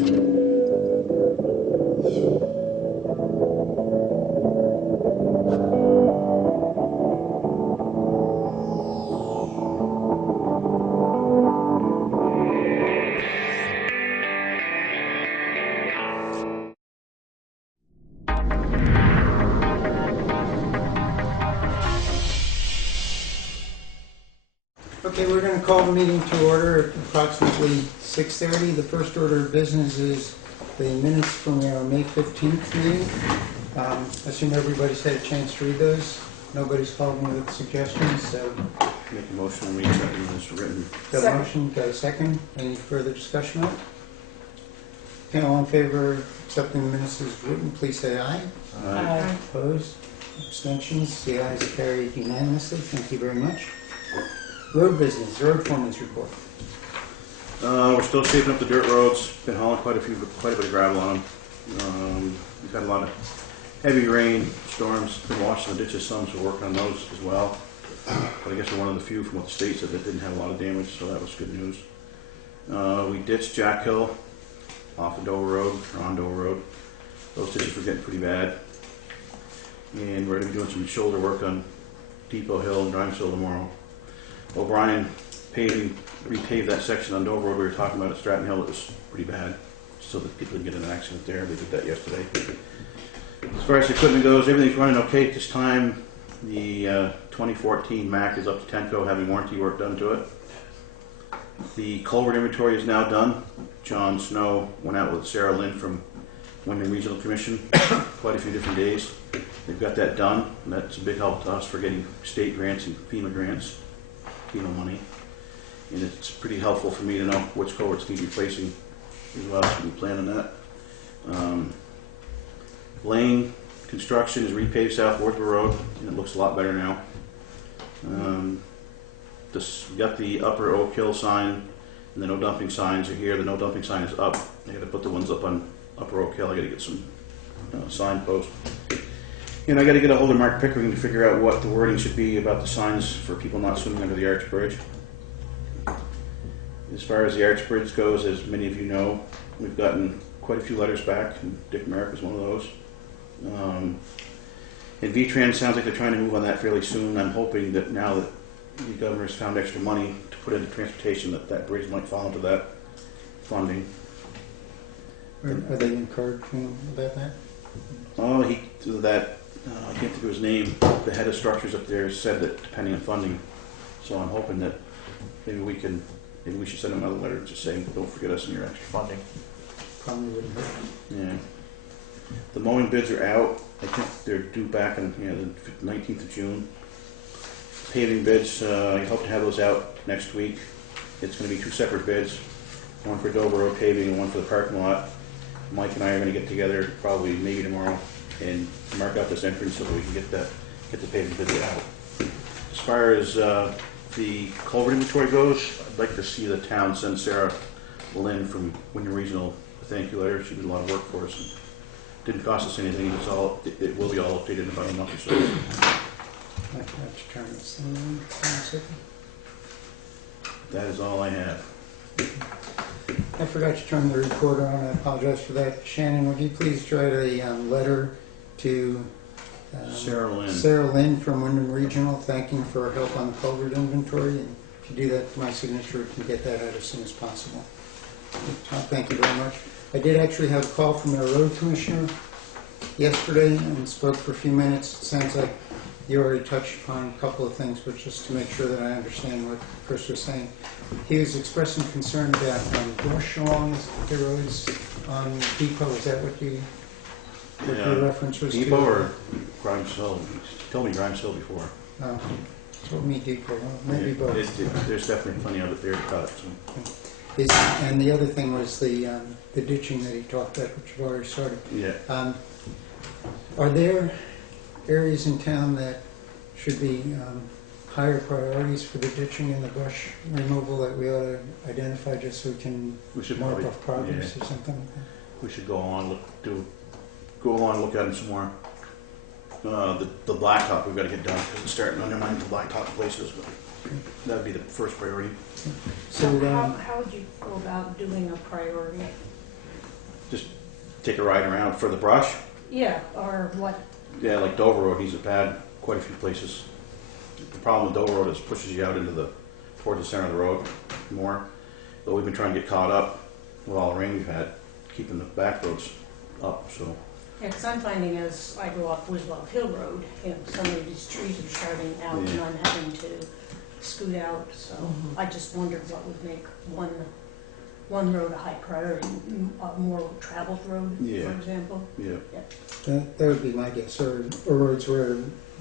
Okay, we're going to call the meeting to order at approximately 6:30. The first order of business is the minutes from our May 15th meeting. I assume everybody's had a chance to read those. Nobody's called me with suggestions, so... Make a motion we accept them as written. Got a motion, got a second. Any further discussion on it? Okay, all in favor of accepting the minutes as written, please say aye. Aye. Opposed? Abstentions? The ayes carry unanimously. Thank you very much. Road business, road foreman's report. We're still shaping up the dirt roads. Been hauling quite a bit of gravel on them. We've had a lot of heavy rain, storms. Been washing the ditches some, so we're working on those as well. But I guess we're one of the few from what the state said that didn't have a lot of damage, so that was good news. We ditched Jack Hill off of Dover Road, or on Dover Road. Those ditches were getting pretty bad. And we're going to be doing some shoulder work on Depot Hill and Grimes Hill tomorrow. O'Brien repaved that section on Dover Road we were talking about at Stratton Hill. It was pretty bad, so that people didn't get in an accident there. They did that yesterday. As far as the equipment goes, everything's running okay at this time. The 2014 Mack is up to Tenco, having warranty work done to it. The culvert inventory is now done. John Snow went out with Sarah Lynn from Wyndham Regional Commission quite a few different days. They've got that done, and that's a big help to us for getting state grants and FEMA grants. FEMA money, and it's pretty helpful for me to know which culverts need replacing as well, so we plan on that. Lane construction is repaved South Worthborough Road, and it looks a lot better now. We got the upper Oak Hill sign, and the no dumping signs are here. The no dumping sign is up. I got to put the ones up on upper Oak Hill. I got to get some signposts. And I got to get a hold of Mark Pickering to figure out what the wording should be about the signs for people not swimming under the arch bridge. As far as the arch bridge goes, as many of you know, we've gotten quite a few letters back, and Dick Merrick is one of those. And VTrans sounds like they're trying to move on that fairly soon. I'm hoping that now that the governor's found extra money to put into transportation, that bridge might fall into that funding. Are they encouraging about that? Oh, I can't think of his name. The head of structures up there said that depending on funding. So I'm hoping that maybe we should send him another letter just saying, don't forget us in your extra funding. Probably wouldn't hurt. Yeah. The mowing bids are out. I think they're due back on the 19th of June. Paving bids, I hope to have those out next week. It's going to be two separate bids. One for Dover Road paving and one for the parking lot. Mike and I are going to get together probably maybe tomorrow and mark out this entrance so that we can get the paving bid out. As far as the culvert inventory goes, I'd like to see the town send Sarah Lynn from Wyndham Regional a thank you letter. She did a lot of work for us. And didn't cost us anything. It will be all updated in about a month or so. I have to turn this in a second. That is all I have. I forgot to turn the recorder on. I apologize for that. Shannon, would you please write a letter to Sarah Lynn from Wyndham Regional, thanking for her help on the culvert inventory. And if you do that for my signature, we can get that out as soon as possible. Thank you very much. I did actually have a call from our road commissioner yesterday and spoke for a few minutes. It sounds like you already touched upon a couple of things, but just to make sure that I understand what Chris was saying. He was expressing concern about brush along the roads on Depot. Is that what your reference was Depot to? or Grimes Hill? You told me Grimes Hill before. Oh, told me Depot. Well, maybe both. There's definitely plenty of it there to cut. So. And the other thing was the ditching that he talked about, which you've already started. Yeah. Are there areas in town that should be higher priorities for the ditching and the brush removal that we ought to identify just so we can mark off progress or something like that? We should go on and look at them some more. The blacktop we've got to get done because it's starting to undermine the blacktop places. But that would be the first priority. So how would you go about doing a priority? just take a ride around for the brush. Yeah, or what? Yeah, like Dover Road needs a pad quite a few places. The problem with Dover Road is it pushes you out into towards the center of the road more. But we've been trying to get caught up with all the rain we've had, keeping the back roads up, so. Yeah, because I'm finding as I go up Wiswell Hill Road, you know, some of these trees are starting out and Yeah. I'm having to scoot out. So I just wondered what would make one road a high priority, a more traveled road, Yeah. for example. Yeah. That would be my guess, or roads where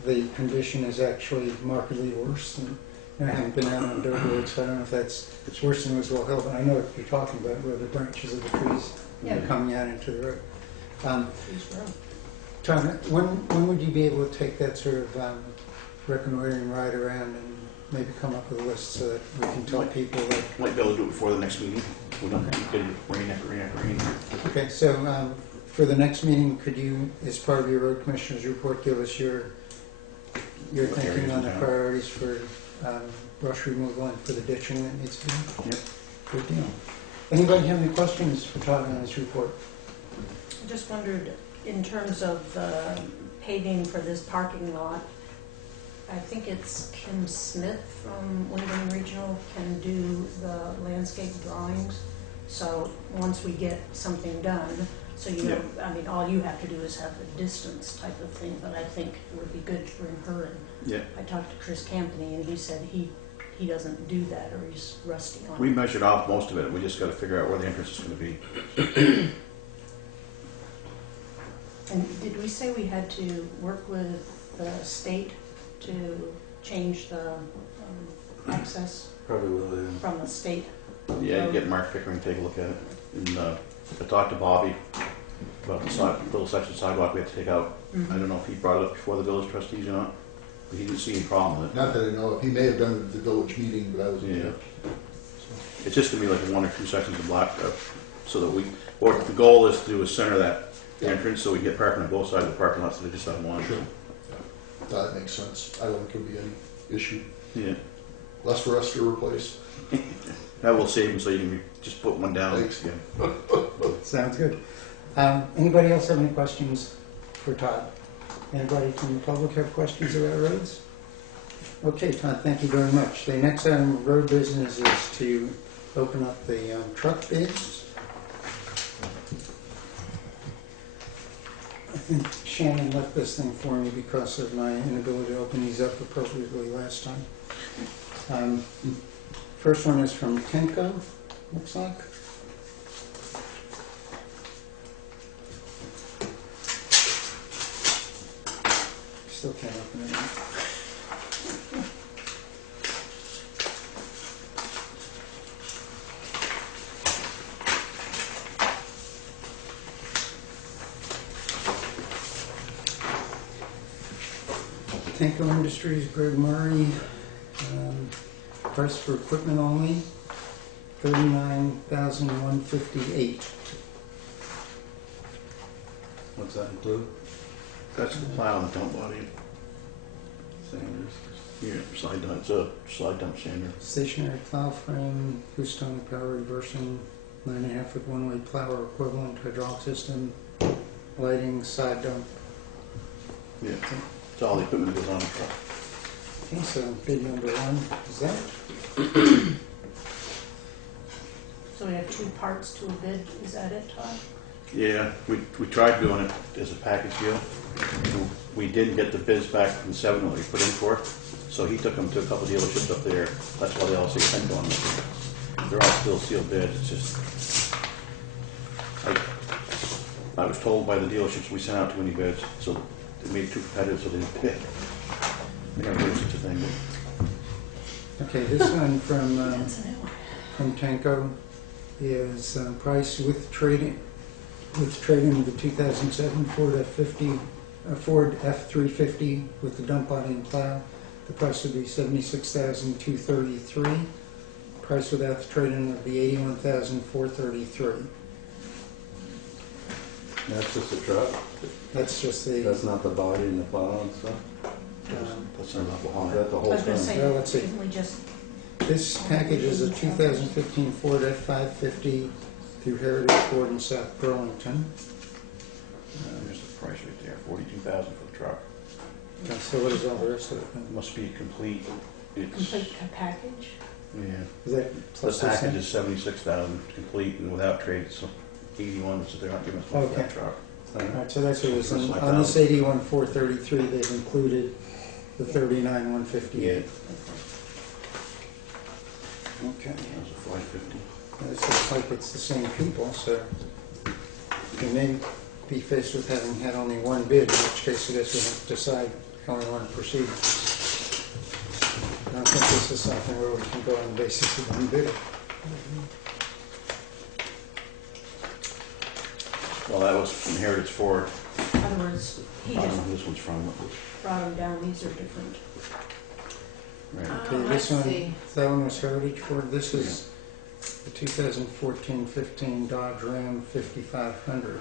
the condition is actually markedly worse than, I haven't been out on dirt roads, so I don't know if it's worse than Wiswell Hill, but I know what you're talking about, where the branches of the trees Yeah. are coming out into the road. Trees grow. Tom, when would you be able to take that sort of reconnoitering ride around and maybe come up with a list so that we can tell people that? Might be able to do it before the next meeting. We don't keep getting rain after rain after rain. Okay, so for the next meeting, could you, as part of your road commissioner's report, give us your What thinking areas on in the town? priorities for brush removal and for the ditching that needs to be done? Yep. Good deal. Anybody have any questions for Todd on this report? I just wondered, in terms of paving for this parking lot, I think it's Kim Smith from Wyndham Regional can do the landscape drawings. So once we get something done, so you know, I mean, all you have to do is have the distance type of thing, but I think it would be good to bring her in. Yeah. I talked to Chris Campany and he said he doesn't do that, or he's rusty on We it. measured off most of it. We just got to figure out where the entrance is going to be. And did we say we had to work with the state to change the access Probably will, yeah. from the state? Yeah, you get Mark Pickering to take a look at it. And I talked to Bobby about the little section of sidewalk we have to take out. I don't know if he brought it up before the village trustees or not, but he didn't see any problem with it. Not that I know of. He may have done it at the village meeting, but I wasn't Yeah. there. It's just gonna be like 1 or 2 sections of blacktop, so that or the goal is to do is center that entrance, so we get parking on both sides of the parking lot, so they just have one. Sure. That makes sense. I don't think there'll be any issue. Yeah, Less for us to replace. that will save them, so you can just put one down. Thanks. Yeah. Sounds good. Anybody else have any questions for Todd? Anybody from the public have questions about roads? Okay, Todd, thank you very much. The next item of road business is to open up the truck bids. I think Shannon left this thing for me because of my inability to open these up appropriately last time. First one is from Tenco, looks like. Still can't open it. Tenco Industries, Greg Murray, price for equipment only, $39,158. What's that include? That's the plow and dump body. Sanders. Yeah, slide dump. It's a slide dump sander. Stationary plow frame, Houston power reversing, 9.5 foot one-way plow equivalent, hydraulic system, lighting, side dump. Yeah, it's all the equipment that goes on the truck. Okay, so bid number one is that. So we have 2 parts to a bid, is that it, Todd? Yeah, we tried doing it as a package deal. We didn't get the bids back from 7 that we put in for, so he took them to a couple of dealerships up there. That's why they all say Tenco on them. They're all still sealed bids. It's just I was told by the dealerships we sent out too many bids, so it made it too competitive, so they didn't bid. They never do such a thing. Okay, this one from That's a new one. from Tenco is price with trading of the 2007 Ford F-350 with the dump body and plow. The price would be $76,233. Price without the trade-in would be $81,433. That's just a truck? That's just the. That's not the body and the plow and stuff? That's not enough. Is that the I whole was going to thing? say, Well, let's see. didn't we just, This package is a 2015 Ford F-550, through Heritage Ford in South Burlington. There's the price right there, $42,000 for the truck. Okay, so what is all the rest of it? It must be complete. It's, Complete package? yeah. Is that The plus the package same? is 76,000 complete, and without trade, it's 81, so they're not giving us much for Okay. that truck. All right, so that's what it is. Plus And like on this that. 81,433, they've included the 39,158. Okay. That was a 550. It looks like it's the same people, so we may be faced with having had only one bid, in which case I guess we have to decide how we want to proceed. I don't think this is something where we can go on the basis of one bid. Well, that was from Heritage Ford. In other words, he I don't just know who this one's from. brought them down, these are different. Right. Okay, Let's this one, see. that one was Heritage Ford. This is the 2014-15 Dodge Ram 5500.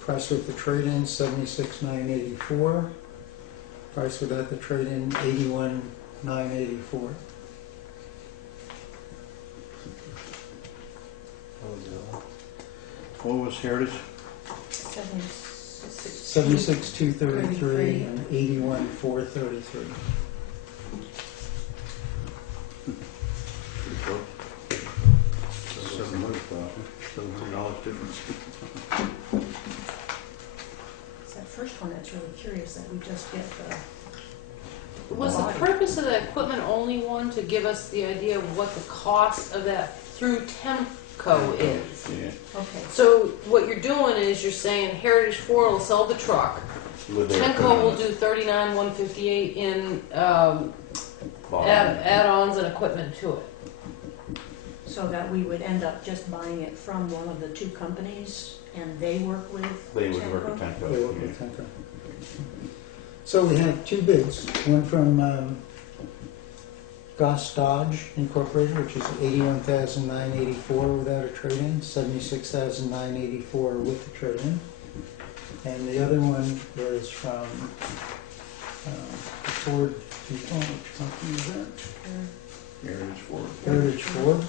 Price with the trade-in, $76,984. Price without the trade-in, $81,984. What was Heritage? $76,233 and $81,433. Pretty close. $700 difference. It's that first one that's really curious, that we just get the, Was the purpose of the equipment only one to give us the idea of what the cost of that through Temco is? Yeah. okay. So what you're doing is you're saying Heritage Ford will sell the truck, With their Temco will equipment. do 39,158 in Bottom. add-ons and equipment to it. So that we would end up just buying it from one of the two companies, and they work with They would work with Temco? Temco. They work yeah. with Temco. So we have two bids, one from Goss Dodge Incorporated, which is $81,984 without a trade-in, $76,984 with the trade-in. And the other one was from Ford people, which company is that? Heritage Ford. Heritage Ford,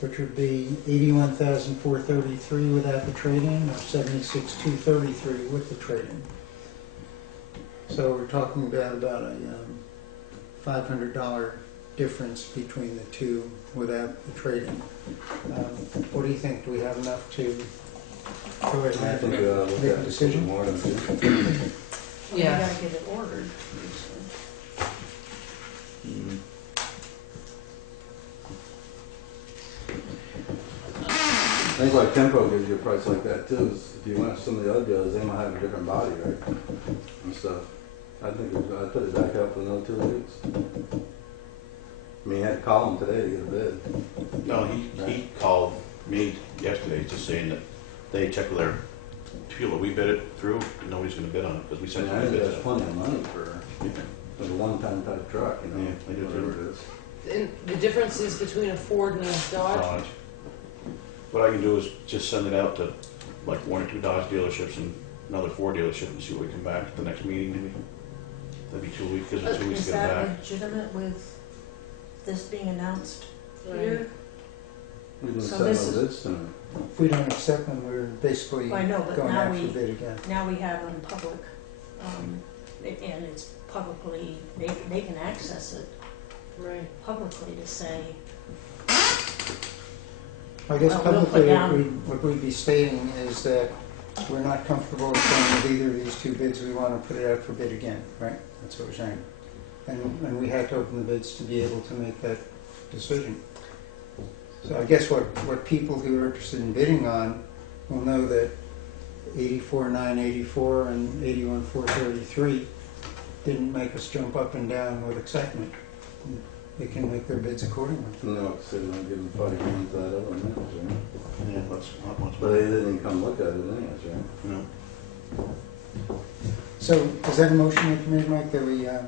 which would be $81,433 without the trade-in, or $76,233 with the trade-in. So we're talking about a $500 difference between the two without the trade-in. What do you think? Do we have enough to go ahead I think we ought to look make a at it decision? more than two. Well, we Yeah. gotta get it ordered, obviously. Mm. I think like Tempo gives you a price like that too, is if you went to some of the other dealers, they might have a different body, right? And stuff. I think I'd put it back out for another 2 weeks. I mean, you had to call them today to get a bid. No, he called me yesterday just saying that they checked with their people that we bid it through, and nobody's gonna bid on it, because we I sent mean, I them think bids. that's plenty of money for a one-time type truck, you know? Yeah, I do too. whatever it is. And the difference is between a Ford and a Dodge? Dodge. What I can do is just send it out to like 1 or 2 Dodge dealerships and another 4 dealerships and see what we come back at the next meeting maybe. That'd be 2 weeks, gives it 2 weeks Is to get it that back. legitimate with this being announced Right. here? We didn't So set no this is- bids tonight. If we don't accept them, we're basically I know, but going now out for we, bid again. now we have them public, and it's publicly, they can access it Right. publicly to say, I guess Well, we'll put publicly, down- what we'd be stating is that we're not comfortable with going with either of these two bids, we want to put it out for bid again, right? That's what we're saying. And we had to open the bids to be able to make that decision. So I guess what people who are interested in bidding on will know that 84,984 and 81,433 didn't make us jump up and down with excitement. They can make their bids accordingly. No, it's sitting on giving 40 grand to that other one, right? Yeah, that's not much, But they didn't even come look at it anyways, right? you know. So is that a motion that you made, Mike, that we Yeah.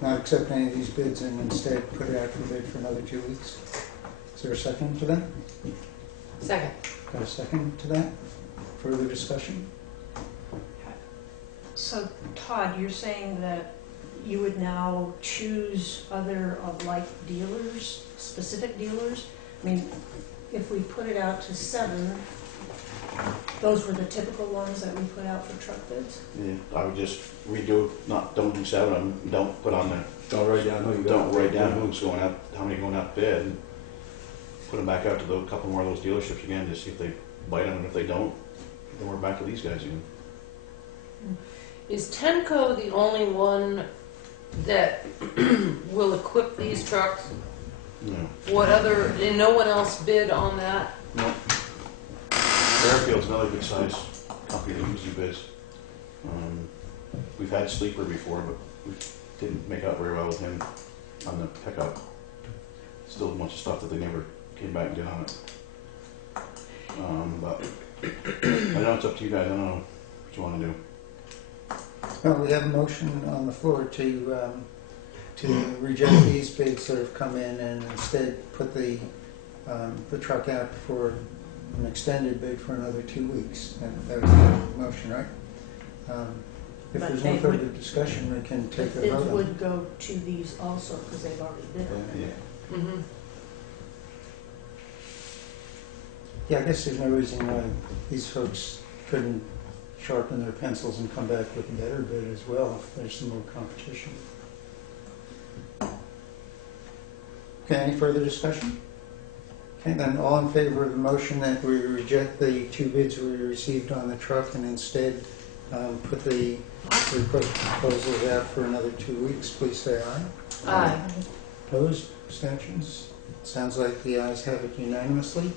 not accept any of these bids and instead put it out for bid for another 2 weeks? Is there a second to that? Second. Got a second to that? Further discussion? So Todd, you're saying that you would now choose other of like dealers, specific dealers? I mean, if we put it out to 7, those were the typical ones that we put out for truck bids? Yeah, I would just redo, don't do 7 of them, don't put on there, Don't write down who you got. don't write down who's going out, how many going out bid, and put them back out to a couple more of those dealerships again to see if they bite them, and if they don't, then we're back to these guys again. Is Tenco the only one that will equip these trucks? No. What other, and no one else bid on that? No. Fairfield's another good size company that usually bids. We've had Sleeper before, but we didn't make out very well with him on the pickup. Still a bunch of stuff that they never came back and did on it. But I know it's up to you guys. I don't know what you want to do. Well, we have a motion on the floor to reject these bids that have come in and instead put the truck out for an extended bid for another 2 weeks. That was the motion, right? If But there's they no further would- discussion, we can take a Bids vote on it. would go to these also, because they've already bid. Yeah. Mm-hmm. Yeah, I guess there's no reason why these folks couldn't sharpen their pencils and come back with a better bid as well if there's some more competition. Okay, any further discussion? Okay, then all in favor of the motion that we reject the 2 bids we received on the truck and instead put the request proposals out for another 2 weeks, please say aye. Aye. Opposed? Abstentions? Sounds like the ayes have it unanimously.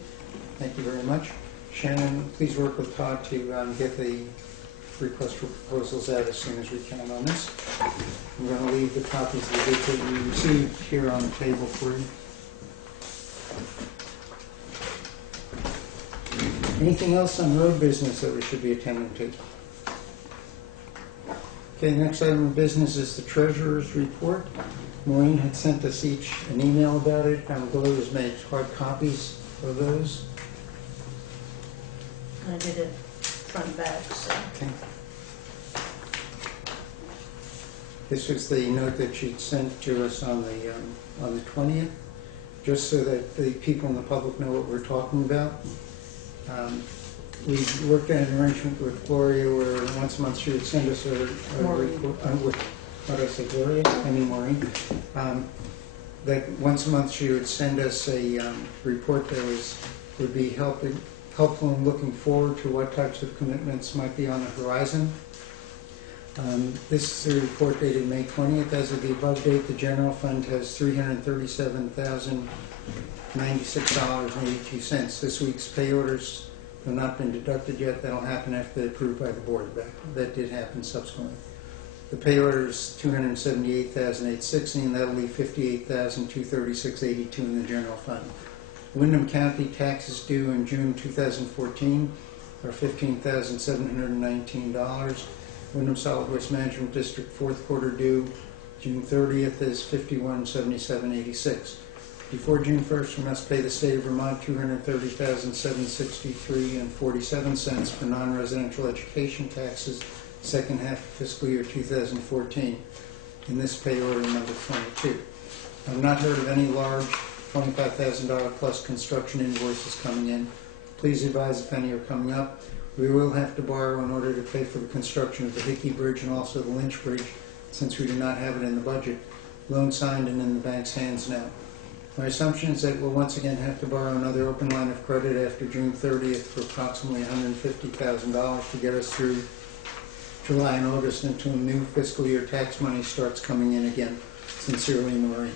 Thank you very much. Shannon, please work with Todd to get the request for proposals out as soon as we can on this. I'm going to leave the copies of the bids that we received here on the table for you. Anything else on road business that we should be attending to? Okay, next item of business is the treasurer's report. Maureen had sent us each an email about it. Gloria has made hard copies of those. I did it front and back, so. Okay. This was the note that she'd sent to us on the 20th, just so that the people in the public know what we're talking about. We worked out an arrangement with Gloria where once a month she would send us a report. What did I say, Gloria? I mean Maureen. That once a month she would send us a report that would be helpful in looking forward to what types of commitments might be on the horizon. This is a report dated May 20th. As of the above date, the general fund has $337,096.82. This week's pay orders have not been deducted yet. That'll happen after they're approved by the board. That did happen subsequently. The pay order is $278,860, and that'll leave $58,236.82 in the general fund. Windham County taxes due in June 2014 are $15,719. Windham Solid Waste Management District fourth quarter due June 30th is $51,7786. Before June 1st, we must pay the state of Vermont $230,763.47 for non-residential education taxes second half of fiscal year 2014 in this pay order number 22. I've not heard of any large $25,000 plus construction invoices coming in. Please advise if any are coming up. We will have to borrow in order to pay for the construction of the Hickey Bridge and also the Lynch Bridge, since we do not have it in the budget. Loan signed and in the bank's hands now. My assumption is that we'll once again have to borrow another open line of credit after June 30th for approximately $150,000 to get us through July and August until new fiscal year tax money starts coming in again. Sincerely, Maureen.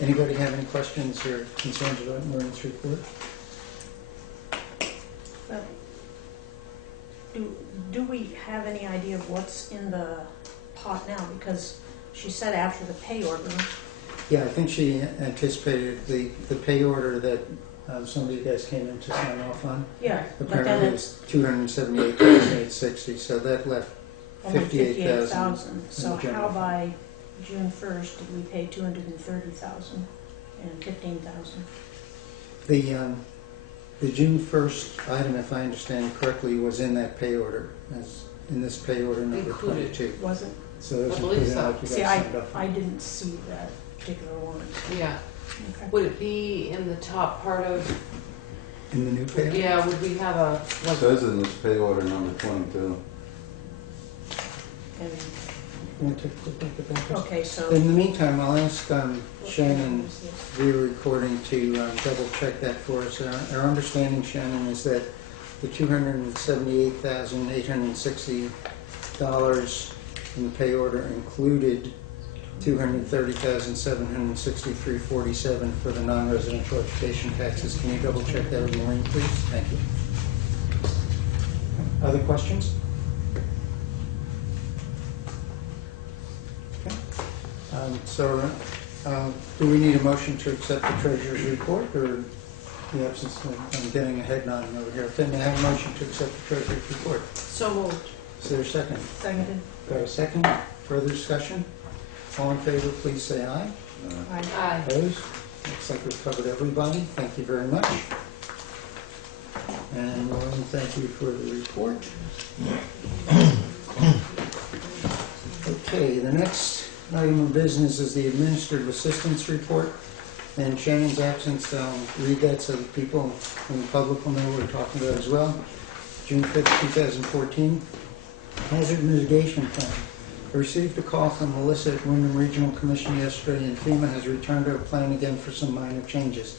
Anybody have any questions or concerns about Maureen's report? But do we have any idea of what's in the pot now? Because she said after the pay order. Yeah, I think she anticipated the pay order that some of you guys came in to sign off on. Yeah, but Apparently then it it's was $278,860, so that left only $58,000. $58,000. So in the general how by June 1st did we pay $230,000 and $15,000? The June 1st item, if I understand correctly, was in that pay order, as in this pay order number Included. 22. Wasn't, So those I believe included so. like you see, guys signed up. I didn't see that particular warrant. Yeah. Okay. Would it be in the top part of, In the new pay order? yeah, would we have a, It like, says in this pay order number 22. And, You want to take a quick look at that first? okay, so. In the meantime, I'll ask Shannon via recording to double check that for us. Our understanding, Shannon, is that the $278,860 in the pay order included $230,763.47 for the non-residential education taxes. Can you double check that with Maureen, please? Thank you. Other questions? Okay. Do we need a motion to accept the treasurer's report, or the absence of, I'm getting a head nodding over here. Okay, may I have a motion to accept the treasurer's report? So moved. Is there a second? Seconded. Got a second? Further discussion? All in favor, please say aye. Aye. aye. Opposed? Looks like we've covered everybody. Thank you very much. And Maureen, thank you for the report. Okay, the next item of business is the administrative assistance report. In Shannon's absence, I'll read that so that people in the public will know what we're talking about as well. June 5th, 2014, hazard mitigation plan. I received a call from Melissa at Wyndham Regional Commission yesterday, and FEMA has returned our plan again for some minor changes.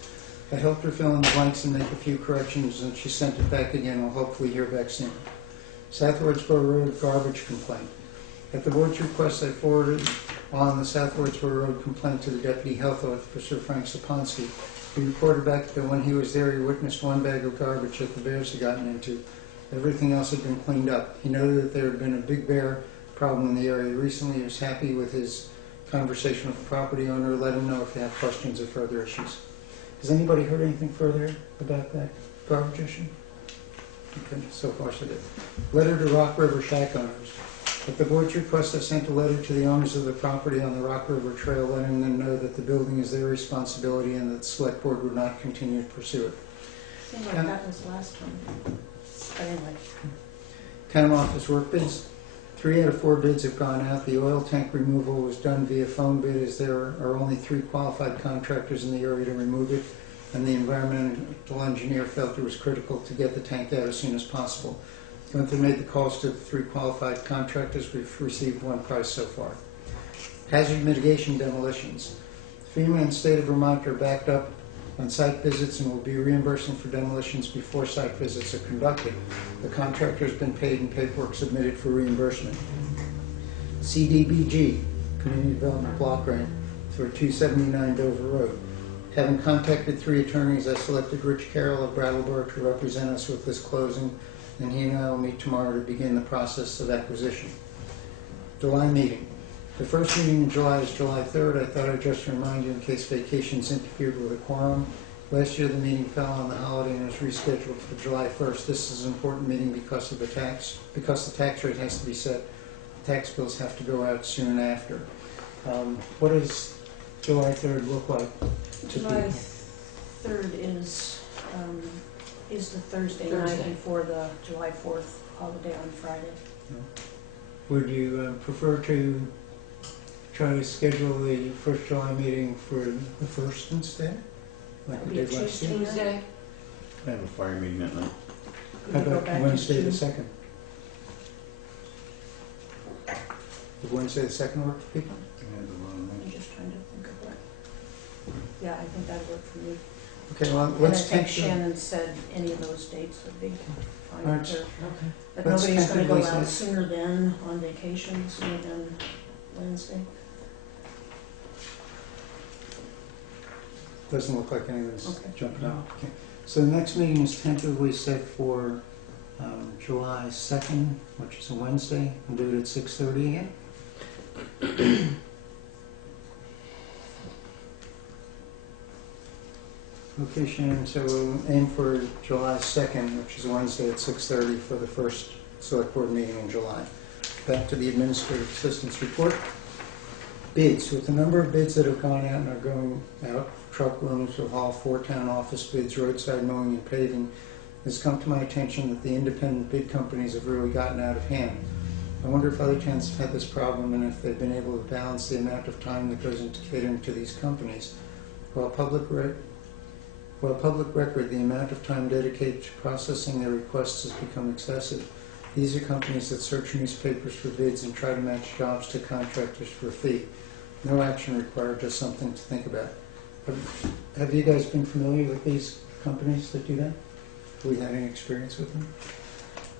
I helped her fill in the blanks and make a few corrections, and she sent it back again. We'll hopefully hear back soon. South Wardsboro Road garbage complaint. At the board's request, I forwarded on the South Wardsboro Road complaint to the Deputy Health Officer, Frank Saponsky. He reported back that when he was there, he witnessed one bag of garbage that the bears had gotten into. Everything else had been cleaned up. He noted that there had been a big bear problem in the area recently. He was happy with his conversation with the property owner. Let him know if you have questions or further issues. Has anybody heard anything further about that garbage issue? Okay, so far so good. Letter to Rock River Shack owners. At the board's request, I sent a letter to the owners of the property on the Rock River Trail, letting them know that the building is their responsibility and that the select board would not continue to pursue it. Seemed like that was last time. But anyway. Town office work bids. 3 out of 4 bids have gone out. The oil tank removal was done via phone bid, as there are only 3 qualified contractors in the area to remove it, and the environmental engineer felt it was critical to get the tank out as soon as possible. Gunther made the calls to the 3 qualified contractors. We've received 1 price so far. Hazard mitigation demolitions. FEMA and State of Vermont are backed up on site visits and will be reimbursing for demolitions before site visits are conducted. The contractor has been paid and paperwork submitted for reimbursement. CDBG, Community Development Block Grant, for 279 Dover Road. Having contacted 3 attorneys, I selected Rich Carroll of Brattleboro to represent us with this closing, and he and I will meet tomorrow to begin the process of acquisition. July meeting. The first meeting in July is July 3rd. I thought I'd just remind you in case vacations interfered with a quorum. Last year the meeting fell on the holiday and was rescheduled for July 1st. This is an important meeting because of the tax rate has to be set. Tax bills have to go out soon after. What does July 3rd look like to July people? 3rd is the Thursday night Thursday. before the July 4th holiday on Friday. Would you prefer to try to schedule the first July meeting for the 1st instead? Like we That'd be did last Tuesday. year? Tuesday? I have a fire meeting that night. Could How we go about back to Wednesday the June? 2nd? Would Wednesday the 2nd work for people? I'm just trying to think of what. Yeah, I think that'd work for me. Okay, well, And I let's think take the, Shannon said any of those dates would be fine Alright. with her. Okay. But Let's nobody's gonna go tentatively out say- sooner than, on vacation, sooner than Wednesday. doesn't look like anyone's Okay. jumping out. Okay. So the next meeting is tentatively set for July 2nd, which is a Wednesday. We'll do it at 6:30 again. Okay, Shannon, so we'll aim for July 2nd, which is a Wednesday at 6:30 for the first select board meeting in July. Back to the administrative assistance report. Bids. With the number of bids that have gone out and are going out, truck rooms will haul 4 town office bids, roadside mowing and paving, it's come to my attention that the independent bid companies have really gotten out of hand. I wonder if other towns have had this problem and if they've been able to balance the amount of time that goes into catering to these companies. While public record, the amount of time dedicated to processing their requests has become excessive. These are companies that search newspapers for bids and try to match jobs to contractors for a fee. No action required, just something to think about. Have you guys been familiar with these companies that do that? Have we had any experience with them?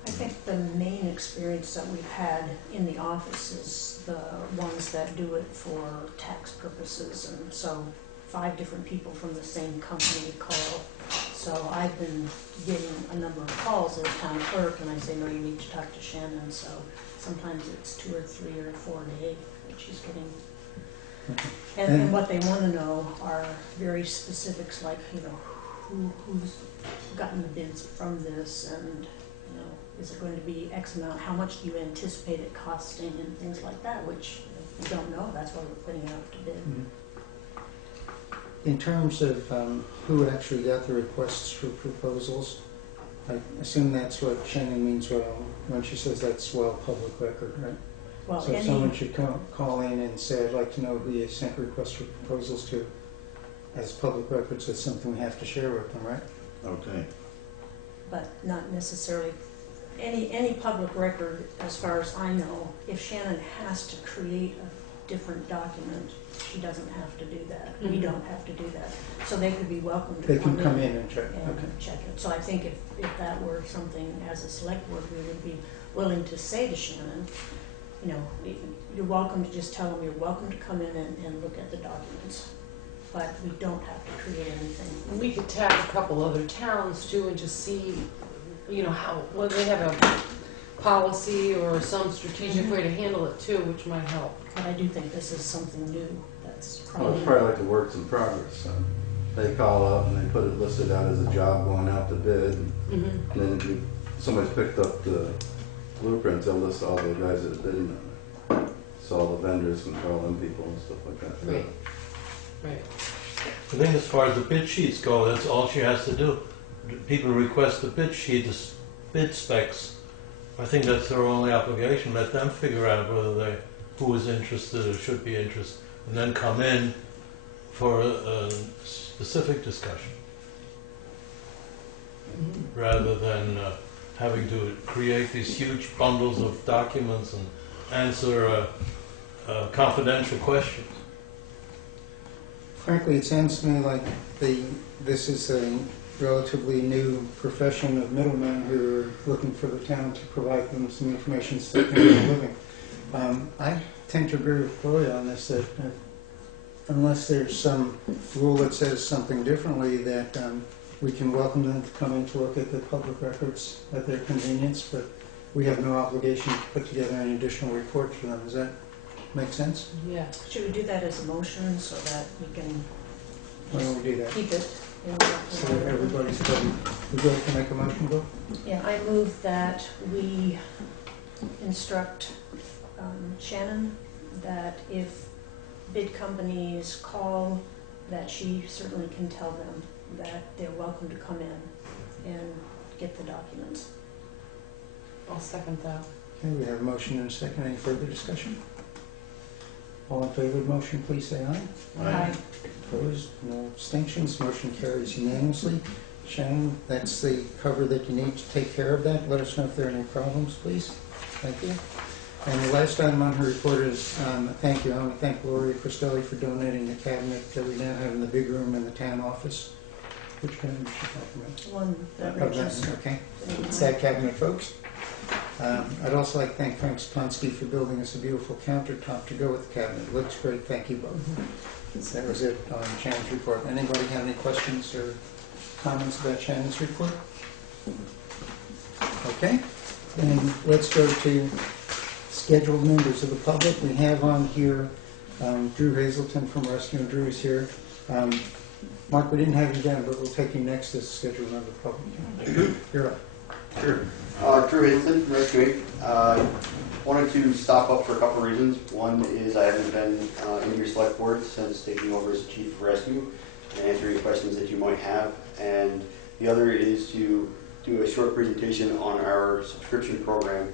I think the main experience that we've had in the office is the ones that do it for tax purposes, and so 5 different people from the same company call. So I've been getting a number of calls as town clerk, and I say, no, you need to talk to Shannon. So sometimes it's 2 or 3 or 4 a day that she's getting. Okay. And what they want to know are very specifics, like, you know, who's gotten the bids from this, and, you know, is it going to be X amount? How much do you anticipate it costing, and things like that, which if you don't know, that's why we're putting out to bid. Mm-hmm. In terms of who actually got the requests for proposals, I assume that's what Shannon means when she says that's public record, right? Well, So if someone should call in and say, I'd like to know who you sent requests for proposals to, as public records, that's something we have to share with them, right? Okay. but not necessarily any public record, as far as I know. If Shannon has to create a different document, she doesn't have to do that. We Mhm. don't have to do that. So they could be welcome to They can come in and check, and okay. check it. So I think if that were something as a select board, we would be willing to say to Shannon, you know, you're welcome to just tell them you're welcome to come in and look at the documents, but we don't have to create anything. We could tag a couple other towns too and just see, you know, whether they have a policy or some strategic way to handle it too, which might help. But I do think this is something new that's Well, probably. it's probably like the works in progress. So they call up and they put it listed out as a job going out to bid. Mm-hmm. And then if somebody's picked up the blueprints, they'll list all the guys that are bidding on it. So all the vendors can call them people and stuff like that. Right. Right. I think as far as the bid sheets go, that's all she has to do. People request the bid sheet, the bid specs. I think that's their only obligation. Let them figure out who is interested or should be interested, and then come in for a specific discussion, rather than having to create these huge bundles of documents and answer confidential questions. Frankly, it sounds to me like this is a relatively new profession of middlemen who are looking for the town to provide them some information so they can make a living. I tend to agree with Gloria on this, that unless there's some rule that says something differently, that we can welcome them to come in to look at the public records at their convenience, but we have no obligation to put together an additional report for them. Does that make sense? Yeah. Should we do that as a motion so that we can Why don't we do that? keep it in So that everybody's ready. Would you like to make a motion, Bill? Yeah, I move that we instruct Shannon that if bid companies call, that she certainly can tell them that they're welcome to come in and get the documents. I'll second that. Okay, we have a motion and a second. Any further discussion? All in favor of the motion, please say aye. Aye. Opposed? No abstentions. Motion carries unanimously. Shannon, that's the cover that you need to take care of that. Let us know if there are any problems, please. Thank you. And the last item on her report is thank you. I want to thank Gloria Cristelli for donating the cabinet that we now have in the big room in the town office. Which cabinet is she talking about? One that Oh, that reaches. one, okay. It's that cabinet, folks. I'd also like to thank Frank Sponsky for building us a beautiful countertop to go with the cabinet. It looks great. Thank you both. That was it on Shannon's report. Anybody have any questions or comments about Shannon's report? Okay. Then let's go to scheduled members of the public. We have on here Drew Hazelton from Rescue, and Drew is here. Mark, we didn't have you down, but we'll take you next as scheduled member of the public. You're up. Sure. Drew Hazelton from Rescue. Wanted to stop up for a couple of reasons. One is I haven't been in your select board since taking over as chief of rescue and answer any questions that you might have. And the other is to do a short presentation on our subscription program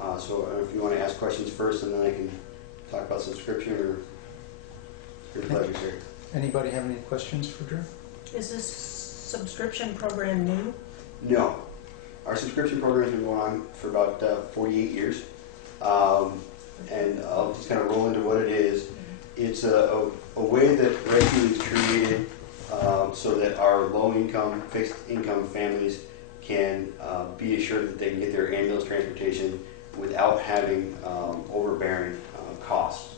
So if you want to ask questions first, and then I can talk about subscription, or your pleasure, sir. Anybody have any questions for Drew? Is this subscription program new? No. Our subscription program has been going on for about 48 years. And I'll just kind of roll into what it is. It's a way that Rescue is created so that our low-income, fixed-income families can be assured that they can get their ambulance transportation without having overbearing costs.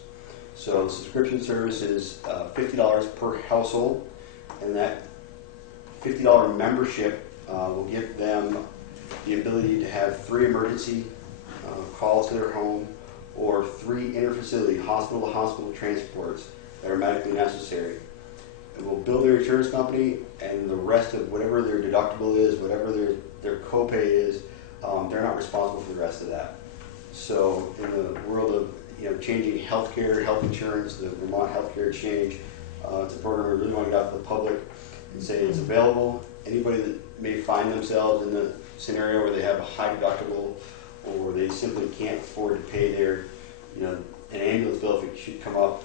So the subscription service is $50 per household, and that $50 membership will give them the ability to have 3 emergency calls to their home, or 3 interfacility hospital-to-hospital transports that are medically necessary. It will bill their insurance company, and the rest of whatever their deductible is, whatever their copay is, they're not responsible for the rest of that. So in the world of changing healthcare, health insurance, the Vermont Healthcare Exchange, it's a program we really want to get out to the public and say it's available. Anybody that may find themselves in the scenario where they have a high deductible, or they simply can't afford to pay their, an ambulance bill if it should come up,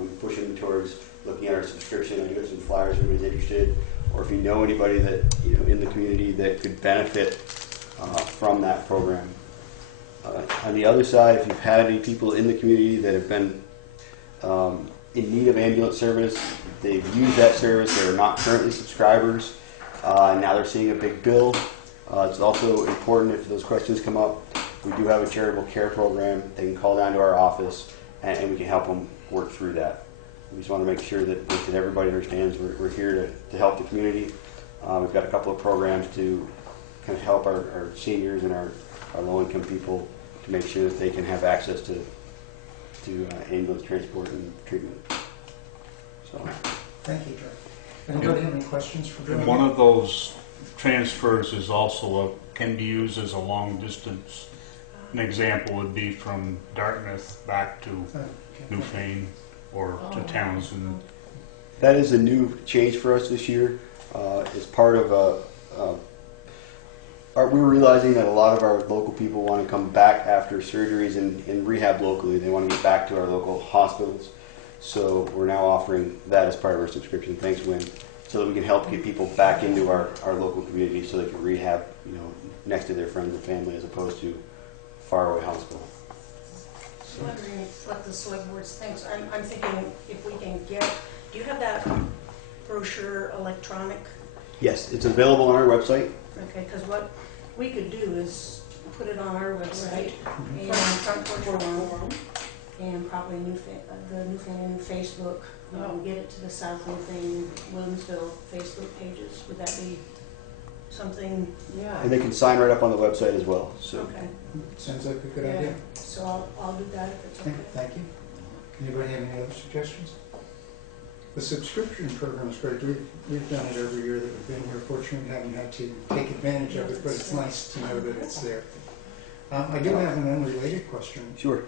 we push them towards looking at our subscription. I do have some flyers if anybody's interested, or if you know anybody that in the community that could benefit from that program. On the other side, if you've had any people in the community that have been in need of ambulance service, they've used that service, they're not currently subscribers, and now they're seeing a big bill. It's also important, if those questions come up, we do have a charitable care program. They can call down to our office, and we can help them work through that. We just want to make sure that everybody understands we're here to help the community. We've got a couple of programs to kind of help our seniors and our low-income people to make sure that they can have access to ambulance transport and treatment. So, Thank you, Drew. Anybody have any questions for Drew? And one of those transfers is also can be used as a long distance. An example would be from Dartmouth back to Newfane or to Townsend. that is a new change for us this year. As part of we're realizing that a lot of our local people want to come back after surgeries and rehab locally. They want to get back to our local hospitals. So we're now offering that as part of our subscription. Thanks, Wynn. So that we can help get people back into our local community so they can rehab, next to their friends and family as opposed to faraway hospital. I'm wondering what the select board thinks. I'm thinking if we can get, do you have that brochure electronic? Yes, it's available on our website. Okay, because what we could do is put it on our website and front porch forum, and probably the Newfane Facebook, get it to the South Newfane, Williamsville Facebook pages. Would that be something? Yeah. And they can sign right up on the website as well. So Okay, Sounds like a good Yeah. idea. so I'll do that if it's okay. Thank you. Anybody have any other suggestions? The subscription program is great. We've done it every year that we've been here. Fortunately, we haven't had to take advantage of it, but it's nice to know that it's there. I do have an unrelated question. sure.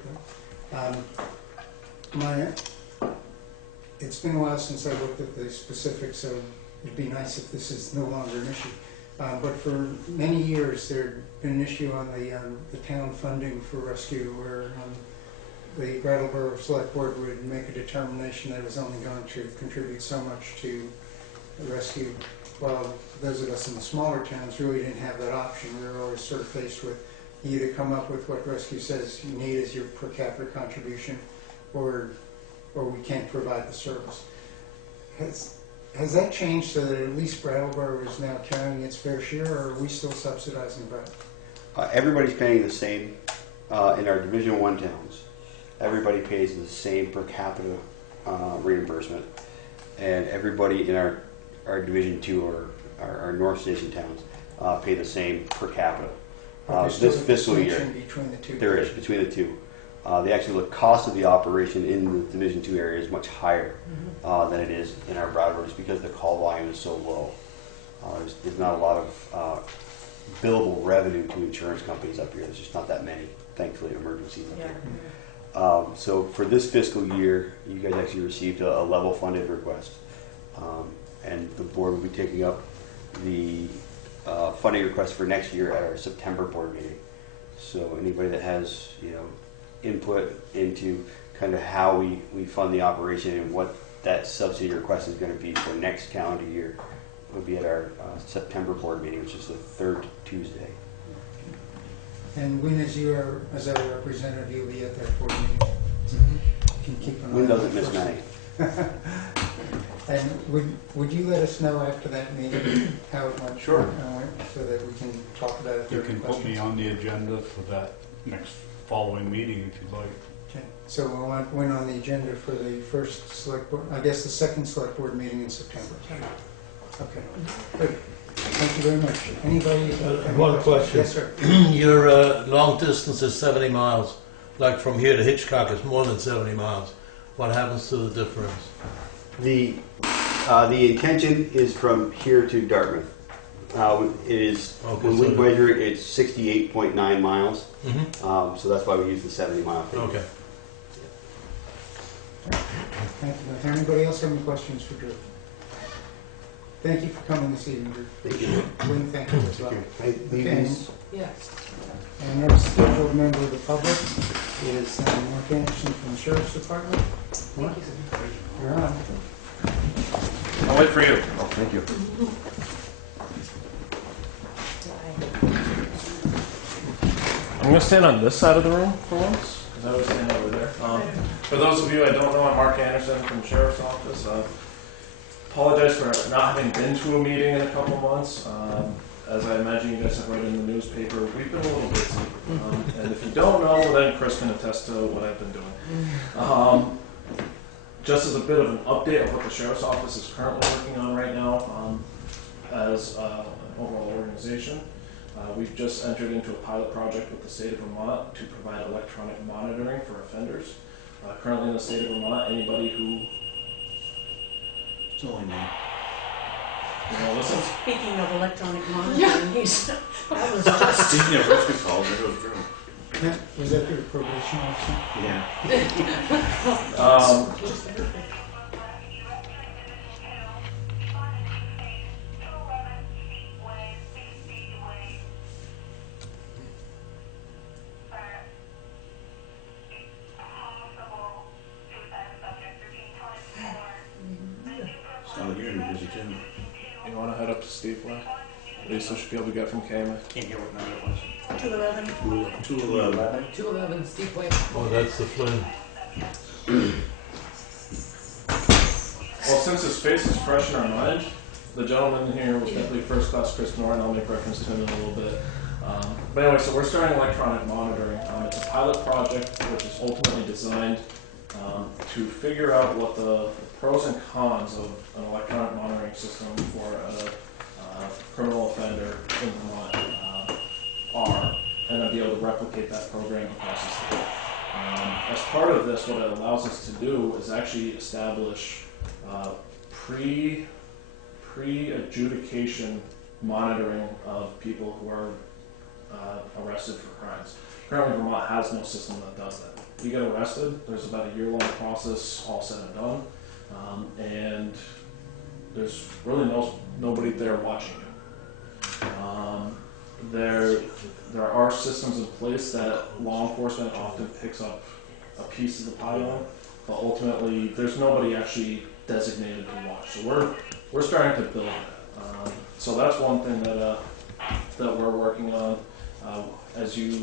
It's been a while since I looked at the specifics, so it'd be nice if this is no longer an issue. But for many years, there'd been an issue on the town funding for rescue, where the Brattleboro Select Board would make a determination that it was only going to contribute so much to the rescue, while those of us in the smaller towns really didn't have that option. We were always sort of faced with, you either come up with what rescue says you need as your per capita contribution, or we can't provide the service. Has that changed so that at least Brattleboro is now carrying its fair share, or are we still subsidizing Brattleboro? Everybody's paying the same in our Division 1 towns. Everybody pays the same per capita reimbursement, and everybody in our Division 2 or our North Station towns pay the same per capita. This fiscal year, between the two. there is between the two. The cost of the operation in the Division 2 area is much higher than it is in our Brattleboro, just because the call volume is so low. There's not a lot of billable revenue to insurance companies up here. There's just not that many, thankfully, emergencies up here. So for this fiscal year, you guys actually received a level funded request, and the board will be taking up the funding request for next year at our September board meeting. So anybody that has, input into kind of how we fund the operation and what that subsidy request is going to be for next calendar year would be at our September board meeting, which is the third Tuesday. And Win, as our representative, you'll be at that board meeting. Can keep an eye Win on doesn't that miss person. many. And would you let us know after that meeting how it went? Sure. So that we can talk about it. if You there are can put me questions? on the agenda for that next following meeting if you'd like. Okay. So we'll want Win on the agenda for the first select board, I guess the second select board meeting in September. Okay, good. Thank you very much. Anybody? Any one question. Yes, sir. Your long distance is 70 miles. Like from here to Hitchcock is more than 70 miles. What happens to the difference? The intention is from here to Dartmouth. It is, Okay, when so we measure it, it's 68.9 miles. Mm-hmm. So that's why we use the 70-mile figure. Okay. Thank you. Does anybody else have any questions for Drew? Thank you for coming this evening, Drew. Thank you. Win, thank you as well. I leave Okay. these. Yes. And next scheduled member of the public is Mark Anderson from the Sheriff's Department. Mark, Thank you. you're on. I'll wait for you. Oh, thank you. I'm going to stand on this side of the room for once, because I always stand over there. For those of you I don't know, I'm Mark Anderson from the Sheriff's Office. Apologize for not having been to a meeting in a couple months. As I imagine you guys have read in the newspaper, we've been a little busy. And if you don't know, well, then Chris can attest to what I've been doing. Just as a bit of an update of what the Sheriff's Office is currently working on right now as an overall organization. We've just entered into a pilot project with the state of Vermont to provide electronic monitoring for offenders. Currently in the state of Vermont, anybody who... It's only me. You know, listen. Speaking of electronic monitoring, that was just, Speaking of rescue calls, there goes Drew. Yeah, was that your probation officer? Yeah. Sound like you're gonna be busy too. You want to head up to Steepway? Lisa should be able to get from KMA. Can't hear what number it was. 211. 211. 211 Steep Way. Oh, that's the Flynn. Well, since his face is fresh in our mind, the gentleman here was definitely first class Chris Norton. I'll make reference to him in a little bit. But anyway, so we're starting electronic monitoring. It's a pilot project which is ultimately designed to figure out what the pros and cons of an electronic monitoring system for a criminal offender in Vermont are, and then be able to replicate that program across the state. As part of this, what it allows us to do is actually establish pre-adjudication monitoring of people who are arrested for crimes. Currently, Vermont has no system that does that. You get arrested, there's about a year-long process, all said and done, and there's really nobody there watching you. There are systems in place that law enforcement often picks up a piece of the pie on, but ultimately there's nobody actually designated to watch. So we're starting to build that. So that's one thing that we're working on. As you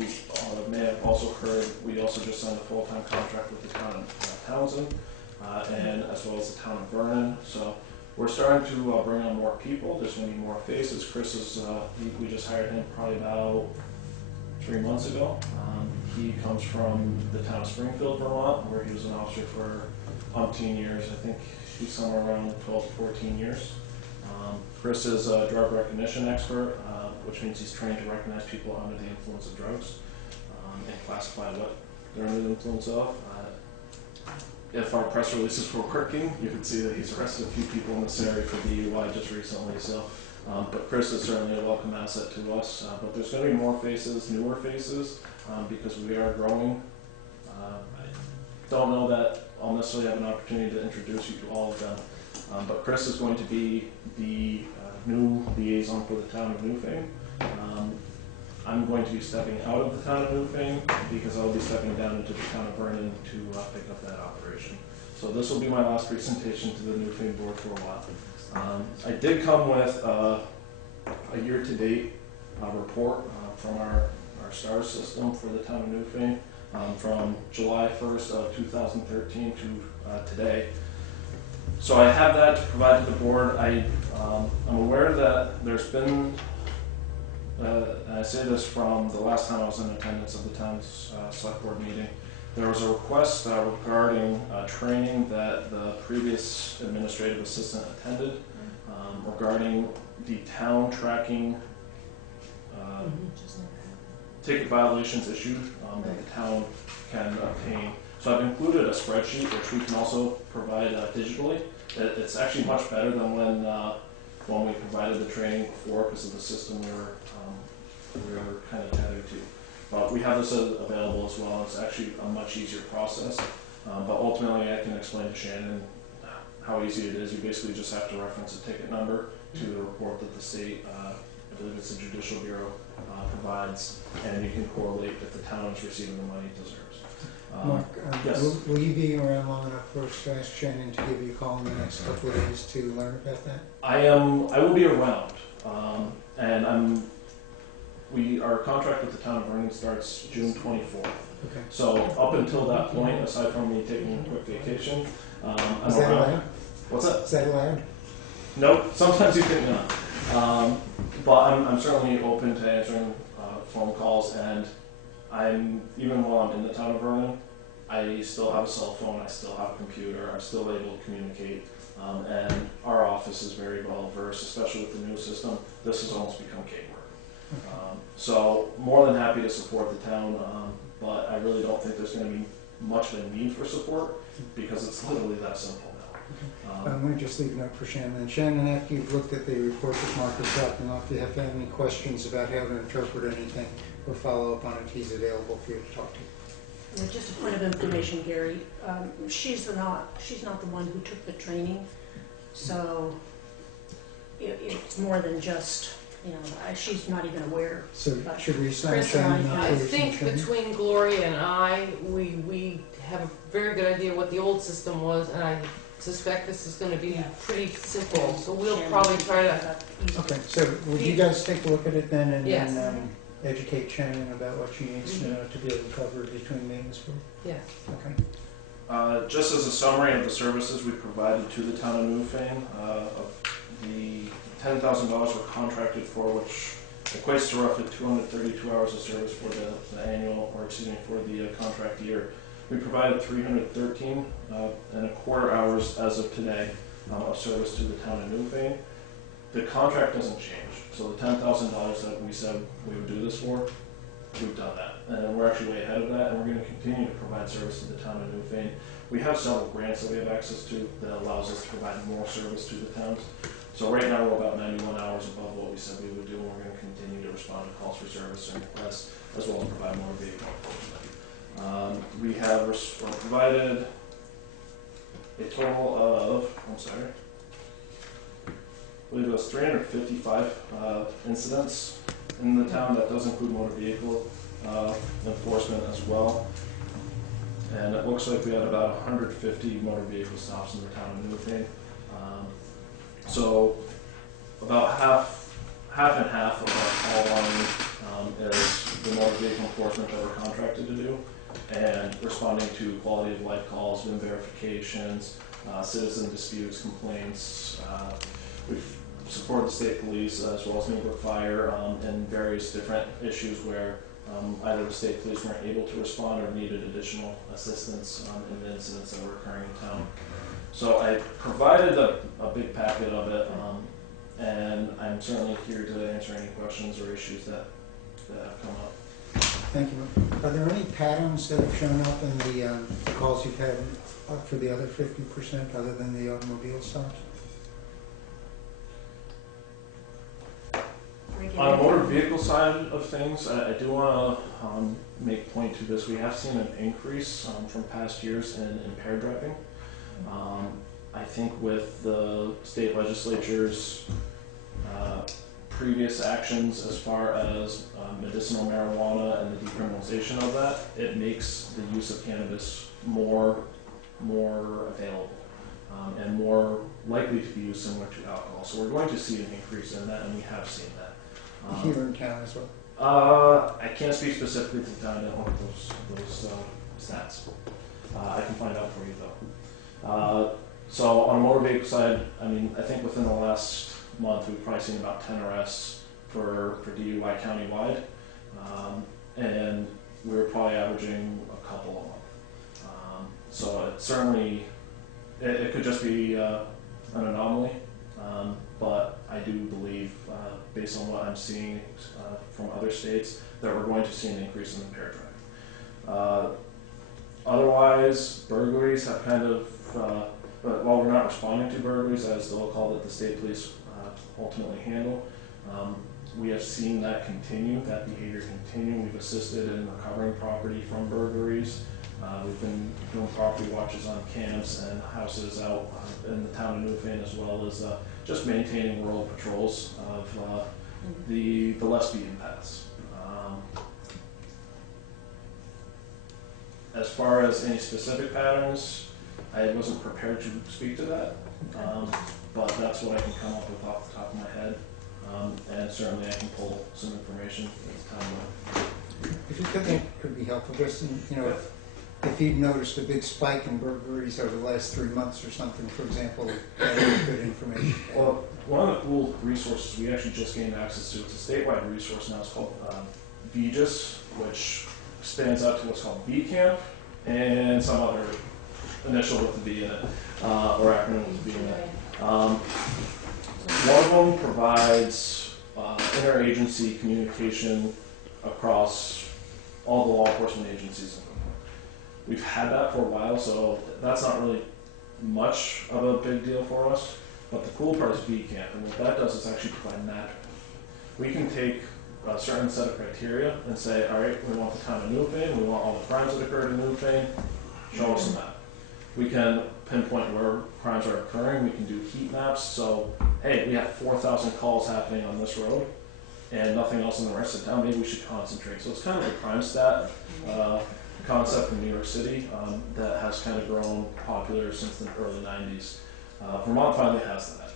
may have also heard, we also just signed a full-time contract with the town of Townsend, and as well as the town of Vernon. So we're starting to bring on more people. There's going to be more faces. Chris is, we just hired him probably about 3 months ago. He comes from the town of Springfield, Vermont, where he was an officer for umpteen years. I think he's somewhere around 12 to 14 years. Chris is a drug recognition expert, which means he's trained to recognize people under the influence of drugs and classify what they're under the influence of. If our press releases were working, you could see that he's arrested a few people in this area for DUI just recently. So, but Chris is certainly a welcome asset to us. But there's going to be more faces, newer faces, because we are growing. I don't know that I'll necessarily have an opportunity to introduce you to all of them. But Chris is going to be the new liaison for the town of Newfane. I'm going to be stepping out of the town of Newfane because I'll be stepping down into the town of Vernon to pick up that operation. So this will be my last presentation to the Newfane board for a while. I did come with a year-to-date report from our STARS system for the town of Newfane from July 1st of 2013 to today. So I have that to provide to the board. I'm aware that there's been, I say this from the last time I was in attendance of the town's select board meeting, there was a request regarding training that the previous administrative assistant attended regarding the town tracking ticket violations issued that the town can obtain. So I've included a spreadsheet which we can also provide digitally. It's actually much better than when we provided the training before because of the system we were kind of tethered to. But we have this available as well. It's actually a much easier process. But ultimately I can explain to Shannon how easy it is. You basically just have to reference a ticket number to the report that the state, I believe it's the Judicial Bureau, provides, and you can correlate if the town is receiving the money it deserves. Mark, yes. will you be around long enough for us to ask Shannon to give you a call in the next couple of days to learn about that? I will be around, and our contract with the town of Vernon starts June 24th. Okay. So up until that point, aside from me taking a quick vacation, I'm Is that around. allowed? What's that? Is that allowed? Nope. Sometimes you can not. But I'm certainly open to answering phone calls, and even while I'm in the town of Vernon, I still have a cell phone, I still have a computer, I'm still able to communicate, and our office is very well versed, especially with the new system. This has almost become cakework. So more than happy to support the town, but I really don't think there's going to be much of a need for support because it's literally that simple now. I'm going to just leave a note for Shannon. Shannon, after you've looked at the report that Mark is dropping off, if you have any questions about how to interpret anything or follow up on it, he's available for you to talk to. Just a point of information, Gary. She's not the one who took the training, so it's more than just, she's not even aware. So should we sign Chris Shannon and up I for some think training? between Gloria and I, we have a very good idea what the old system was, and I suspect this is going to be pretty simple. So we'll probably try to. Okay, so would you guys take a look at it then and Yes. then educate Shannon about what she needs to know to be able to cover between meetings? Yes. Okay. Just as a summary of the services we provided to the town of Newfane, of the $10,000 we're contracted for, which equates to roughly 232 hours of service for the annual, or excuse me, for the contract year. We provided 313 and a quarter hours as of today of service to the town of Newfane. The contract doesn't change, so the $10,000 that we said we would do this for, we've done that, and we're actually way ahead of that, and we're going to continue to provide service to the town of Newfane. We have several grants that we have access to that allows us to provide more service to the towns. So right now we're about 91 hours above what we said we would do, and we're going to continue to respond to calls for service and requests, as well as provide more vehicle enforcement. We have provided a total of, I believe it was 355 incidents in the town. That does include motor vehicle enforcement as well. And it looks like we had about 150 motor vehicle stops in the town of Newfane. So about half and half of our call volume is the motor vehicle enforcement that we're contracted to do, and responding to quality of life calls, VIN verifications, citizen disputes, complaints. We've supported the state police as well as Newbrook Fire in various different issues where either the state police weren't able to respond or needed additional assistance in the incidents that were occurring in town. So I provided a big packet of it, and I'm certainly here to answer any questions or issues that have come up. Thank you. Are there any patterns that have shown up in the calls you've had for the other 50% other than the automobile stops? On the motor vehicle side of things, I do want to make point to this. We have seen an increase from past years in impaired driving. I think with the state legislature's previous actions as far as medicinal marijuana and the decriminalization of that, it makes the use of cannabis more available and more likely to be used similar to alcohol. So we're going to see an increase in that, and we have seen that. Here in town as well. I can't speak specifically to the town. I don't have those stats. I can find out for you though. So on the motor vehicle side, I mean, I think within the last month we've probably seen about 10 arrests for DUI countywide, and we're probably averaging a couple a month. So it certainly, it could just be an anomaly, but I do believe, based on what I'm seeing from other states, that we're going to see an increase in impaired driving. Otherwise, burglaries have kind of, but while we're not responding to burglaries, as they'll call it, the state police ultimately handle, we have seen that continue, that behavior continue. We've assisted in recovering property from burglaries. We've been doing property watches on camps and houses out in the town of Newfane, as well as just maintaining rural patrols of the less beaten paths. As far as any specific patterns, I wasn't prepared to speak to that, but that's what I can come up with off the top of my head, and certainly I can pull some information as time goes. If you could, it could be helpful, just, you know, if you've noticed a big spike in burglaries over the last 3 months or something, for example, that would be good information. Well, one of the cool resources we actually just gained access to, it's a statewide resource now, it's called VGIS, which stands out to what's called B Camp, and some other initial with the B in it, or acronym with the B in it. One of them provides interagency communication across all the law enforcement agencies. We've had that for a while, so that's not really much of a big deal for us. But the cool part is B Camp, and what that does is actually provide mapping. We can take a certain set of criteria and say, all right, we want the town of Newfane, we want all the crimes that occurred in Newfane, show us a map. We can pinpoint where crimes are occurring, we can do heat maps, so, hey, we have 4,000 calls happening on this road, and nothing else in the rest of town, maybe we should concentrate. So it's kind of a crime stat concept from New York City that has kind of grown popular since the early 90s. Vermont finally has that.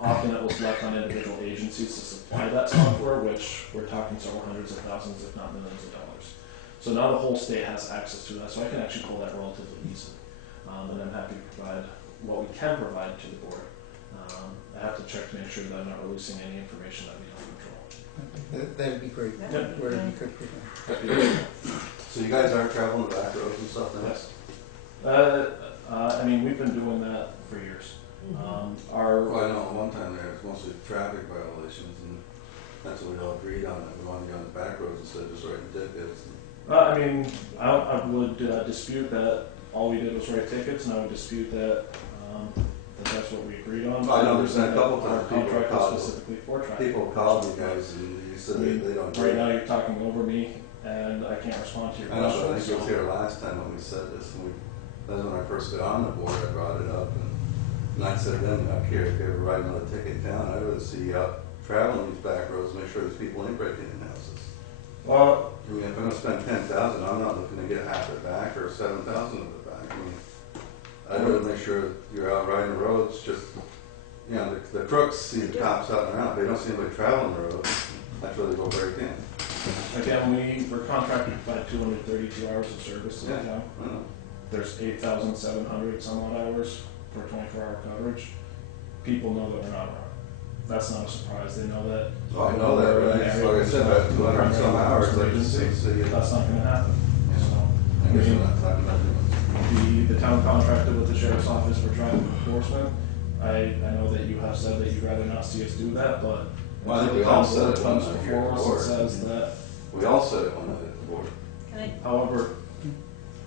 Often it was left on individual agencies to supply that software, which we're talking several hundreds of thousands, if not millions of dollars. So now the whole state has access to that, so I can actually pull that relatively easily. And I'm happy to provide what we can provide to the board. I have to check to make sure that I'm not releasing any information that we don't control. That'd be great. Yep. Where you could provide. So you guys aren't traveling the back roads and stuff now? Yes. I mean, we've been doing that for years. Well, I know at one time there was mostly traffic violations, and that's what we all agreed on, that we wanted to go on the back roads instead of just writing tickets. I mean, I would dispute that all we did was write tickets, and I would dispute that that's what we agreed on. I know there's been a couple times our contract was specifically for traffic. People called you guys and you said they don't do Right it. now, you're talking over me, and I can't respond to your I know, question. but I think it was here last time when we said this, and that was when I first got on the board, I brought it up, and I said then, up here, if you ever write another ticket in town, I'd rather see you out traveling these back roads, make sure there's people ain't breaking in houses. Well, I mean, if I'm gonna spend 10,000, I'm not looking to get half it back or 7,000 of it back. I mean, I'd rather make sure you're out riding the roads, just, you know, the crooks see the cops out and around, they don't see anybody traveling the road, that's where they go break in. again, we're contracted by 232 hours of service to the Yeah. town. I know. There's 8,700 some odd hours for 24-hour coverage. People know that we're not around. That's not a surprise. They know that. Oh, I know that, but I, like I said, about 200 and some hours, like the same city. That's not going to happen. So, I guess we're not talking about it. the town contracted with the sheriff's office for traffic enforcement. I know that you have said that you'd rather not see us do that, but Well, I think until we all the said it comes when we before were us, here it says that. We all said it when I hit the board. Can I, However,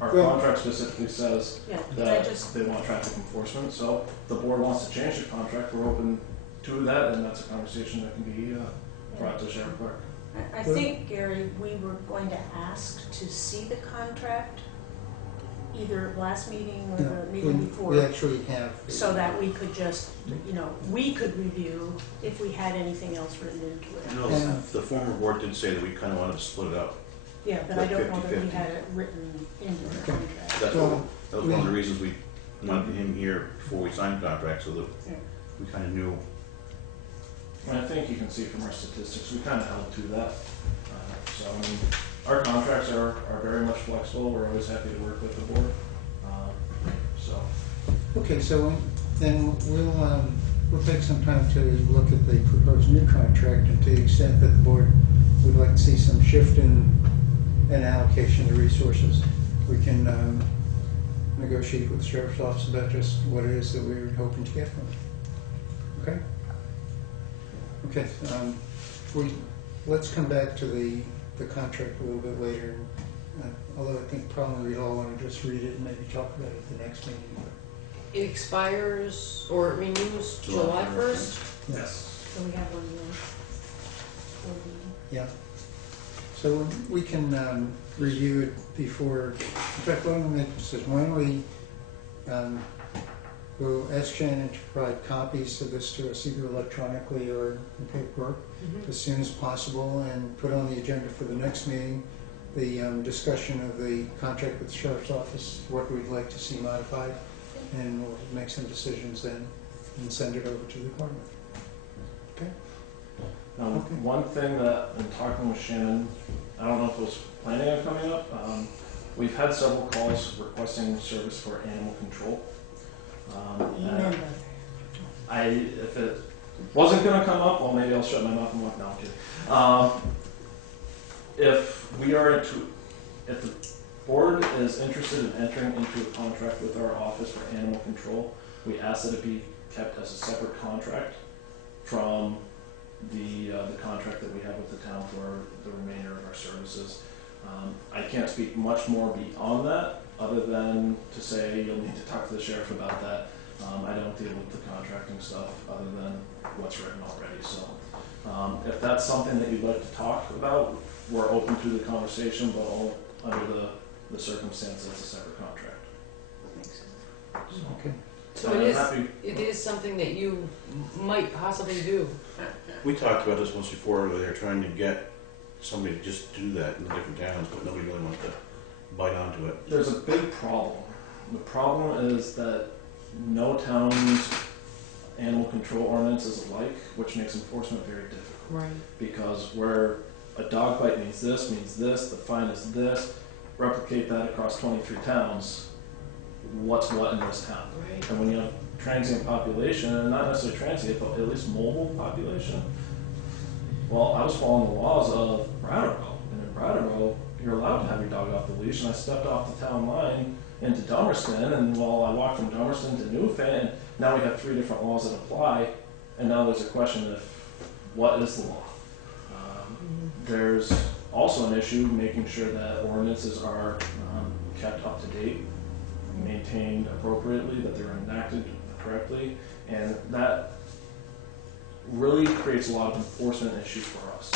our Well- contract specifically says yeah, can I that just, they want traffic enforcement, so if the board wants to change the contract, we're open to that, and that's a conversation that can be brought to Sheriff Clark. I think, Gary, we were going to ask to see the contract either last meeting or No, the meeting we before, actually have. so that we could just, we could review if we had anything else written into I it. know Yeah. the former board did say that we kind of wanted to split it up. Yeah, but I don't know that we 50-50. had it written into the Okay. contract. That Well, was one of the reasons we wanted him here before we signed the contract, so that Yeah. we kind of knew. And I think you can see from our statistics, we kind of held to that. So, I mean, our contracts are very much flexible. We're always happy to work with the board. So, Okay, so then we'll take some time to look at the proposed new contract, and to the extent that the board would like to see some shift in an allocation of resources, we can negotiate with the sheriff's office about just what it is that we're hoping to get from it. Okay? Okay, let's come back to the contract a little bit later, although I think probably we'd all want to just read it and maybe talk about it at the next meeting. It expires or it renews July 1st? yes. So we have one more. for the- Yeah. So we can review it before, in fact, why don't we make a decision? Why don't we, we'll ask Shannon to provide copies of this to us either electronically or in paper as soon as possible, and put on the agenda for the next meeting the discussion of the contract with the sheriff's office, what we'd like to see modified, and we'll make some decisions then and send it over to the department. Okay? Okay. One thing that in talking with Shannon, I don't know if it was planning on coming up, we've had several calls requesting service for animal control. Remember. If it wasn't going to come up, well, maybe I'll shut my mouth and walk. No, I'm kidding. If the board is interested in entering into a contract with our office for animal control, we ask that it be kept as a separate contract from the contract that we have with the town for the remainder of our services. I can't speak much more beyond that, other than to say you'll need to talk to the sheriff about that. I don't deal with the contracting stuff other than what's written already. So if that's something that you'd like to talk about, we're open to the conversation, but all under the circumstances, it's a separate contract. Makes sense. So, Okay. So I'm it is, happy. it is something that you might possibly do. We talked about this once before, where they were trying to get somebody to just do that in the different towns, but nobody really wants to bite onto it. There's a big problem. The problem is that no town's animal control ordinance is alike, which makes enforcement very difficult. Right. Because where a dog bite means this, the fine is this, replicate that across 23 towns, what's what in this town? Right. And when you have transient population, and not necessarily transient, but at least mobile population, well, I was following the laws of Brattleboro, and in Brattleboro, you're allowed to have your dog off the leash, and I stepped off the town line into Dummerston, and while I walked from Dummerston to Newfane, and now we have 3 different laws that apply, and now there's a question of what is the law? There's also an issue making sure that ordinances are kept up to date, maintained appropriately, that they're enacted correctly, and that really creates a lot of enforcement issues for us.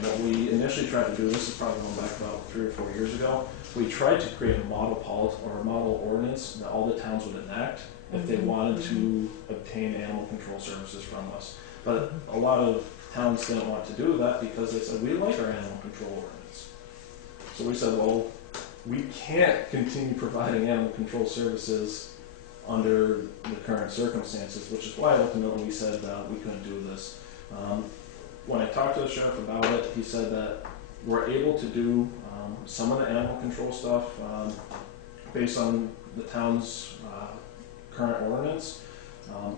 What we initially tried to do, this is probably going back about 3 or 4 years ago, we tried to create a model policy or a model ordinance that all the towns would enact if they wanted to obtain animal control services from us. But a lot of towns didn't want to do that because they said, we like our animal control ordinance. So we said, well, we can't continue providing animal control services under the current circumstances, which is why ultimately we said we couldn't do this. When I talked to the sheriff about it, he said that we're able to do some of the animal control stuff based on the town's current ordinance.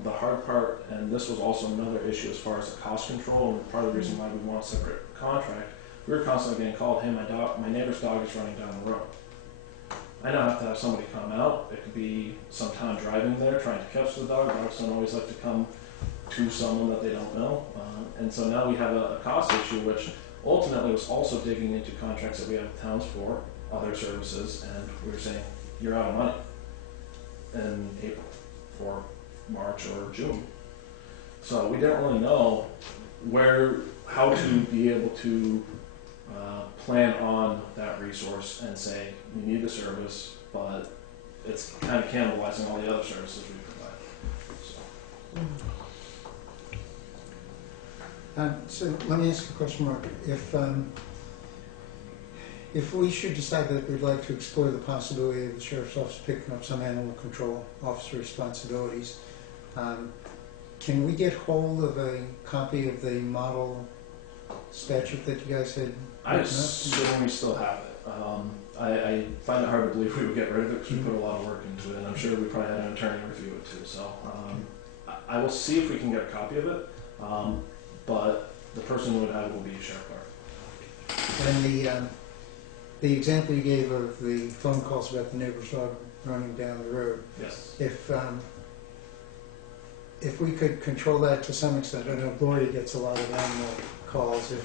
The hard part, and this was also another issue as far as the cost control, and part of the reason why we want a separate contract, we were constantly getting called, hey, my neighbor's dog is running down the road. I now have to have somebody come out. It could be some time driving there, trying to catch the dog. Dogs don't always like to come to someone that they don't know. And so now we have a cost issue, which ultimately was also digging into contracts that we have with towns for other services, and we were saying, you're out of money in April for March or June. So we didn't really know how to be able to plan on that resource and say, we need the service, but it's kind of cannibalizing all the other services we provide. So. So let me ask you a question, Mark. If we should decide that we'd like to explore the possibility of the sheriff's office picking up some animal control officer responsibilities, can we get hold of a copy of the model statute that you guys had? I assume we still have it. I find it hard to believe we would get rid of it because we put a lot of work into it, and I'm sure we probably had an attorney review it too. So I will see if we can get a copy of it, but the person who would have it will be Sheriff Clark. And the example you gave of the phone calls about the neighbor's dog running down the road, Yes. if we could control that to some extent, I know Gloria gets a lot of animal calls. If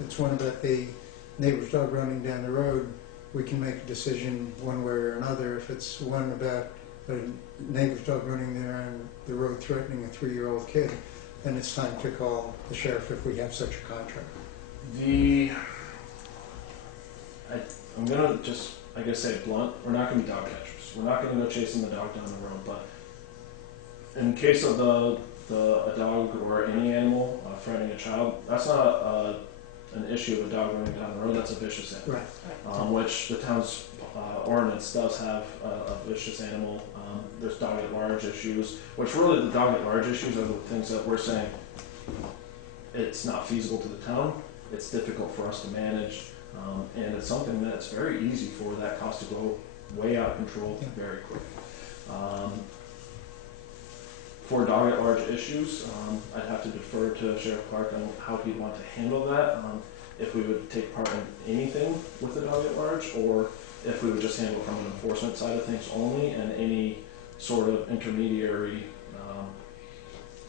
it's one about the neighbor's dog running down the road, we can make a decision one way or another. If it's one about a neighbor's dog running there on the road threatening a 3-year-old kid, then it's time to call the sheriff if we have such a contract. I'm gonna just, I guess, say it blunt. We're not gonna be dog catchers. We're not gonna go chasing the dog down the road. But in case of a dog or any animal threatening a child, that's not an issue of a dog running down the road. That's a vicious animal, Right. which the town's ordinance does have a vicious animal. There's dog at large issues, which really the dog at large issues are the things that we're saying it's not feasible to the town. It's difficult for us to manage. And it's something that's very easy for that cost to go way out of control very quick. For dog at large issues, I'd have to defer to Sheriff Clark on how he'd want to handle that. If we would take part in anything with the dog at large, or if we would just handle it from an enforcement side of things only, and any sort of intermediary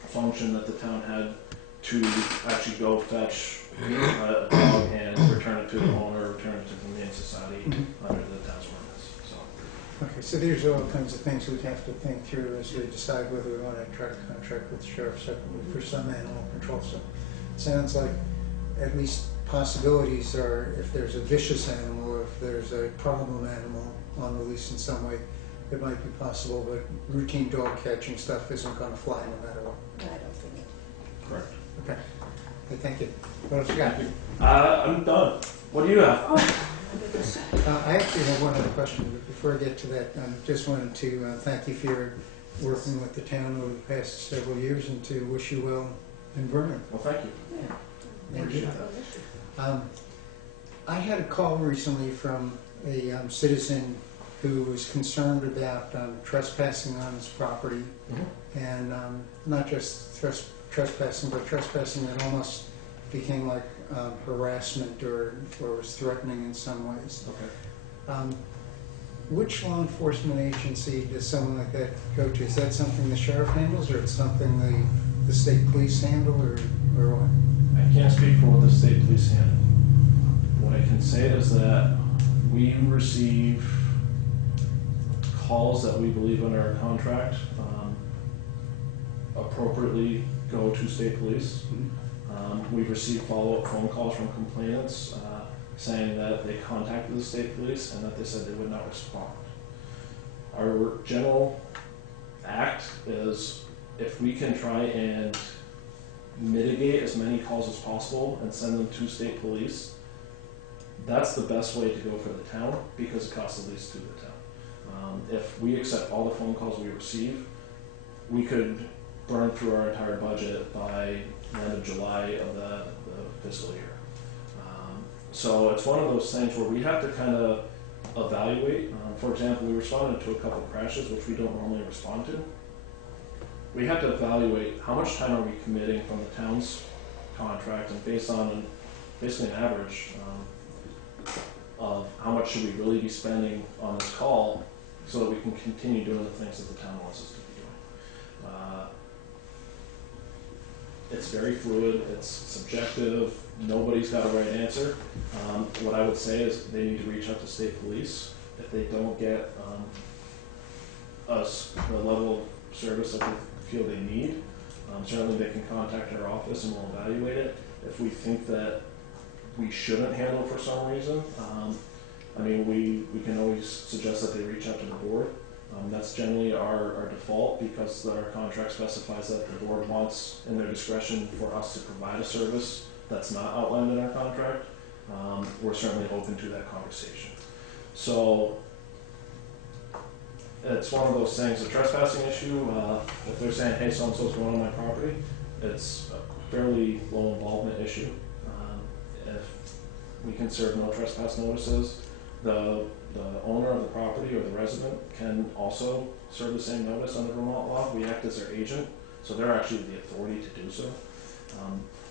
function that the town had to actually go fetch a dog and return it to the owner, return it to the Humane Society under the town's ordinance. So. Okay, so there's all kinds of things we'd have to think through as we decide whether we want to try to contract with the sheriff separately for some animal control. So it sounds like at least possibilities are if there's a vicious animal or if there's a problem animal on the lease in some way, it might be possible, but routine dog catching stuff isn't going to fly no matter what. I don't think it. Correct. Okay. Okay, thank you. What else you got? I'm done. What do you have? I actually have one other question, but before I get to that, I just wanted to thank you for your working with the town over the past several years and to wish you well in Vernon. Well, thank you. Yeah. Thank you. I had a call recently from a citizen who was concerned about trespassing on his property, and not just trespassing, but trespassing that almost became like harassment or was threatening in some ways. Okay. Which law enforcement agency does someone like that go to? Is that something the sheriff handles, or it's something the state police handle, or what? I can't speak for what the state police handle. What I can say is that we receive calls that we believe under our contract appropriately go to state police. We've received follow-up phone calls from complainants saying that they contacted the state police and that they said they would not respond. Our general act is if we can try and mitigate as many calls as possible and send them to state police, that's the best way to go for the town because it costs the least to the town. If we accept all the phone calls we receive, we could burn through our entire budget by the end of July of the fiscal year. So it's one of those things where we have to kind of evaluate. For example, we responded to a couple of crashes, which we don't normally respond to. We have to evaluate how much time are we committing from the town's contract, and based on basically an average of how much should we really be spending on this call so that we can continue doing the things that the town wants us to be doing. It's very fluid, it's subjective, nobody's got a right answer. What I would say is they need to reach out to state police. If they don't get us the level of service that they feel they need, certainly they can contact our office and we'll evaluate it. If we think that we shouldn't handle it for some reason, I mean, we can always suggest that they reach out to the board That's generally our default because our contract specifies that the board wants in their discretion for us to provide a service that's not outlined in our contract. We're certainly open to that conversation. So it's one of those things, a trespassing issue, if they're saying, hey, so-and-so's going on my property, it's a fairly low involvement issue. If we can serve no trespass notices, the owner of the property or the resident can also serve the same notice under Vermont law. We act as their agent, so they're actually the authority to do so.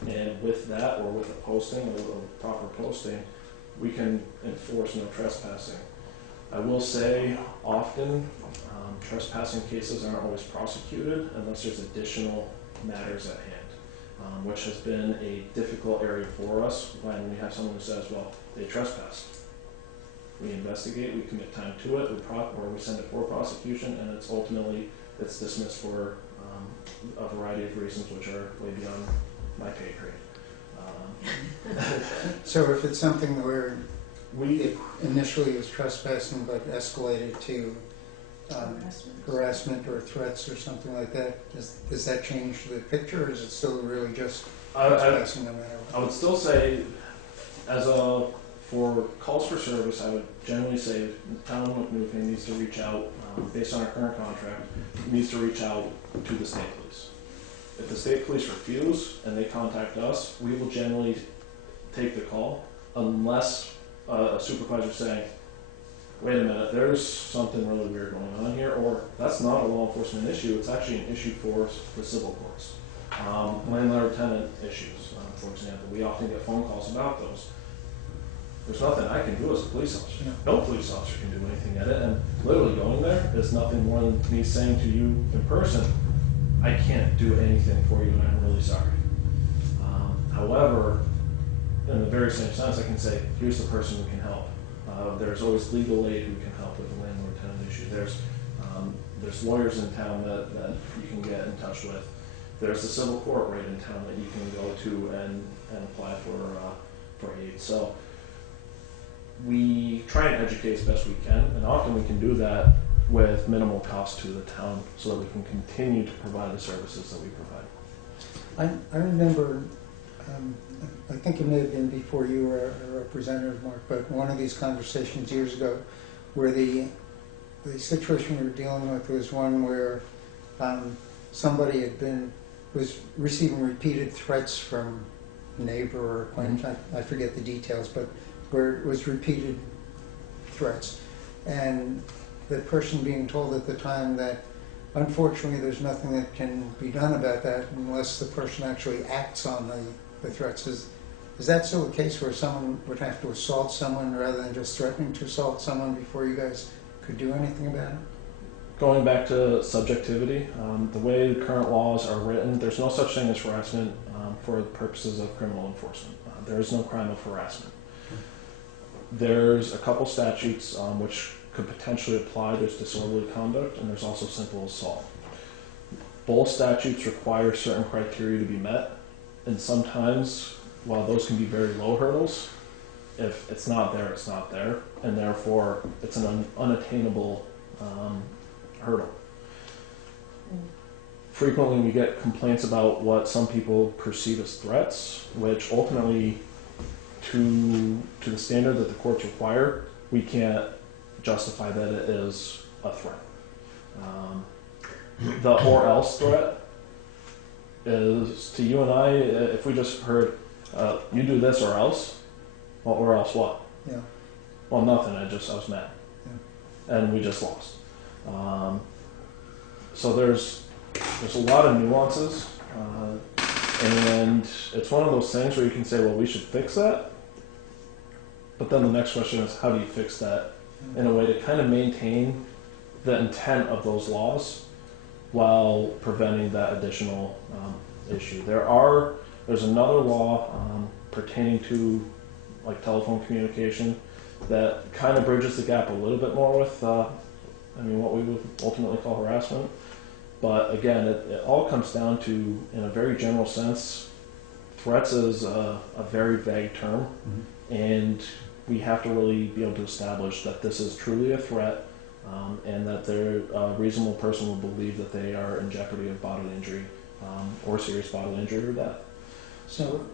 And with that, or with a posting, a proper posting, we can enforce no trespassing. I will say, often, trespassing cases aren't always prosecuted unless there's additional matters at hand, which has been a difficult area for us when we have someone who says, well, they trespassed. We investigate, we commit time to it, or we send it for prosecution, and it's ultimately dismissed for a variety of reasons which are way beyond my pay grade. So if it's something where it initially was trespassing but escalated to harassment or threats or something like that, does that change the picture, or is it still really just trespassing no matter what? I would still say, for calls for service, I would generally say the town of Newfane needs to reach out, based on our current contract, needs to reach out to the state police. If the state police refuse and they contact us, we will generally take the call unless a supervisor saying, wait a minute, there's something really weird going on here, or that's not a law enforcement issue, it's actually an issue for the civil courts. Landlord-tenant issues, for example, we often get phone calls about those. There's nothing I can do as a police officer. No police officer can do anything at it, and literally going there is nothing more than me saying to you in person, I can't do anything for you and I'm really sorry. However, in the very same sense, I can say, here's the person who can help. There's always legal aid who can help with the landlord-tenant issue. There's lawyers in town that you can get in touch with. There's the civil court right in town that you can go to and apply for aid. So we try and educate as best we can, and often we can do that with minimal cost to the town so that we can continue to provide the services that we provide. I remember, I think it may have been before you were a representative, Mark, but one of these conversations years ago where the situation we were dealing with was one where somebody was receiving repeated threats from a neighbor or acquaintance, I forget the details, but where it was repeated threats. And the person being told at the time that unfortunately there's nothing that can be done about that unless the person actually acts on the threats. Is that still the case where someone would have to assault someone rather than just threatening to assault someone before you guys could do anything about it? Going back to subjectivity, the way the current laws are written, there's no such thing as harassment for purposes of criminal enforcement. There is no crime of harassment. There's a couple statutes which could potentially apply. There's disorderly conduct, and there's also simple assault. Both statutes require certain criteria to be met, and sometimes, while those can be very low hurdles, if it's not there, it's not there, and therefore it's an unattainable hurdle. Frequently we get complaints about what some people perceive as threats, which ultimately, to the standard that the courts require, we can't justify that it is a threat. The or else threat is to you and I, if we just heard, you do this or else, well, or else what? Yeah. Well, nothing, I was mad. Yeah. And we just lost. So there's a lot of nuances, and it's one of those things where you can say, well, we should fix that, but then the next question is, how do you fix that in a way to kind of maintain the intent of those laws while preventing that additional issue. There's another law pertaining to like telephone communication that kind of bridges the gap a little bit more with what we would ultimately call harassment. But again, it all comes down to, in a very general sense, threats is a very vague term, and we have to really be able to establish that this is truly a threat, and that a reasonable person will believe that they are in jeopardy of bodily injury or serious bodily injury or death. So,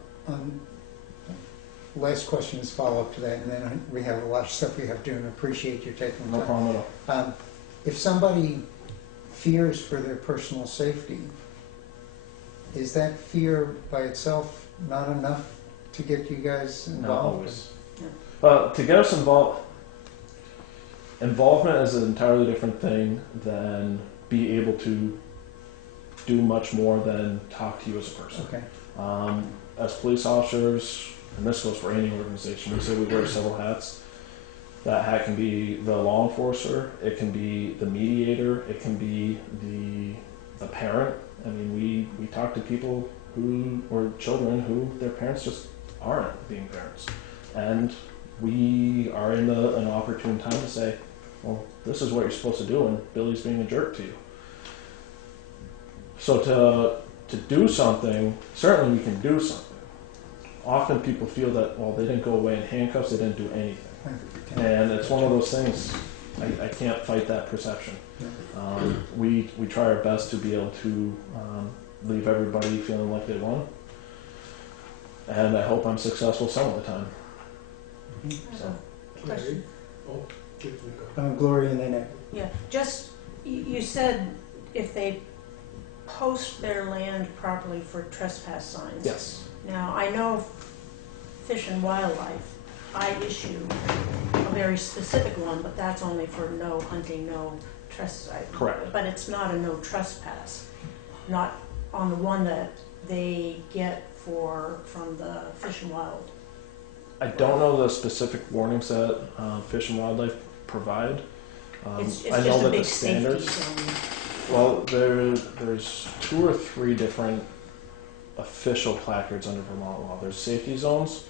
last question is follow up to that, and then we have a lot of stuff we have to do, and appreciate you taking the No time. problem at all. If somebody fears for their personal safety, is that fear by itself not enough to get you guys Not involved? always. To get us involvement is an entirely different thing than be able to do much more than talk to you as a person. Okay. As police officers, and this goes for any organization, we say we wear several hats. That hat can be the law enforcer, it can be the mediator, it can be the parent. I mean, we talk to people or children who their parents just aren't being parents. And we are in an opportune time to say, well, this is what you're supposed to do, and Billy's being a jerk to you. So to do something, certainly we can do something. Often people feel that, well, they didn't go away in handcuffs, they didn't do anything. And it's one of those things, I can't fight that perception. We try our best to be able to leave everybody feeling like they won. And I hope I'm successful some of the time. So. Question. Gloria and then Ed. Yeah, just, you said if they post their land properly for trespass signs. Yes. Now, I know Fish and Wildlife, I issue a very specific one, but that's only for no hunting, no trespass. Correct. But it's not a no trespass, not on the one that they get from the Fish and Wild. I don't know the specific warnings that Fish and Wildlife provide. It's I know just a that big the standards. safety zone. Well, there's 2 or 3 different official placards under Vermont law. There's safety zones,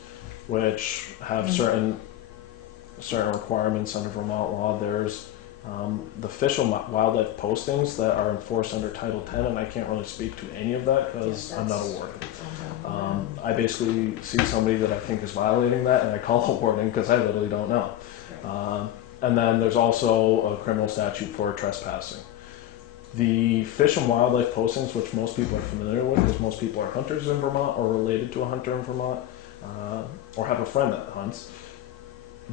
which have certain requirements under Vermont law. There's the fish and wildlife postings that are enforced under Title 10, and I can't really speak to any of that because I'm not a warden. I basically see somebody that I think is violating that, and I call a warden because I literally don't know. And then there's also a criminal statute for trespassing. The fish and wildlife postings, which most people are familiar with, because most people are hunters in Vermont or related to a hunter in Vermont, or have a friend that hunts.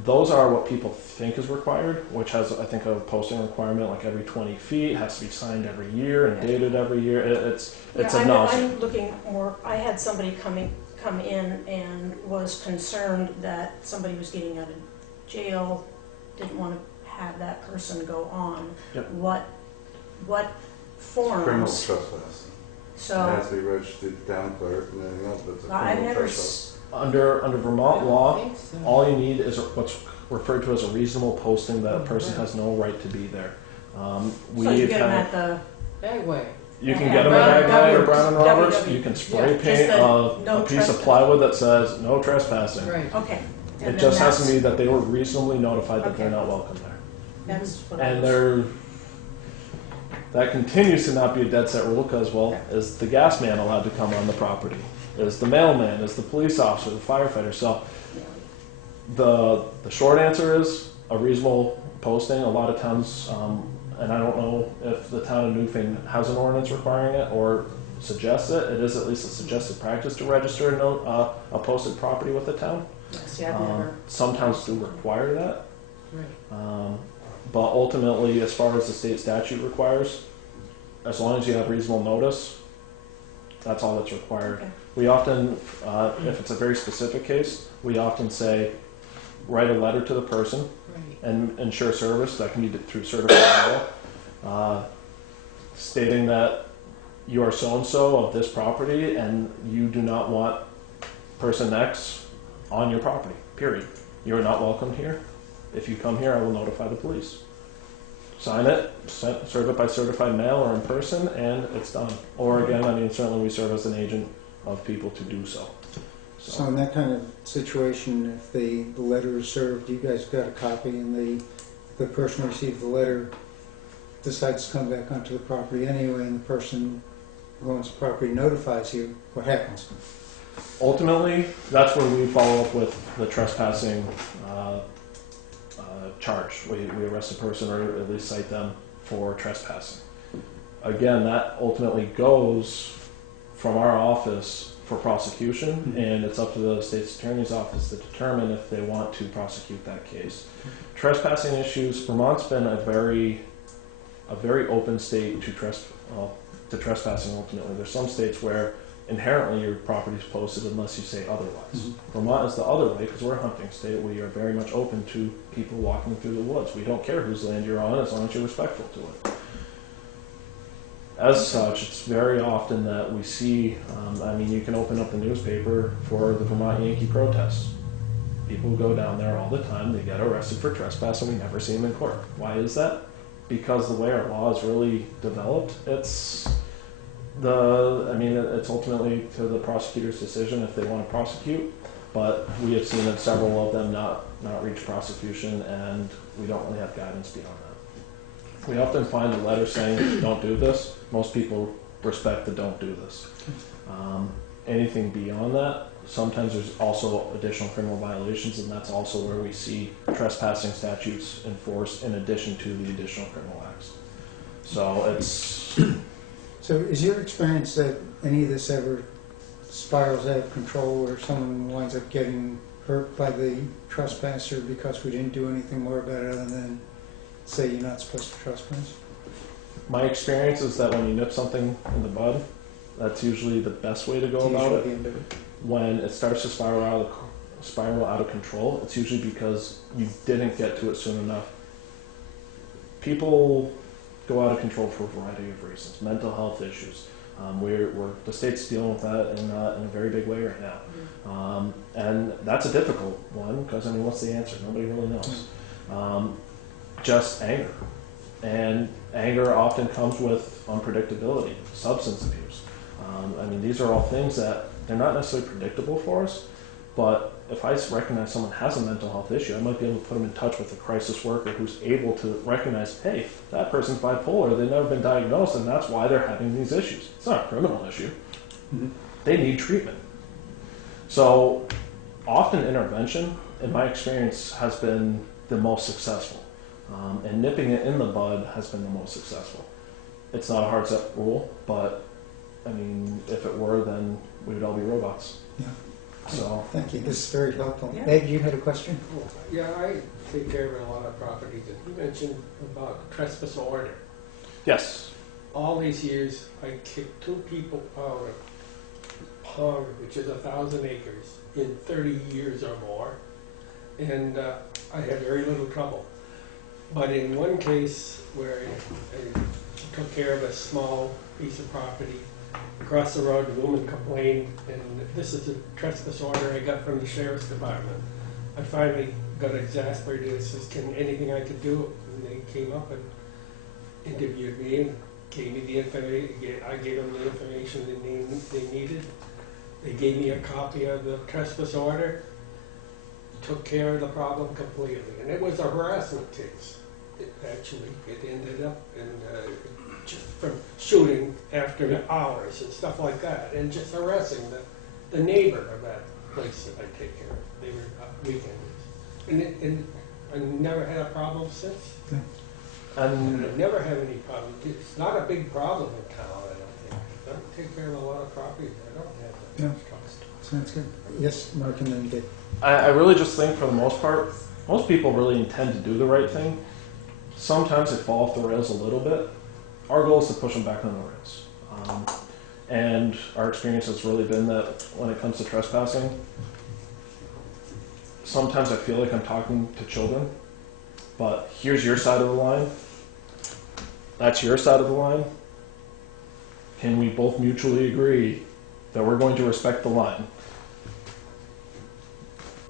Those are what people think is required, which has, I think, a posting requirement like every 20 feet, has to be signed every year and dated every year. It's a nonsense. I'm looking more, I had somebody come in and was concerned that somebody was getting out of jail, didn't want to have that person go on. Yep. What forms? Criminal trespass. So It has to be registered to town clerk and everything else, but it's a I've criminal never. trespass. Under Vermont law, I think so. all you need is what's referred to as a reasonable posting that a person has no right to be there. So you get them at the. Bagway. You can Yeah, get them at Agni or Brown and Roberts. WW. You can spray Yeah, paint just no a piece of trespass. plywood that says no trespassing. Right. Okay. It just has to be that they were reasonably notified that they're Okay. not welcome there. That's what I And was. that continues to not be a dead set rule because, well, is the gas man allowed to come on the property? Is the mailman? Is the police officer? The firefighter? So the short answer is a reasonable posting. A lot of towns, and I don't know if the town of Newfane has an ordinance requiring it or suggests it. It is at least a suggested practice to register a posted property with the town. See, I've never. Some towns do require that. Right. But ultimately, as far as the state statute requires, as long as you have reasonable notice, that's all that's required. Okay. We often, if it's a very specific case, we often say, write a letter to the person Right. and ensure service. That can be through certified mail, stating that you are so-and-so of this property and you do not want person X on your property, period. You are not welcome here. If you come here, I will notify the police. Sign it, serve it by certified mail or in person, and it's done. Or again, I mean, certainly we serve as an agent of people to do so. So in that kind of situation, if the letter is served, you guys got a copy, and the person who received the letter decides to come back onto the property anyway, and the person who owns the property notifies you, what happens? Ultimately, that's where we follow up with the trespassing charged. We arrest a person or at least cite them for trespassing. Again, that ultimately goes from our office for prosecution, and it's up to the state's attorney's office to determine if they want to prosecute that case. Trespassing issues, Vermont's been a very open state to trespassing ultimately. There's some states where inherently your property is posted unless you say otherwise. Vermont is the other way because we're a hunting state. We are very much open to people walking through the woods. We don't care whose land you're on as long as you're respectful to it. As such, it's very often that we see, you can open up the newspaper for the Vermont Yankee protests. People go down there all the time, they get arrested for trespass, and we never see them in court. Why is that? Because the way our law is really developed, it's ultimately to the prosecutor's decision if they want to prosecute, but we have seen that several of them not reach prosecution, and we don't really have guidance beyond that. We often find a letter saying, don't do this. Most people respect the don't do this. Anything beyond that, sometimes there's also additional criminal violations, and that's also where we see trespassing statutes enforced in addition to the additional criminal acts. So it's... So is your experience that any of this ever spirals out of control or someone winds up getting hurt by the trespasser because we didn't do anything more about it other than say you're not supposed to trespass? My experience is that when you nip something in the bud, that's usually the best way to go about it. When it starts to spiral out of control, it's usually because you didn't get to it soon enough. People go out of control for a variety of reasons. Mental health issues. The state's dealing with that in a very big way right now. And that's a difficult one because, what's the answer? Nobody really knows. Just anger. And anger often comes with unpredictability, substance abuse. These are all things that they're not necessarily predictable for us, but if I recognize someone has a mental health issue, I might be able to put them in touch with a crisis worker who's able to recognize, hey, that person's bipolar, they've never been diagnosed, and that's why they're having these issues. It's not a criminal issue. Mm-hmm. They need treatment. So often intervention, in my experience, has been the most successful. And nipping it in the bud has been the most successful. It's not a hard set rule, but if it were, then we would all be robots. Yeah. So thank you. This is very helpful. Yeah. Ed, you had a question? Yeah, I take care of a lot of properties. And you mentioned about trespass order. yes, All these years, I kicked 2 people out of Pond, which is 1,000 acres, in 30 years or more, and I had very little trouble. But in one case where I took care of a small piece of property, across the road, the woman complained, and this is a trespass order I got from the sheriff's department. I finally got exasperated and says, "Can anything I could do?" And they came up and interviewed me and gave me the information. I gave them the information they needed. They gave me a copy of the trespass order. Took care of the problem completely, and it was a harassment case. It ended up in just from shooting after hours and stuff like that, and just harassing the neighbor of that place that I take care of. They were weekenders, and I never had a problem since. Yeah. And I never had any problem. It's not a big problem in town, I don't think. I don't take care of a lot of properties. I don't have that much trouble. Sounds good. Yes, Mark, and then Dick. I really just think for the most part, most people really intend to do the right thing. Sometimes they fall off the rails a little bit. Our goal is to push them back on the rails. And our experience has really been that when it comes to trespassing, sometimes I feel like I'm talking to children, but here's your side of the line. That's your side of the line. Can we both mutually agree that we're going to respect the line?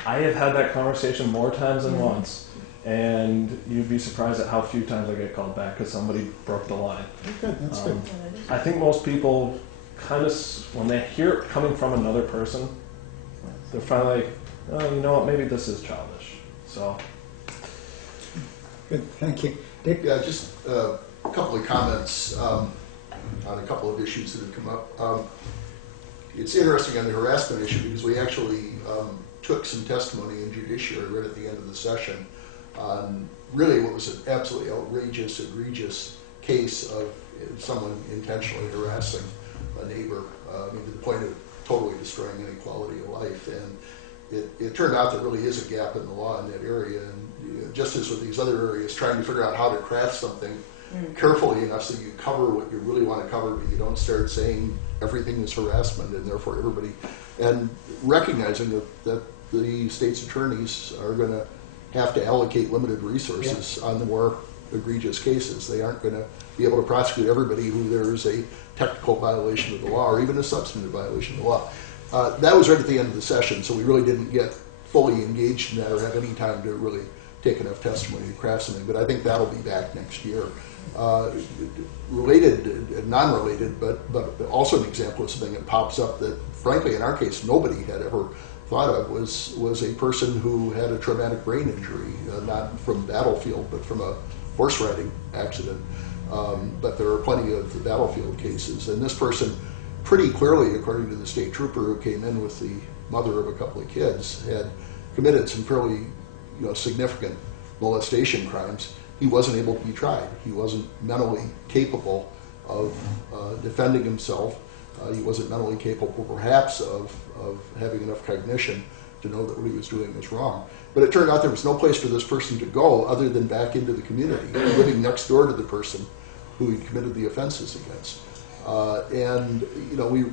I have had that conversation more times than once, and you'd be surprised at how few times I get called back because somebody broke the line. Good, that's good. I think most people kind of, when they hear it coming from another person, they're finally like, oh, you know what, maybe this is childish. So. Good, thank you. Dick? Yeah, just a couple of comments on a couple of issues that have come up. It's interesting on the harassment issue because we actually took some testimony in judiciary right at the end of the session on really what was an absolutely outrageous, egregious case of someone intentionally harassing a neighbor, I mean, to the point of totally destroying any quality of life. And it turned out there really is a gap in the law in that area. And just as with these other areas, trying to figure out how to craft something carefully enough so you cover what you really want to cover, but you don't start saying everything is harassment and therefore everybody, and recognizing that the state's attorneys are going to have to allocate limited resources on the more egregious cases. They aren't going to be able to prosecute everybody who there is a technical violation of the law or even a substantive violation of the law. That was right at the end of the session, so we really didn't get fully engaged in that or have any time to really take enough testimony to craft something, but I think that'll be back next year. Related and non-related, but also an example of something that pops up that, frankly, in our case, nobody had ever thought of was a person who had a traumatic brain injury, not from battlefield, but from a horse riding accident. But there are plenty of the battlefield cases, and this person, pretty clearly, according to the state trooper who came in with the mother of a couple of kids, had committed some fairly, significant molestation crimes. He wasn't able to be tried. He wasn't mentally capable of defending himself. He wasn't mentally capable, perhaps, of having enough cognition to know that what he was doing was wrong. But it turned out there was no place for this person to go other than back into the community, living next door to the person who he committed the offenses against. And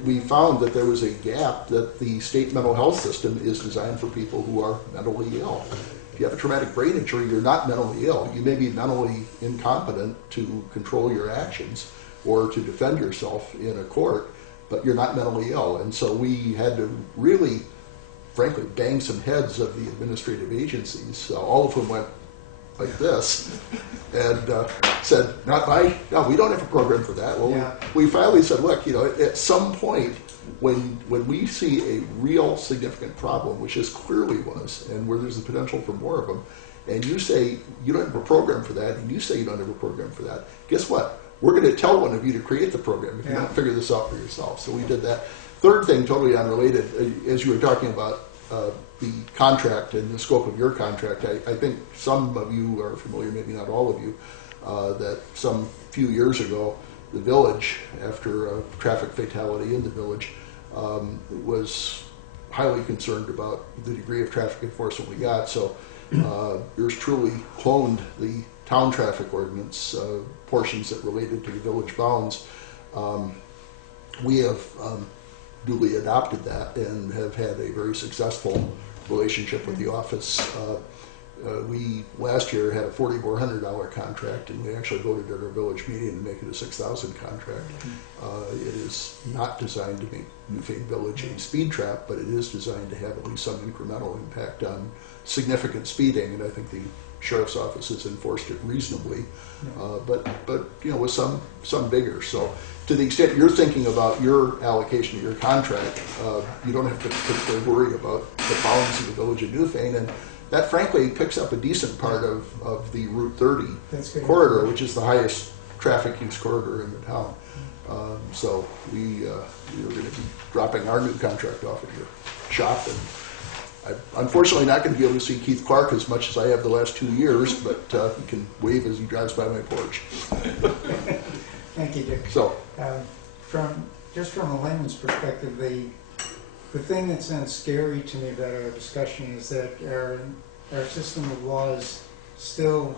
we found that there was a gap, that the state mental health system is designed for people who are mentally ill. If you have a traumatic brain injury, you're not mentally ill. You may be mentally incompetent to control your actions or to defend yourself in a court, but you're not mentally ill. And so we had to really, frankly, bang some heads of the administrative agencies, all of whom went like this, and said, no, we don't have a program for that. Well, we finally said, look, at some point, when we see a real significant problem, which this clearly was, and where there's the potential for more of them, and you say you don't have a program for that, and you say you don't have a program for that, guess what? We're going to tell one of you to create the program if you don't figure this out for yourself. So we did that. Third thing, totally unrelated, as you were talking about the contract and the scope of your contract, I think some of you are familiar, maybe not all of you, that some few years ago, the village, after a traffic fatality in the village, was highly concerned about the degree of traffic enforcement we got. So yours truly cloned the town traffic ordinance, portions that related to the village bounds. We have duly adopted that and have had a very successful relationship with the office. We last year had a $4,400 contract, and we actually voted at our village meeting to make it a $6,000 contract. It is not designed to make Newfane Village a speed trap, but it is designed to have at least some incremental impact on significant speeding, and I think the sheriff's office has enforced it reasonably, but with some vigor. So to the extent you're thinking about your allocation of your contract, you don't have to particularly worry about the bounds of the village of Newfane, and that frankly picks up a decent part of the Route 30 corridor, which is the highest traffic use corridor in the town. So we are going to be dropping our new contract off at your shop, and I'm unfortunately not going to be able to see Keith Clark as much as I have the last 2 years, but he can wave as he drives by my porch. Thank you, Dick. So, from a layman's perspective, the thing that sounds scary to me about our discussion is that our system of laws still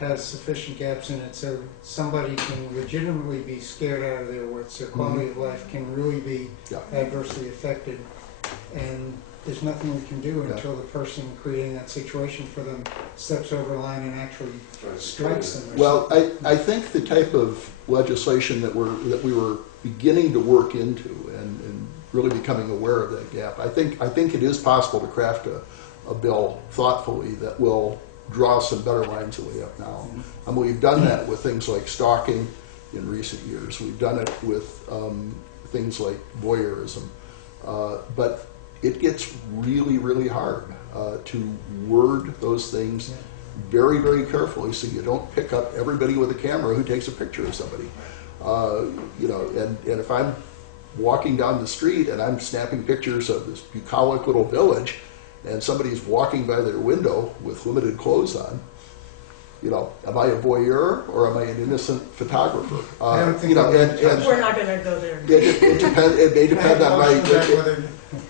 has sufficient gaps in it so somebody can legitimately be scared out of their work, so quality of life can really be adversely affected. And there's nothing we can do until the person creating that situation for them steps over the line and actually strikes them. Well, I think the type of legislation that we were beginning to work into and really becoming aware of that gap, I think it is possible to craft a bill thoughtfully that will draw some better lines than we have now. I mean, we've done that with things like stalking in recent years. We've done it with things like voyeurism, but it gets really, really hard to word those things very, very carefully so you don't pick up everybody with a camera who takes a picture of somebody. And if I'm walking down the street and I'm snapping pictures of this bucolic little village, and somebody's walking by their window with limited clothes on, you know, am I a voyeur or am I an innocent photographer? I don't think you know, that- and We're not gonna go there. it may depend on my, Whether-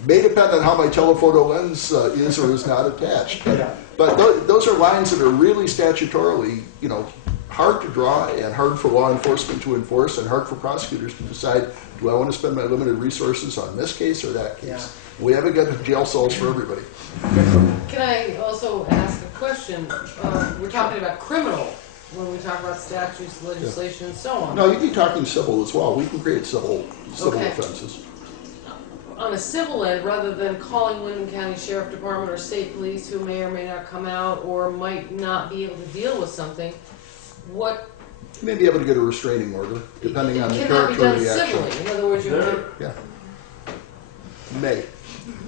may depend on how my telephoto lens is or is not attached. Yeah. But those are lines that are really statutorily, you know, hard to draw and hard for law enforcement to enforce and hard for prosecutors to decide, do I want to spend my limited resources on this case or that case? Yeah. We haven't got jail cells for everybody. Can I also ask a question? We're talking about criminal when we talk about statutes, legislation, and so on. No, you'd be talking civil as well. We can create civil Okay. offenses. On a civil end, rather than calling Wyndham County Sheriff Department or state police who may or may not come out or might not be able to deal with something, what You may be able to get a restraining order, depending on the can that be character done of the action. civilly? In other words, you There, Yeah. May.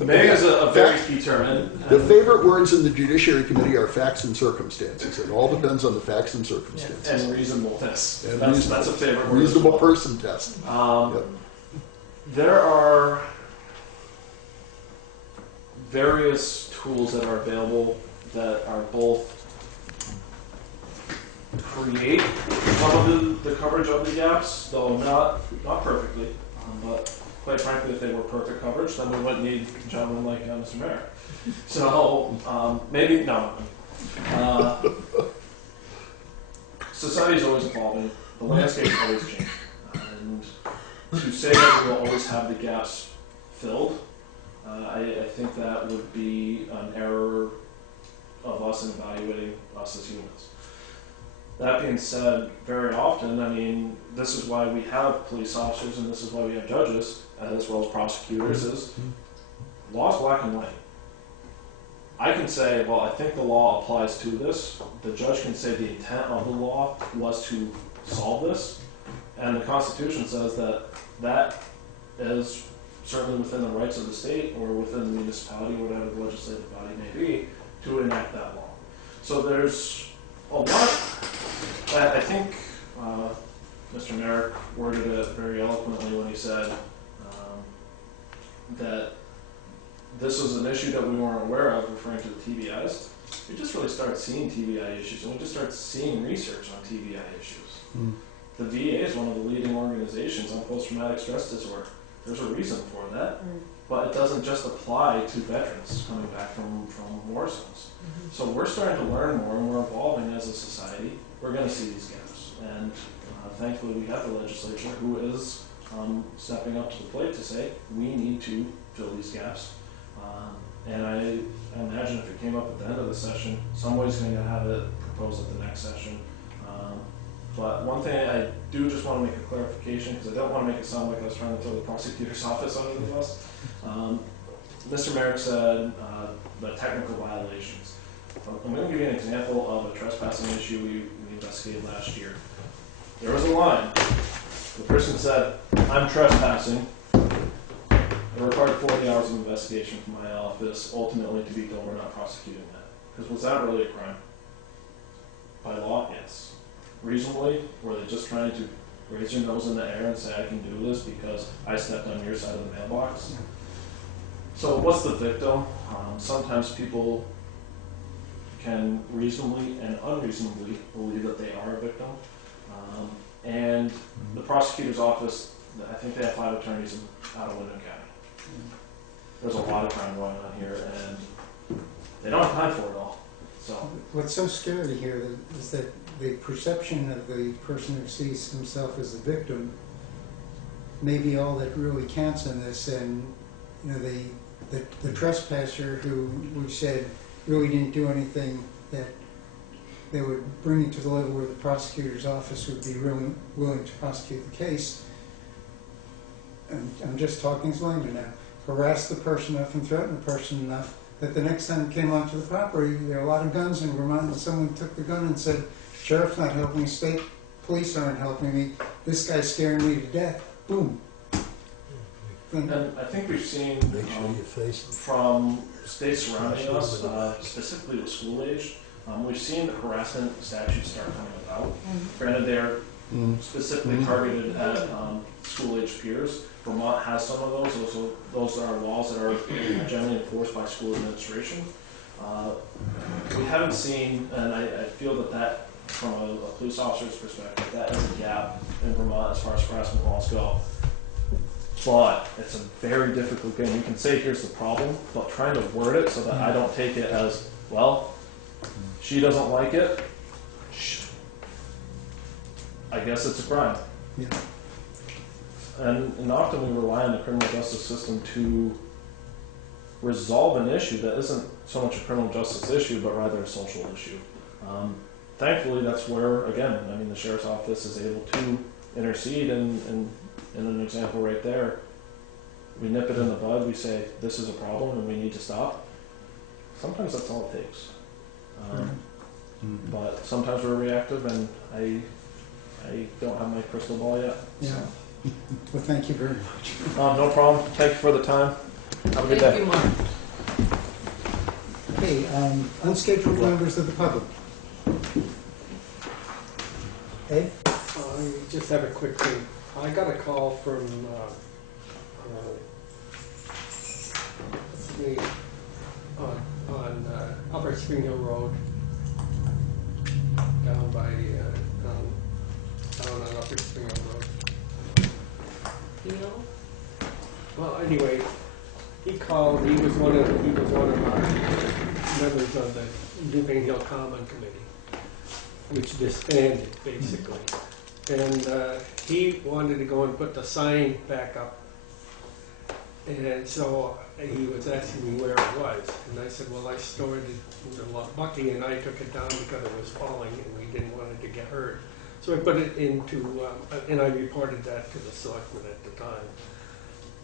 May is a very key term, and The favorite words in the Judiciary Committee are facts and circumstances. It all depends on the facts and circumstances. and reasonableness. And That's a favorite word. as Reasonable well. person test. Yep. There are various tools that are available that are both create some of the coverage of the gaps, though not perfectly, but quite frankly, if they were perfect coverage, then we wouldn't need gentlemen like Mr. Merrick. So maybe no. Society is always evolving. The landscape is always changing, and to say that we will always have the gaps filled, I think that would be an error of us in evaluating us as humans. That being said, very often, I mean, this is why we have police officers and this is why we have judges, as well as prosecutors, is law is black and white. I can say, well, I think the law applies to this. The judge can say the intent of the law was to solve this. And the Constitution says that that is certainly within the rights of the state or within the municipality, whatever the legislative body may be, to enact that law. So there's a lot. I think Mr. Merrick worded it very eloquently when he said that this was an issue that we weren't aware of, referring to the TBIs. We just really started seeing TBI issues, and we just started seeing research on TBI issues. The VA is one of the leading organizations on post-traumatic stress disorder. There's a reason for that, but it doesn't just apply to veterans coming back from war zones. So we're starting to learn more, and we're evolving as a society. We're going to see these gaps, and thankfully we have the legislature who is stepping up to the plate to say we need to fill these gaps. And I imagine if it came up at the end of the session, somebody's going to have it proposed at the next session. But one thing I do just want to make a clarification, because I don't want to make it sound like I was trying to throw the prosecutor's office under the bus. Mr. Merrick said the technical violations. I'm going to give you an example of a trespassing issue we investigated last year. There was a line. The person said, I'm trespassing. It required 40 hours of investigation from my office, ultimately to be told we're not prosecuting that. Because was that really a crime? By law, yes. Reasonably, were they just trying to raise your nose in the air and say, I can do this because I stepped on your side of the mailbox? So what's the victim? Sometimes people can reasonably and unreasonably believe that they are a victim. And the prosecutor's office, I think they have 5 attorneys out of Wyndham County. There's a lot of crime going on here, and they don't have time for it all. So What's so scary here is that the perception of the person who sees himself as the victim may be all that really counts in this. And you know, the trespasser who we said really didn't do anything that they would bring it to the level where the prosecutor's office would be really willing to prosecute the case. And I'm just talking as layman now. Harassed the person enough and threatened the person enough that the next time it came onto the property, there are a lot of guns in Vermont, and someone took the gun and said, Sheriff's not helping me, state police aren't helping me, this guy's scaring me to death. Boom. and I think we've seen from states surrounding us, specifically the school age, we've seen the harassment statutes start coming about. Granted, they're specifically targeted at school-age peers. Vermont has some of those. Those are laws that are generally enforced by school administration. We haven't seen, and I feel that from a police officer's perspective, that is a gap in Vermont as far as harassment laws go. But it's a very difficult game. You can say, here's the problem, but trying to word it so that I don't take it as, well, she doesn't like it, I guess it's a crime. Yeah. And often we rely on the criminal justice system to resolve an issue that isn't so much a criminal justice issue, but rather a social issue. Thankfully, that's where, again, I mean, the sheriff's office is able to intercede, and in an example right there, we nip it in the bud, we say, this is a problem and we need to stop. Sometimes that's all it takes. But sometimes we're reactive, and I don't have my crystal ball yet. Yeah. So. Well, thank you very much. No problem. Thank you for the time. Have a good day. Thank you, Mark. Okay, unscheduled members of the public. Ed? I just have a quick thing. I got a call from, what's his name, on Upper Spring Hill Road, down by, down on Upper Spring Hill Road. You know? Well, anyway, he called. He was one of our members of the Newfane Hill Common Committee, which disbanded basically. And he wanted to go and put the sign back up. And so he was asking me where it was, and I said, well, I stored it in the Bucky, and I took it down because it was falling, and we didn't want it to get hurt. So I put it into, and I reported that to the selectmen at the time,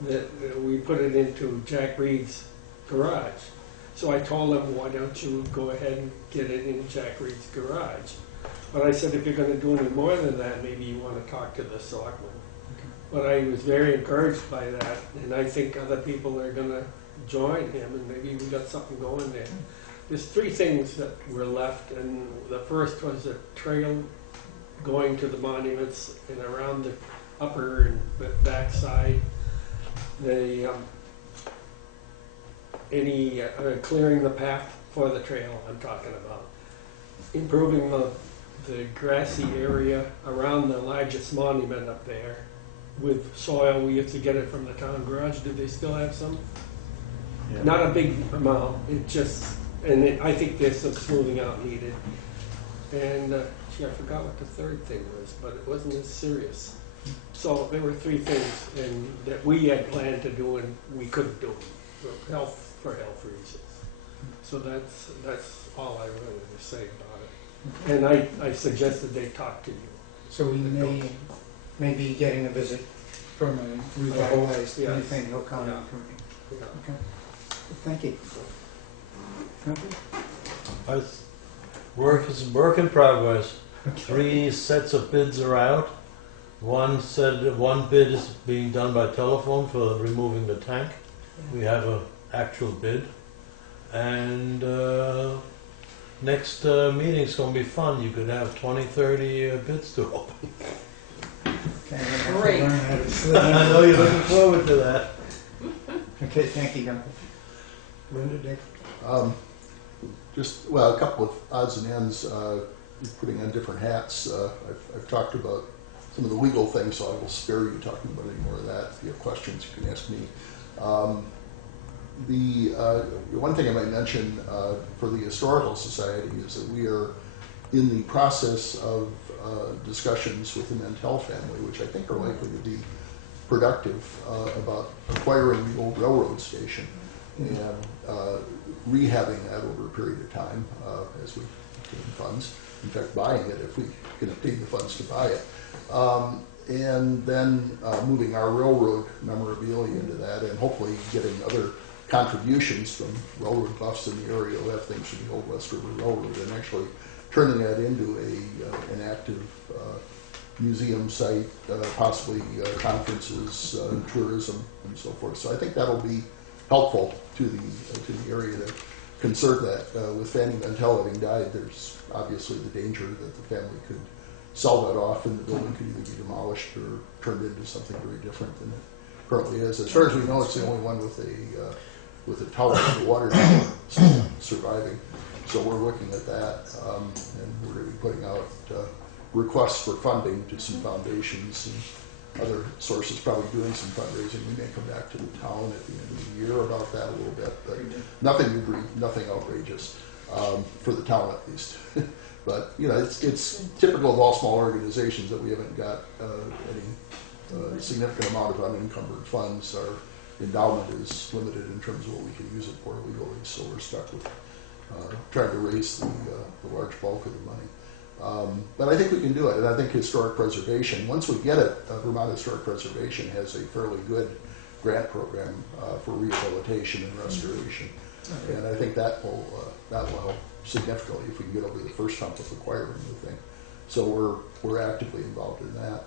that we put it into Jack Reed's garage. So I told him, why don't you go ahead and get it in Jack Reed's garage? But I said, if you're going to do any more than that, maybe you want to talk to the selectmen. But I was very encouraged by that, and I think other people are going to join him, and maybe we got something going there. There's three things that were left, and the first was a trail going to the monuments and around the upper and back side. Clearing the path for the trail I'm talking about. Improving the grassy area around the largest monument up there with soil. We used to get it from the town garage. Do they still have some? Yeah. Not a big amount. I think there's some smoothing out needed. And I forgot what the third thing was, but it wasn't as serious. So there were three things that we had planned to do and we couldn't do for health reasons. So that's all I really want to say about it. And I suggested they talk to you. So we may be getting a visit from a revitalized Yes. Newfane Hill Common Yeah. Committee. Yeah. Okay. Thank you. Okay. Work is work in progress. 3 sets of bids are out. One said one bid is being done by telephone for removing the tank. We have an actual bid. And next meeting's going to be fun. You could have 20, 30 bids to open. Okay, I'm gonna have to Great. learn how to slip I in. know you're looking forward to that. Okay, thank you, Gunther. Linda, Dick? A couple of odds and ends, putting on different hats. I've talked about some of the legal things, so I will spare you talking about any more of that. If you have questions, you can ask me. The one thing I might mention for the Historical Society is that we are in the process of discussions with the Mantell family, which I think are likely to be productive, about acquiring the old railroad station and rehabbing that over a period of time as we obtain funds. In fact, buying it if we can obtain the funds to buy it. And then moving our railroad memorabilia into that, and hopefully getting other contributions from railroad buffs in the area who have things from the old West River Railroad, and actually turning that into an active museum site, possibly conferences, tourism, and so forth. So I think that'll be helpful to the area to conserve that. With Fanny Mantell having died, there's obviously the danger that the family could sell that off, and the building could either be demolished or turned into something very different than it currently is. As far as we know, it's the only one with a tower, the water tower surviving. So we're looking at that, and we're going to be putting out requests for funding to some foundations and other sources, probably doing some fundraising. We may come back to the town at the end of the year about that a little bit, but nothing outrageous for the town at least. But you know, it's typical of all small organizations that we haven't got any significant amount of unencumbered funds. Our endowment is limited in terms of what we can use it for legally, so we're stuck with trying to raise the large bulk of the money. But I think we can do it, and I think historic preservation, once we get it, Vermont Historic Preservation has a fairly good grant program for rehabilitation and restoration. And I think that will help significantly if we can get over the first hump of acquiring the thing. So we're actively involved in that.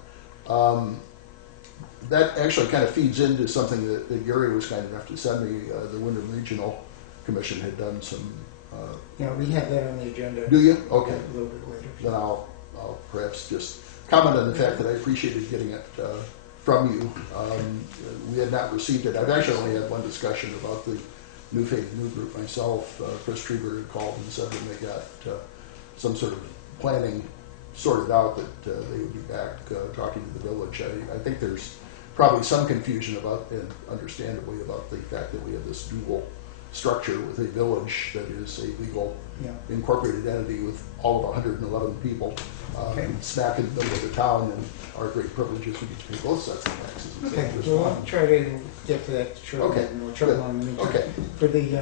That actually kind of feeds into something that Gary was kind enough to send me. The Wyndham Regional Commission had done some. Yeah, we have that on the agenda. Do you? Okay. A little bit later. Then I'll perhaps just comment on the fact that I appreciated getting it from you. We had not received it. I've actually only had one discussion about the Newfane New Group myself. Chris Trieber had called and said when they got some sort of planning sorted out that they would be back talking to the village. I think there's probably some confusion about, and understandably, about the fact that we have this dual structure with a village that is a legal incorporated entity with all of 111 people smack in the middle of the town, and our great privilege is we get to pay both sets of taxes. Okay, well, I'll try to get to that shortly. Okay, And we'll try along the meantime. Okay. For the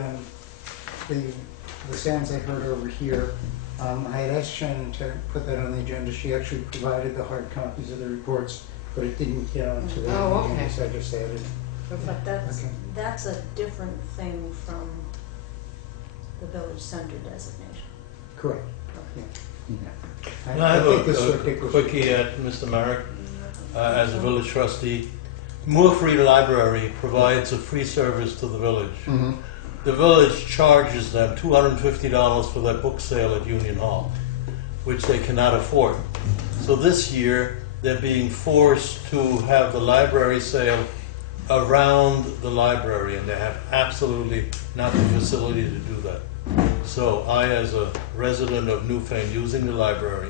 sounds I heard over here, I had asked Shannon to put that on the agenda. She actually provided the hard copies of the reports, but it didn't get onto the Oh, agenda, okay. so I just added. But Okay. that's a different thing from the village center designation. Correct. Okay. I have think this a was- quickie at Mr. Merrick. As a village trustee, Moore Free Library provides a free service to the village. Mm-hmm. The village charges them $250 for their book sale at Union Hall, which they cannot afford. So this year, they're being forced to have the library sale around the library, and they have absolutely not the facility to do that. So I, as a resident of Newfane using the library,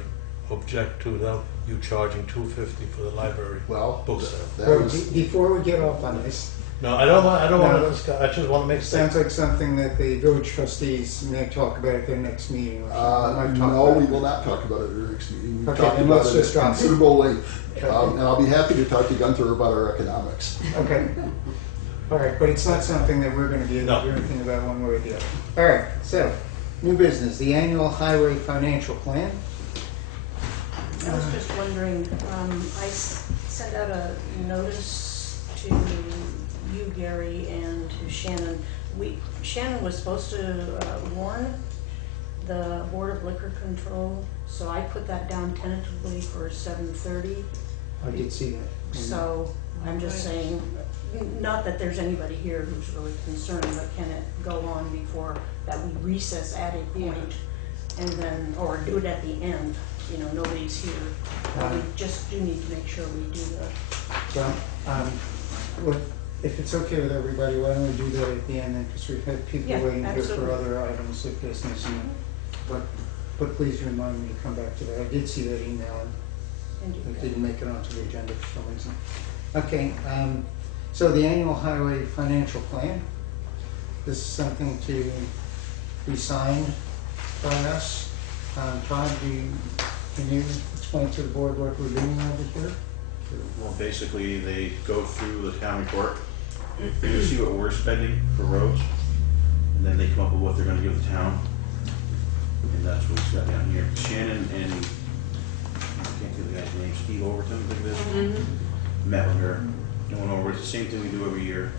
object to them, you charging $250 for the library Well, book sale. that Well, was, before we get off on this, No, I don't want No. to discuss, I just want to make sounds sense. like something that the village trustees may talk about at their next meeting. Or something. Might talk no, about we it. will not talk about it at our next meeting. We've Okay, talked then about let's it just at drop it. considerable length. Okay. And I'll be happy to talk to Gunther about our economics. Okay. All right, but it's not something that we're going to be able No. to do anything about one way or the other. All right, so, new business, the annual highway financial plan. I was just wondering, sent out a notice to you, Gary, and to Shannon. Shannon was supposed to warn the Board of Liquor Control, so I put that down tentatively for 7:30. I did see that. So I'm just saying, not that there's anybody here who's really concerned, but can it go on before that we recess at a point and then, or do it at the end? You know, nobody's here. We just do need to make sure we do that. So, well, if it's okay with everybody, why don't we do that at the end then, because we've had people Yeah, waiting here for absolutely. other items of business. But please remind me to come back to that. I did see that email and it didn't make it onto the agenda for some reason. Okay, so the annual highway financial plan. This is something to be signed by us. Todd, can you explain to the board what we're doing over here? Well, basically, they go through the town report, see what we're spending for roads, and then they come up with what they're gonna give the town. And that's what it's got down here. Shannon and, I can't think of the guy's name, Steve Overton, I think it is, met with her, going over, it's the same thing we do every year.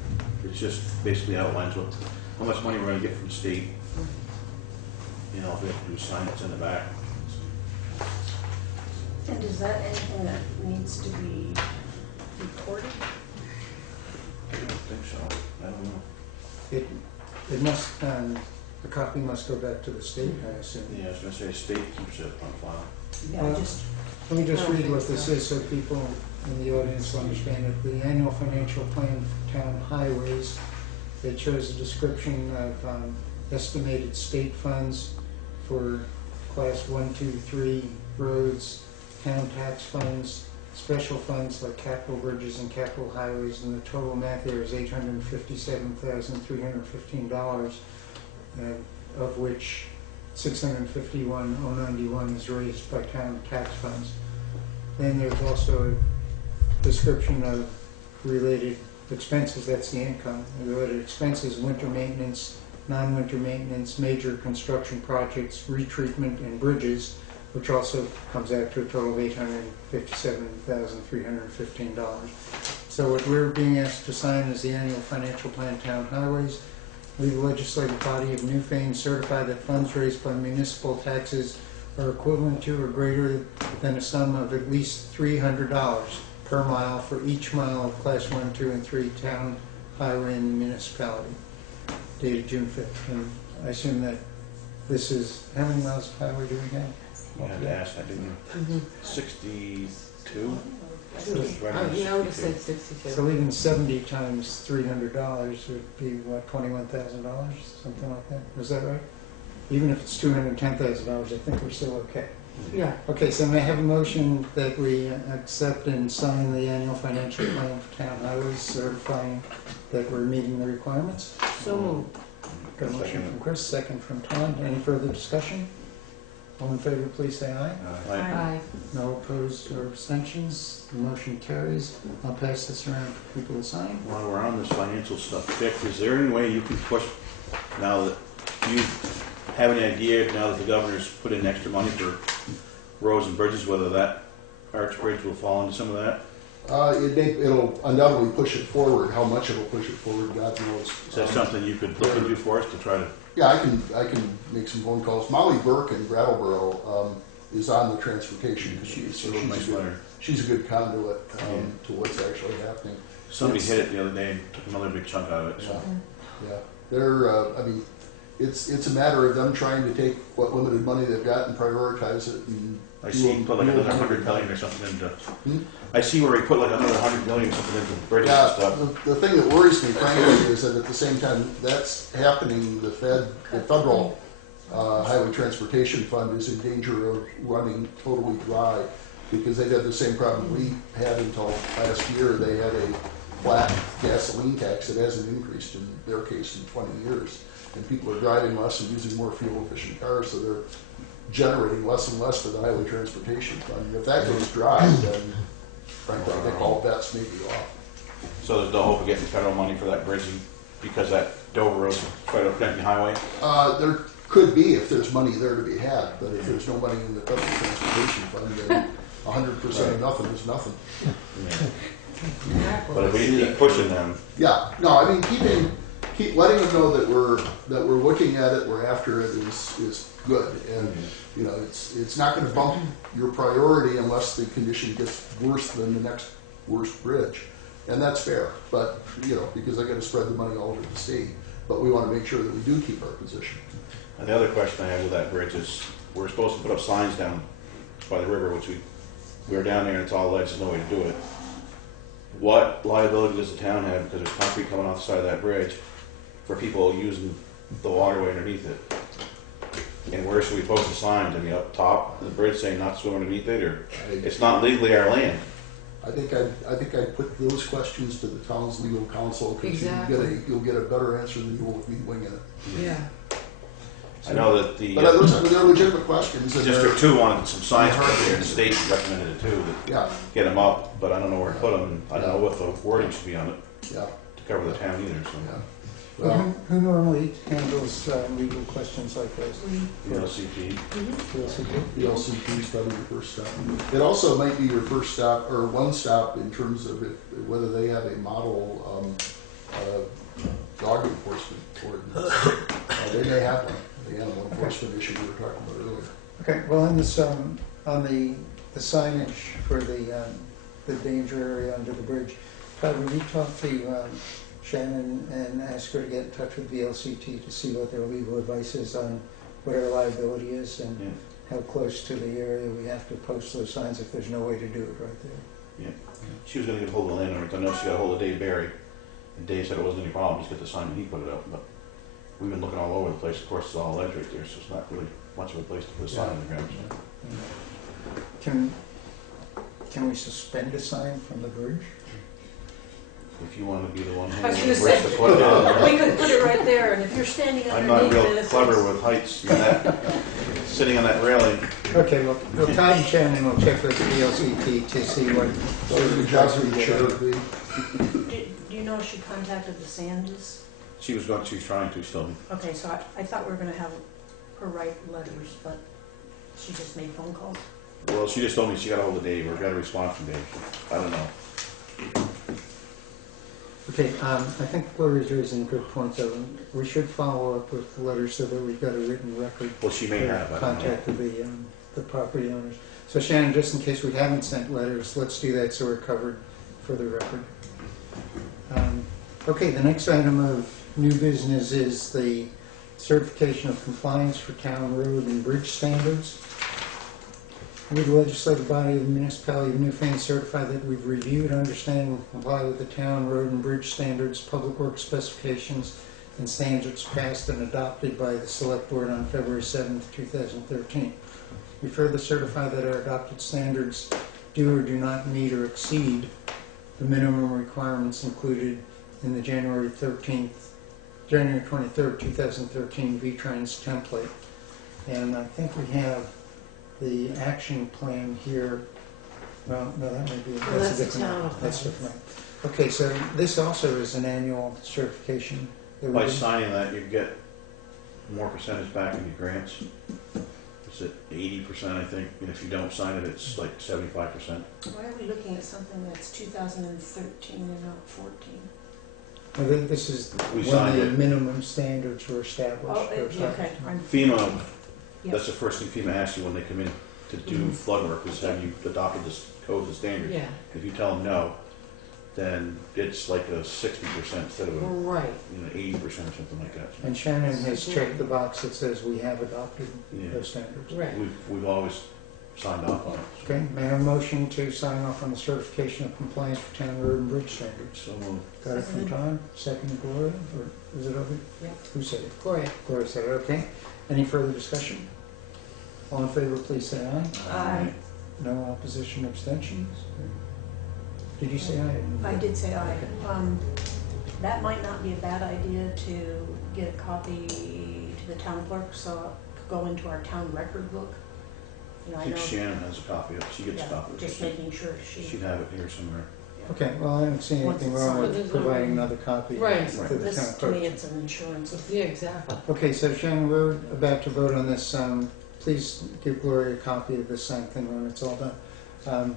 It's just basically outlines how much money we're gonna get from the state. You know, if we have to do sign it, send it back. And is that anything that needs to be recorded? I don't think so, I don't know. It must, the copy must go back to the state, I assume. Yeah, I was gonna say, state keeps it on file. Yeah, Well, just, Let me just read what this is so people in the audience understand it. The annual financial plan for town highways, it shows a description of estimated state funds for class 1, 2, 3 roads, town tax funds, special funds like capital bridges and capital highways, and the total amount there is $857,315, of which $651,091 is raised by town tax funds. Then there's also a description of related expenses, that's the income. Related expenses, winter maintenance, non-winter maintenance, major construction projects, retreatment, and bridges, which also comes out to a total of $857,315. So what we're being asked to sign is the annual financial plan town highways. We, the legislative body of Newfane, certify that funds raised by municipal taxes are equivalent to or greater than a sum of at least $300 per mile for each mile of class 1, 2, and 3 town highway in the municipality, dated June 5th. And I assume that this is, how many miles of highway do we have? You had to ask that, didn't you? 62? Yeah, I would have said 62. So even 70 times $300 would be, what, $21,000, something like that? Is that right? Even if it's $210,000, I think we're still okay. Yeah. Okay, so may I have a motion that we accept and sign the annual financial plan for town highways, certifying that we're meeting the requirements? So moved. Got a motion from Chris, second from Tom. Any further discussion? All in favor, please say aye. Aye. No opposed or abstentions. The motion carries. I'll pass this around for people to sign. While we're on this financial stuff, Dick, is there any way you can push, now that, do you have any idea, now that the governor's put in extra money for roads and bridges, whether that arch bridge will fall into some of that? It'll undoubtedly push it forward. How much it'll push it forward, God knows. Is that something you could look into for us to try to? Yeah, I can make some phone calls. Molly Burke in Brattleboro is on the transportation committee, so she's a good conduit to what's actually happening. Somebody hit it the other day and took another big chunk out of it. So. Yeah. They're. I mean, it's a matter of them trying to take what limited money they've got and prioritize it. And I see he put like another 100 million or something into. I see where he put like another 100 million or something into bridges and stuff. The thing that worries me, frankly, is that at the same time that's happening, the federal highway transportation fund is in danger of running totally dry, because they had the same problem we had until last year. They had a flat gasoline tax that hasn't increased in their case in 20 years, and people are driving less and using more fuel efficient cars, so they're generating less and less for the highway transportation fund. And if that goes dry, then frankly, I think all bets may be off. So there's no hope of getting federal money for that bridge because that Dover Road's quite a connecting highway? There could be if there's money there to be had, but if there's no money in the federal transportation fund, then 100% of nothing is nothing. Yeah. But if we keep pushing them. Yeah, no, I mean keep letting them know that we're looking at it, we're after it is good, and you know it's not going to bump your priority unless the condition gets worse than the next worst bridge, and that's fair. But you know, because I got to spread the money all over the state, but we want to make sure that we do keep our position. And the other question I have with that bridge is, we're supposed to put up signs down by the river, which we were down there and it's all ledge, there's no way to do it. What liability does the town have, because there's concrete coming off the side of that bridge, for people using the waterway underneath it? And where should we post the signs? I mean, up top of the bridge saying not to swim underneath it, or it's not legally our land? I think I'd put those questions to the town's legal counsel, because you'll get a better answer than you will with me winging it. Yeah. I know that the but they're legitimate questions. District 2 wanted some signs put there, and the state recommended it too, that get them up, but I don't know where to put them, and I don't know what the wording should be on it to cover the town either. So. Well, who normally handles legal questions like those? The LCP. The LCP is probably your first stop. It also might be your first stop, or one stop, in terms of whether they have a model dog enforcement ordinance. They may have one. The animal enforcement issue we were talking about earlier. Okay. Well, in this on the signage for the danger area under the bridge, Todd, would you talk to Shannon and ask her to get in touch with the LCT to see what their legal advice is on what our liability is and how close to the area we have to post those signs if there's no way to do it right there. She was gonna get a hold of the landowner, 'cause I know she got a hold of Dave Barry, and Dave said it wasn't any problem, just get the sign and he put it up, but we've been looking all over the place, of course, it's all ledge right there, so it's not really much of a place to put a sign in the ground, so. Can we suspend a sign from the bridge? If you wanna be the one I was handling the gonna bridge to put it on. We could put it right there, and if you're standing I'm not underneath real it, it's... clever with heights, and that, sitting on that railing. Okay, well, Todd and Shannon will check with the VLCT to see what sort of The adjustments Johnson we chair, can. Do you know if she contacted the Sanders? She was trying to still. Okay, so I thought we were gonna have her write letters, but she just made phone calls. Well, she just told me she got a hold of Dave, or got a response from Dave, so I don't know. Okay, I think Gloria's raising a good point, though. We should follow up with the letters so that we've got a written record. Well, she may have, I don't know. Contact of the property owners. So Shannon, just in case we haven't sent letters, let's do that so we're covered for the record. Okay, the next item of new business is the certification of compliance for town road and bridge standards. Would the legislative body of the municipality of Newfane certify that we've reviewed, understand, and comply with the town road and bridge standards, public works specifications, and standards passed and adopted by the Select Board on February 7th, 2013. We further certify that our adopted standards do or do not meet or exceed the minimum requirements included in the January 23rd, 2013 V-Trans template. And I think we have the action plan here. Well, no, that may be, that's a the different town one. of That's different. Okay, so this also is an annual certification. That we By do. signing that, you get more percentage back in your grants. It's at 80%, I think, and if you don't sign it, it's like 75%. Why are we looking at something that's 2013 and not 14? Well, this is We when signed the it. minimum standards were established. Oh, or established. okay. FEMA, Yeah. that's the first thing FEMA asks you when they come in to do flood work, is have you adopted this code and standards? Yeah, If you tell them no, then it's like a 60% instead of a right. 80% or something like that. And Shannon has checked the box that says we have adopted Yeah, those standards. Right. we've always signed off on it. Okay, may I have a motion to sign off on the certification of compliance for town road and bridge standards? So Got it from Tom, second Gloria, or is it over? Yeah. Who said it? Gloria. Gloria said it, okay. Any further discussion? All in favor, please say aye. Aye. No opposition, abstentions? Did you say aye? I did say aye. Okay. That might not be a bad idea to get a copy to the town clerk, so it could go into our town record book. You know, I I think know, Shannon has a copy of it. She gets a yeah, copy of it. just making sure she, She'd have it here somewhere. Okay, well, I don't see Once anything it's wrong signed, with there's no- providing another copy Right. to the this, town to clerk. me, it's an insurance. Yeah, exactly. Okay, so Shannon, we're about to vote on this. Please give Gloria a copy of this signed thing when it's all done.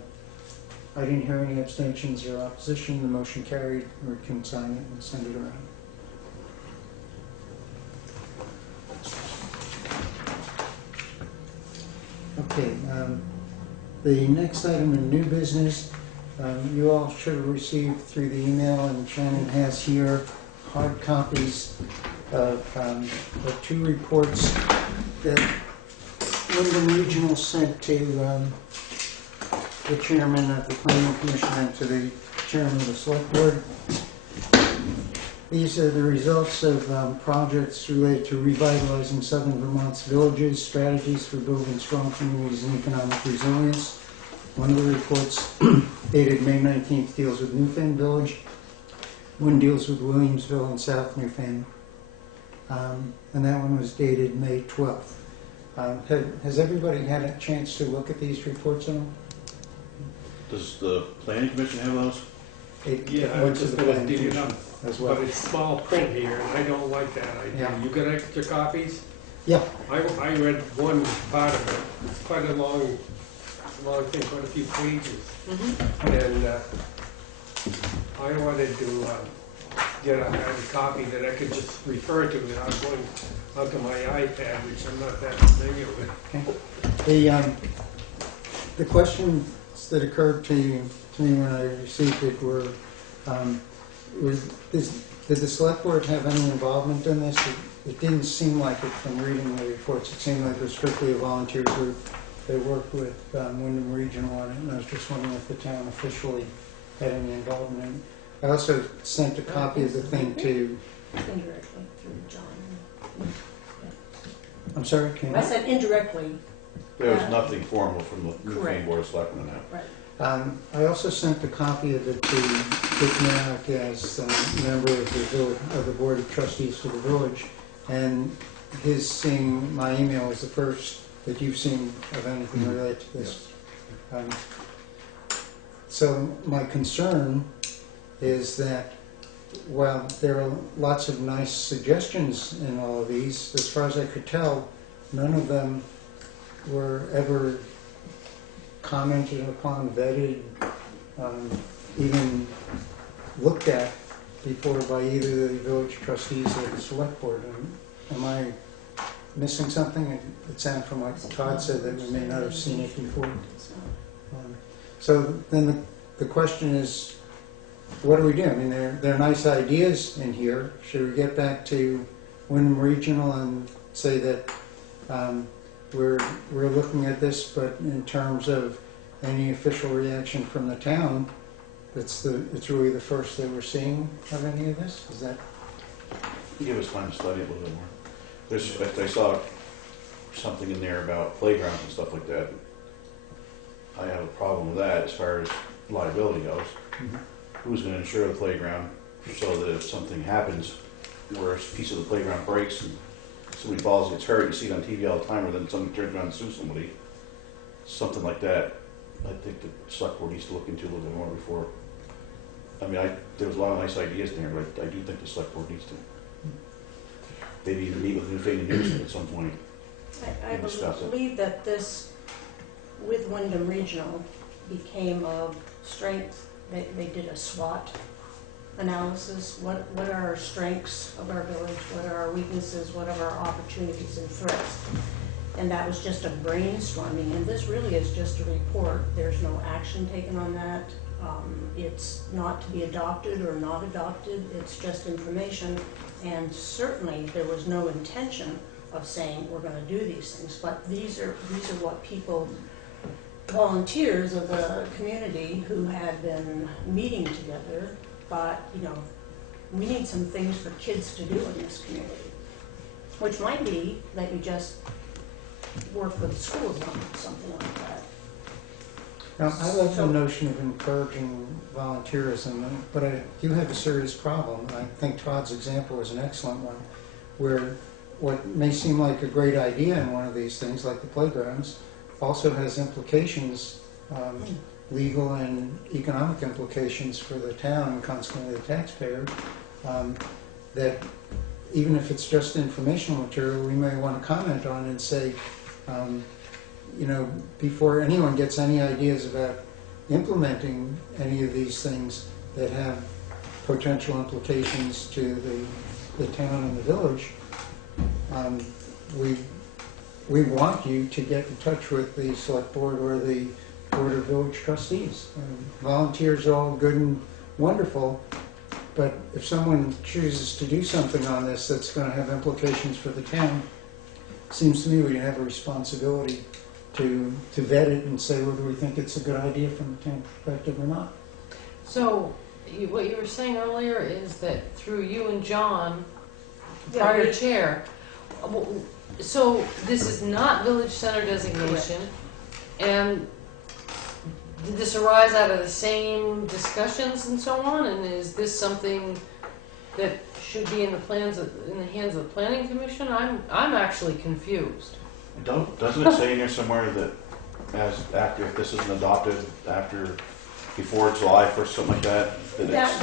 I didn't hear any abstentions or opposition. The motion carried. We can sign it and send it around. Okay, the next item in new business, you all should have received through the email, and Shannon has here hard copies of the two reports that Wyndham Regional sent to the chairman of the planning commission and to the chairman of the select board. These are the results of projects related to revitalizing southern Vermont's villages, strategies for building strong communities and economic resilience. One of the reports dated May 19th deals with Newfane Village. One deals with Williamsville and South Newfane. And that one was dated May 12th. Has everybody had a chance to look at these reports at all? Does the planning commission have those? It Yeah, I went was to just the gonna planning dig it commission up, as well. but it's small print here, and I don't like that idea. Yeah. You got extra copies? Yeah. I read one part of it, it's quite a long thing, quite a few pages. And I wanted to get a copy that I could just refer to without going onto my iPad, which I'm not that familiar with. The questions that occurred to me when I received it were, did the select board have any involvement in this? it didn't seem like it from reading the reports. It seemed like it was strictly a volunteer group. They worked with Wyndham Regional on it, and I was just wondering if the town officially had any involvement in it. I also sent a copy of the thing to, Indirectly through John. I'm sorry, can I you? said indirectly, There was nothing formal from the Newfane Correct. Board of Selectmen on that. right. I also sent a copy of it to Dick Merrick as a member of the Board of Trustees for the village, and his seeing my email is the first that you've seen of anything related to this. So my concern is that while there are lots of nice suggestions in all of these, as far as I could tell, none of them were ever commented upon, vetted, even looked at before by either the village trustees or the select board. Am I missing something? It sounded from what Todd said that we may not have seen it before. So then the question is, what do we do? I mean, there are nice ideas in here. Should we get back to Wyndham Regional and say that we're looking at this, but in terms of any official reaction from the town, it's really the first that we're seeing of any of this? Is that? Give us time to study it a little bit more. I saw something in there about playgrounds and stuff like that. I have a problem with that as far as liability goes. Mm-hmm. Who's going to insure the playground so that if something happens where a piece of the playground breaks and somebody falls and gets hurt, you see it on TV all the time, or then somebody turns around and sues somebody, something like that. I think the select board needs to look into a little bit more before. I mean, there was a lot of nice ideas in there, but I do think the select board needs to maybe even meet with Newfane and Newfane at some point. I Discuss it. believe that this, with Wyndham Regional, became of strength. They did a SWOT analysis. What are our strengths of our village? What are our weaknesses? What are our opportunities and threats? And that was just a brainstorming, and this really is just a report. There's no action taken on that. It's not to be adopted or not adopted. It's just information, and certainly there was no intention of saying we're going to do these things. But these are what people, volunteers of the community who had been meeting together, thought, we need some things for kids to do in this community, which might be that you just work with schools on something like that. Now, I love the notion of encouraging volunteerism, but I do have a serious problem. I think Todd's example is an excellent one, where what may seem like a great idea in one of these things, like the playgrounds, also has implications, legal and economic implications for the town and consequently the taxpayer, that even if it's just informational material, we may want to comment on and say, before anyone gets any ideas about implementing any of these things that have potential implications to the town and the village, we want you to get in touch with the select board or the board of village trustees. Volunteers are all good and wonderful, but if someone chooses to do something on this that's going to have implications for the town, it seems to me we have a responsibility to vet it and say whether we think it's a good idea from the town perspective or not. So, what you were saying earlier is that through you and John, Yeah, prior we- chair, so this is not village center designation, and did this arise out of the same discussions and so on? And is this something that should be in the hands of the planning commission? I'm actually confused. Doesn't it say in here somewhere that if this isn't adopted before July 1st, something like that? That's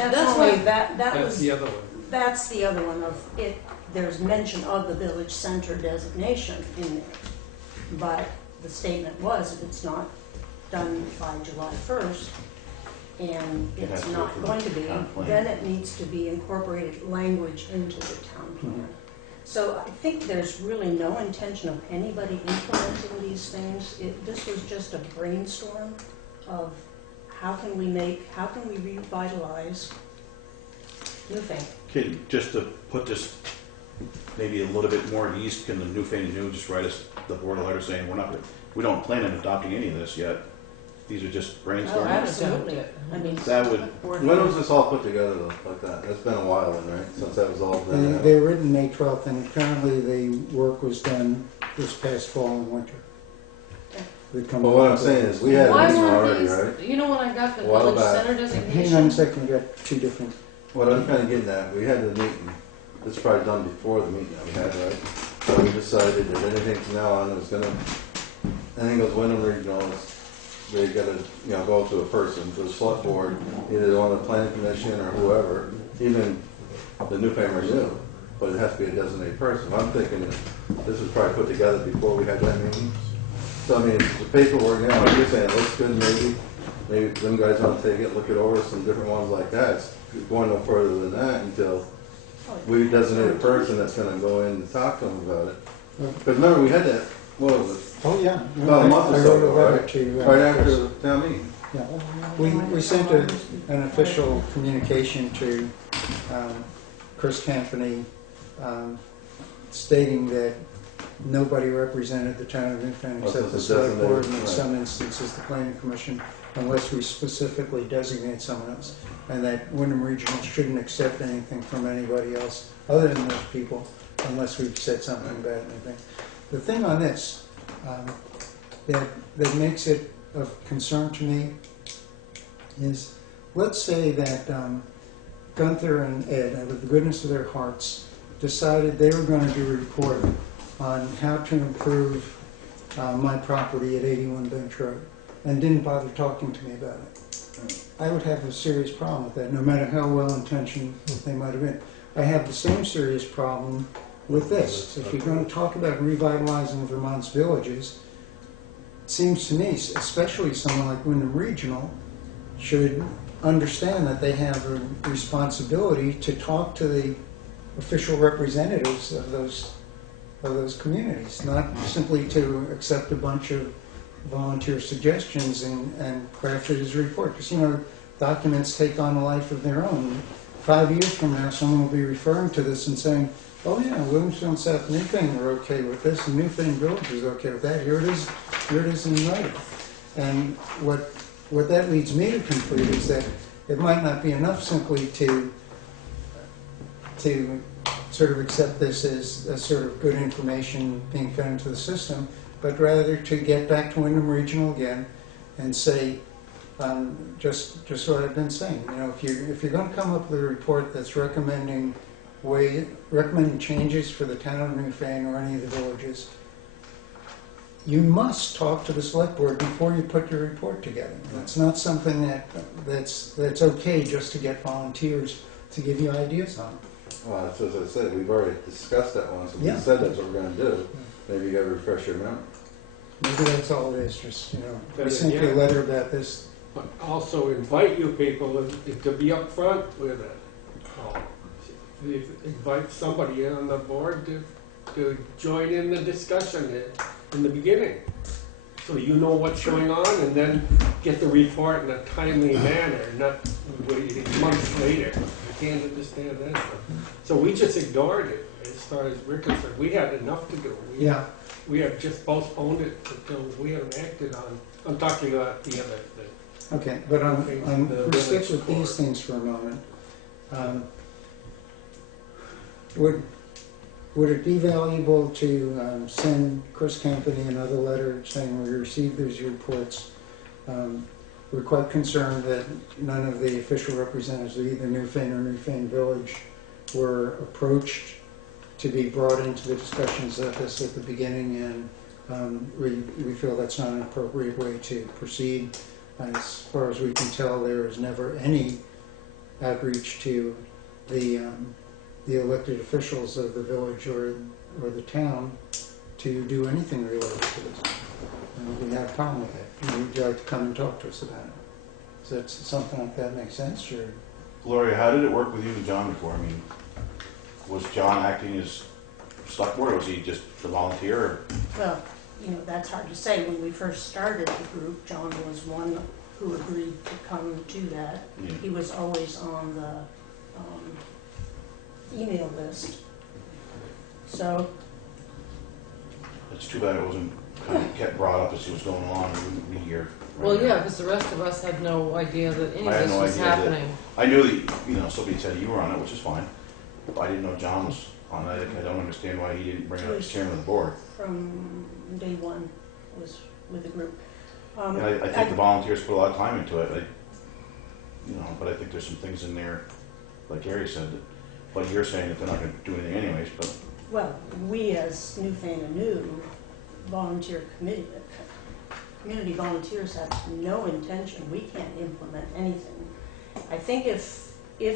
the other one. That's the other one of it. There's mention of the village center designation in there, but the statement was if it's not done by July 1st, and It has it's to go not through going the to be, town plan. then it needs to be incorporated language into the town plan. So I think there's really no intention of anybody implementing these things. This was just a brainstorm of how can we revitalize Newfane. Just to put this maybe a little bit more east, can the Newfane New just write us, the board, a letter saying, we don't plan on adopting any of this yet. These are just Oh, brainstorming. absolutely. I mean, That would, When was this all put together though, like that? It's been a while then, right? Since that was all done. They were written May 12th, and apparently the work was done this past fall and winter. They come But what I'm up saying with- is, we had a Why meeting weren't already, these, right? you know when I got the A while village back. center Hang on a designation? second, we got two different. What I'm kind of getting at, we had the meeting, this is probably done before the meeting that we had, right? So we decided that anything from now on was gonna, anything goes Wyndham Regional, they gotta, you know, go to a person, to the select board, either on the planning commission or whoever, even the Newfane Renew, but it has to be a designated person. I'm thinking that this was probably put together before we had that meeting. So I mean, the paperwork now, like you're saying, it looks good maybe them guys want to take it, look it over, some different ones like that. It's going no further than that until we designate a person that's gonna go in and talk to them about it. Because remember, we had that, what was it? Oh, yeah. About a month or I so wrote a ago, letter right? to, Right after Chris. the town meeting. Yeah, we sent an official communication to Chris Campany stating that nobody represented the town of Newfane except the select board and in some instances the planning commission, unless we specifically designate someone else, and that Wyndham Regional shouldn't accept anything from anybody else other than those people unless we've said something about anything. The thing on this that makes it of concern to me is, let's say that Gunther and Ed, out of the goodness of their hearts, decided they were going to do a report on how to improve my property at 81 Bench Road, and didn't bother talking to me about it. I would have a serious problem with that, no matter how well-intentioned they might have been. I have the same serious problem with this. If you're going to talk about revitalizing Vermont's villages, it seems to me, especially someone like Wyndham Regional, should understand that they have a responsibility to talk to the official representatives of those communities, not simply to accept a bunch of volunteer suggestions and craft it as a report. Because, you know, documents take on a life of their own. 5 years from now, someone will be referring to this and saying, oh yeah, Williamsville and South Newfane are okay with this, and Newfane Village is okay with that. Here it is in writing. And what that leads me to conclude is that it might not be enough simply to sort of accept this as a sort of good information being fed into the system, but rather to get back to Wyndham Regional again and say, just what I've been saying. You know, if you're going to come up with a report that's recommending changes for the town of Newfane or any of the villages, you must talk to the select board before you put your report together. It's not something that's okay just to get volunteers to give you ideas on. Well, that's as I said, we've already discussed that once, and we Yeah. said that's what we're gonna do. Maybe you gotta refresh your memory. Maybe that's all it is, just, you know, we But, sent you a yeah. letter about this. But also invite you people to be upfront with it. Invite somebody on the board to join in the discussion in the beginning. So you know what's going on, and then get the report in a timely manner, not waiting months later. I can't understand that. So we just ignored it as far as we're concerned. We had enough to do. Yeah, We have just postponed it until we haven't acted on. I'm talking about the other thing. okay, but The we'll stick village with these court. things for a moment. Would it be valuable to send Chris Campany another letter saying we received these reports? We're quite concerned that none of the official representatives of either Newfane or Newfane Village were approached to be brought into the discussions of this at the beginning, and we feel that's not an appropriate way to proceed. As far as we can tell, there is never any outreach to the elected officials of the village or the town to do anything related to this. And we have a problem with it. Would you like to come and talk to us about it? Does that something like that make sense? Or Gloria, how did it work with you and John before? I mean, was John acting as select board, or was he just the volunteer? Or? well, you know, that's hard to say. When we first started the group, John was one who agreed to come to that. Yeah. He was always on the email list. So, It's too bad it wasn't kind of kept brought up as it was going along. We wouldn't be here. Well, yeah, because the rest of us had no idea that any of I had this no was idea that- happening. I knew that, you know, somebody said you were on it, which is fine. But I didn't know John was on it. I don't understand why he didn't bring it up as chairman of the board. from day one, was with the group. And I think the volunteers put a lot of time into it. You know, but I think there's some things in there, like Gary said, that, but you're saying that they're not going to do anything anyways, but Well, we as Newfane Anew volunteer committee, community volunteers have no intention, we can't implement anything. I think if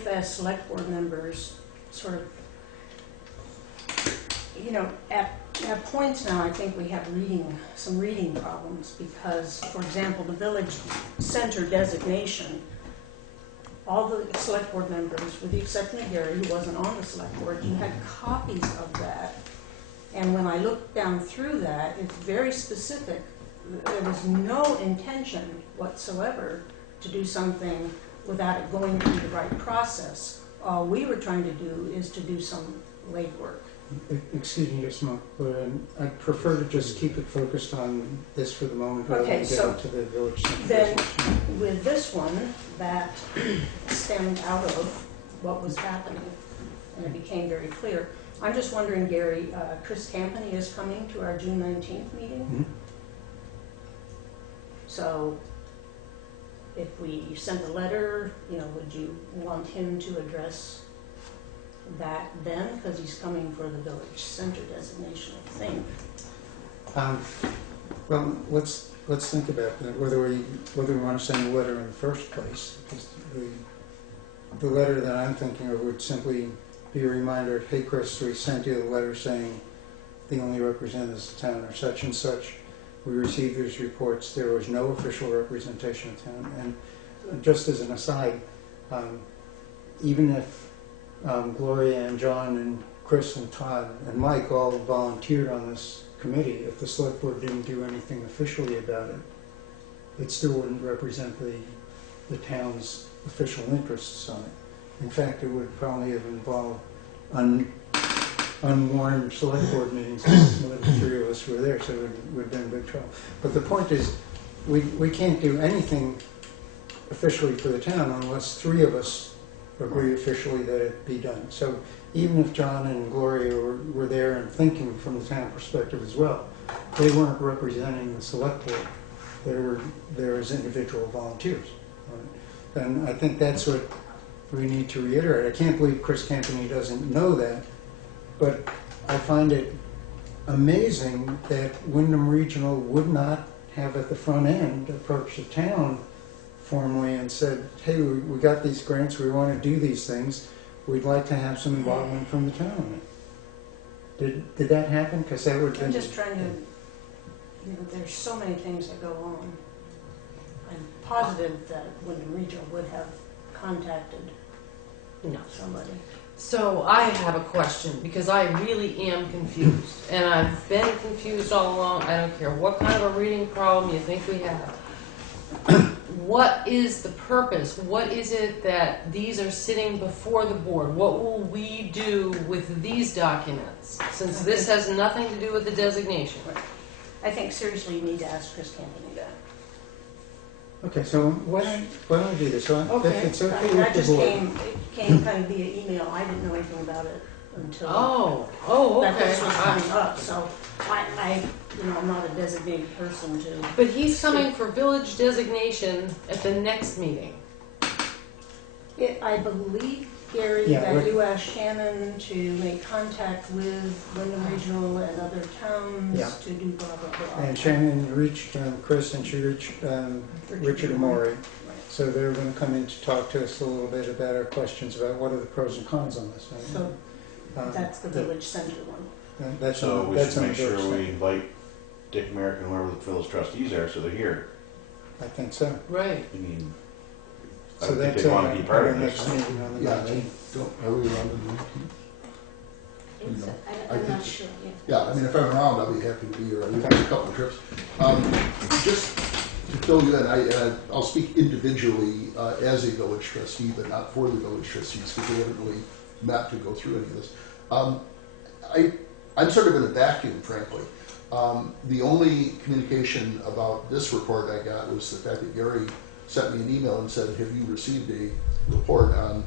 as select board members sort of, you know, at points now, I think we have some reading problems because, for example, the village center designation, all the select board members, with the exception of Gary, who wasn't on the select board, you had copies of that. And when I looked down through that, it's very specific. There was no intention whatsoever to do something without it going through the right process. All we were trying to do is to do some legwork. Excuse me just a moment, but I'd prefer to just keep it focused on this for the moment rather Okay, than get so into the village center. Then, with this one, that stemmed out of what was happening, and it became very clear. I'm just wondering, Gary, Chris Campany is coming to our June 19th meeting? Mhm. So, if we sent a letter, you know, would you want him to address that then? Because he's coming for the village center designation, I think. Well, let's think about that, whether we want to send a letter in the first place. Because the letter that I'm thinking of would simply be a reminder, hey Chris, we sent you the letter saying the only representatives of town are such and such. We received these reports. There was no official representation of town. And just as an aside, even if Gloria and John and Chris and Todd and Mike all volunteered on this committee, if the select board didn't do anything officially about it, it still wouldn't represent the town's official interests on it. In fact, it would probably have involved unwarned select board meetings if more than 3 of us were there, so it would have been big trouble. But the point is, we can't do anything officially for the town unless 3 of us agree officially that it be done. So even if John and Gloria were there and thinking from the town perspective as well, they weren't representing the select board. They were there as individual volunteers. And I think that's what we need to reiterate. I can't believe Chris Campany doesn't know that, but I find it amazing that Wyndham Regional would not have at the front end approached the town formally and said, hey, we got these grants, we want to do these things, we'd like to have some involvement from the town. Did that happen? Because that would. I'm just trying to, you know, there's so many things that go on. I'm positive that Wyndham Regional would have contacted somebody. So I have a question because I really am confused, and I've been confused all along. I don't care what kind of a reading problem you think we have. What is the purpose? What is it that these are sitting before the board? What will we do with these documents? Since this has nothing to do with the designation. I think seriously you need to ask Chris Campany that. Okay, so why don't we do this? So Okay. if it's okay That with the just board. came kind of via email. I didn't know anything about it until that Okay. this was coming up. So I'm not a designated person to. But he's coming for village designation at the next meeting. I believe, Gary, Yeah, that we're- you asked Shannon to make contact with Wyndham Regional and other towns Yeah. to do blah, blah, blah. And Shannon reached Chris and she reached Richard Amore. Right. So they're going to come in to talk to us a little bit about our questions about what are the pros and cons on this. Right? So that's the that- village center one. That's so on, we that's should on make the sure village we side. invite Dick Merrick and whoever the village trustees are, so they're here. I think so. Right. I mean, I So don't think that's they want to be part our of next this. meeting on the Yeah, 19th. are we around in the 19th? It's, know, I'm I not think- sure, yeah. Yeah, I mean, if I'm around, I'll be happy to be here. We've got a couple of trips. Just to fill you in, I'll speak individually as a village trustee, but not for the village trustees, because we haven't really met to go through any of this. I'm sort of in a vacuum, frankly. The only communication about this report I got was the fact that Gary sent me an email and said, have you received a report on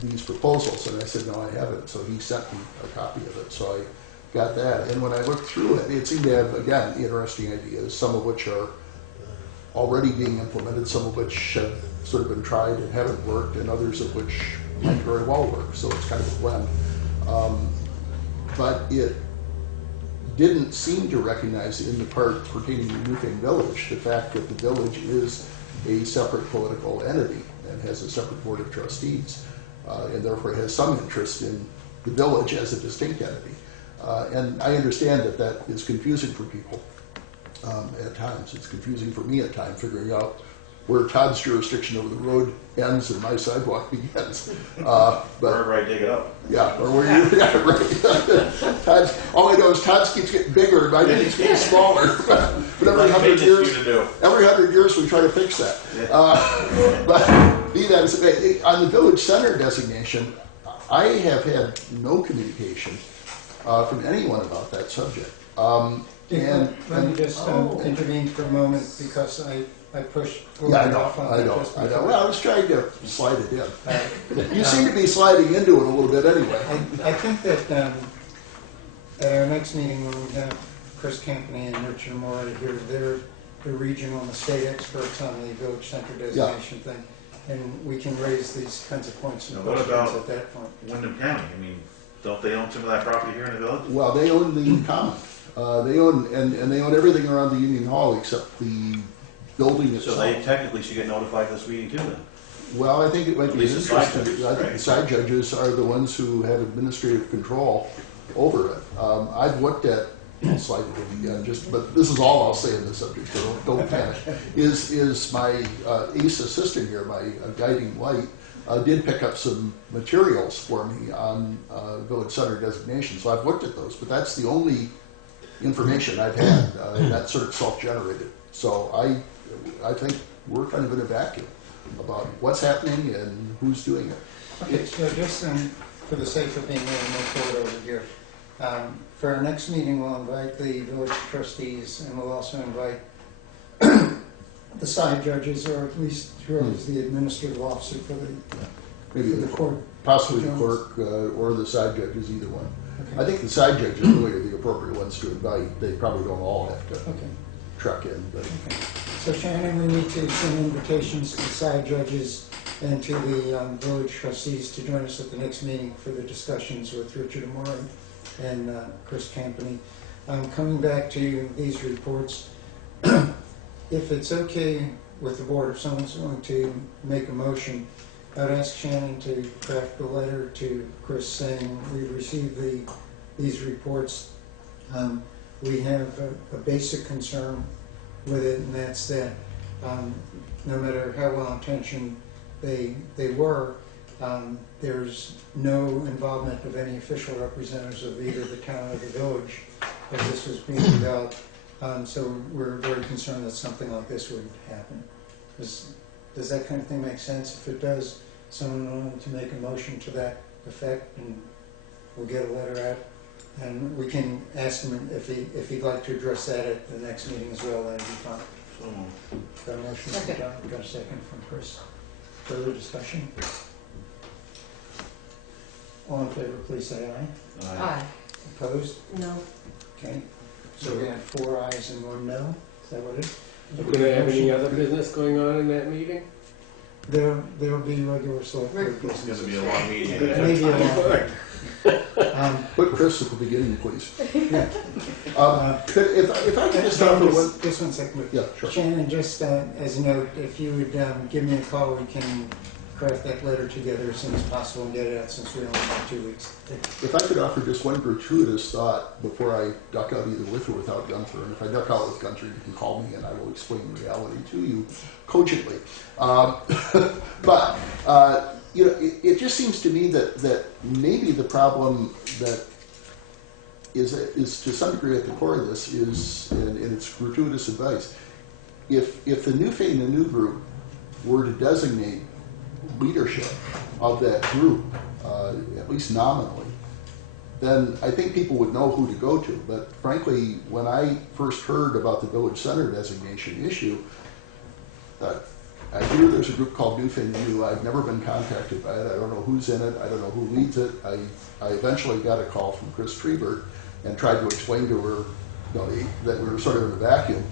these proposals? And I said, no, I haven't. So he sent me a copy of it. So I got that. And when I looked through it, it seemed to have, again, interesting ideas, some of which are already being implemented, some of which have sort of been tried and haven't worked, and others of which might very well work. So it's kind of a blend. But it didn't seem to recognize in the part pertaining to Newfane Village the fact that the village is a separate political entity and has a separate board of trustees, and therefore has some interest in the village as a distinct entity. And I understand that that is confusing for people at times. It's confusing for me at times, figuring out where Todd's jurisdiction over the road ends and my sidewalk begins. But Wherever I dig it up. yeah, or where you, yeah, right. Todd's, all I know is Todd's keeps getting bigger and mine keeps getting smaller. But every 100 years, every 100 years we try to fix that. But be that as it may, on the village center designation, I have had no communication from anyone about that subject. And let me just intervene for a moment because I pushed yeah, I know, off on I that know, just I know. before. Well, I was trying to slide it in. You seem to be sliding into it a little bit anyway. I think that at our next meeting, when we have Chris Campany and Richard Moore here, they're the regional and the state experts on the village center designation thing, and we can raise these kinds of points and Now, what questions about at that point. Wyndham County, I mean, don't they own some of that property here in the village? Well, they own the common. They own, and they own everything around the Union Hall except the building itself. So they technically should get notified this meeting too then? Well, I think it might At be least the side interesting. judges, I think right? the side judges are the ones who have administrative control over it. I've looked at, I'll slide it in again, but this is all I'll say in this subject, so don't panic. Is my ace assistant here, my guiding light, did pick up some materials for me on village center designation. So I've looked at those, but that's the only information I've had, and that's sort of self-generated. So I think we're kind of in a vacuum about what's happening and who's doing it. Okay, so just for the sake of being able to move forward over here, for our next meeting, we'll invite the village trustees, and we'll also invite the side judges, or at least whoever's the administrative officer for Maybe the court. possibly the clerk or the side judges, either one. Okay. I think the side judges really are the appropriate ones to invite. They probably don't all have to Okay. truck in, but Okay. So Shannon, we need to send invitations to the side judges and to the village trustees to join us at the next meeting for the discussions with Richard Amore and Chris Campany. Coming back to these reports, if it's okay with the board, if someone's going to make a motion, I'd ask Shannon to craft a letter to Chris saying we've received these reports. We have a basic concern with it, and that's that no matter how well intentioned they were, there's no involvement of any official representatives of either the town or the village as this was being developed. So we're very concerned that something like this would happen. Does that kind of thing make sense? If it does, someone wanted to make a motion to that effect, and we'll get a letter out. And we can ask him if he'd like to address that at the next meeting as well, that'd be fine. Got a motion from John, got a second from Chris. Further discussion? All in favor, please say aye. Aye. Opposed? No. Okay. So we have 4 ayes and 1 no. Is that what it is? We're gonna have any other business going on in that meeting? There'll be regular select board It's business. gonna be a long meeting. Maybe a long. put Chris at the beginning, please. Yeah. If I could just offer one. Just 1 second. Yeah, sure. Shannon, just as a note, if you would give me a call, we can craft that letter together as soon as possible and get it out since we only have 2 weeks. If I could offer just one gratuitous thought before I duck out either with or without Gunther, and if I duck out with Gunther, you can call me and I will explain reality to you cogently. But you know, it just seems to me that maybe the problem that is to some degree at the core of this is, and it's gratuitous advice, if the Newfane and New group were to designate leadership of that group, at least nominally, then I think people would know who to go to. But frankly, when I first heard about the village center designation issue, I hear there's a group called Newfane Selectboard Mtg. I've never been contacted by it. I don't know who's in it. I don't know who leads it. I eventually got a call from Chris Trebert and tried to explain to her, that we were sort of in a vacuum.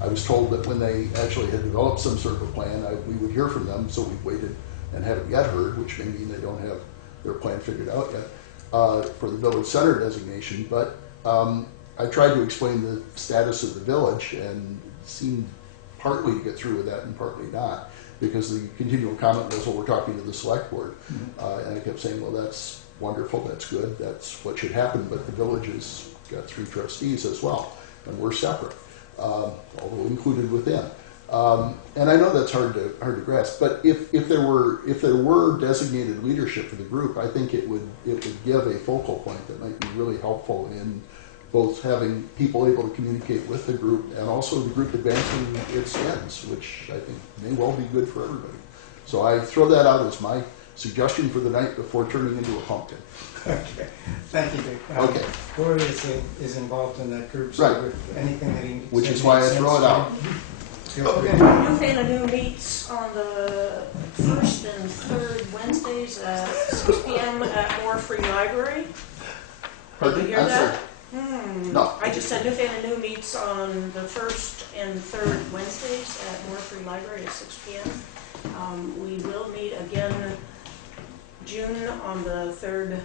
I was told that when they actually had developed some sort of a plan, we would hear from them. So we waited and haven't yet heard, which may mean they don't have their plan figured out yet for the village center designation. But I tried to explain the status of the village and seemed partly to get through with that and partly not, because the continual comment was, well, we're talking to the select board. And I kept saying, well, that's wonderful, that's good, that's what should happen, but the village has got 3 trustees as well, and we're separate, although included within. And I know that's hard to grasp, but if there were designated leadership for the group, I think it would give a focal point that might be really helpful in both having people able to communicate with the group and also the group advancing its ends, which I think may well be good for everybody. So I throw that out as my suggestion for the night before turning into a pumpkin. Okay, thank you, Dick. Okay. Gloria is involved in that group, so Right. if anything that he Which is why I throw it out. Okay. Newfane Anew meets on the first and third Wednesdays at 6 p.m. at Moore Free Library. Did you hear I'm that? sorry. Hmm. No. I just said Newfane Anew meets on the first and third Wednesdays at Moore Free Library at 6 p.m. We will meet again June on the third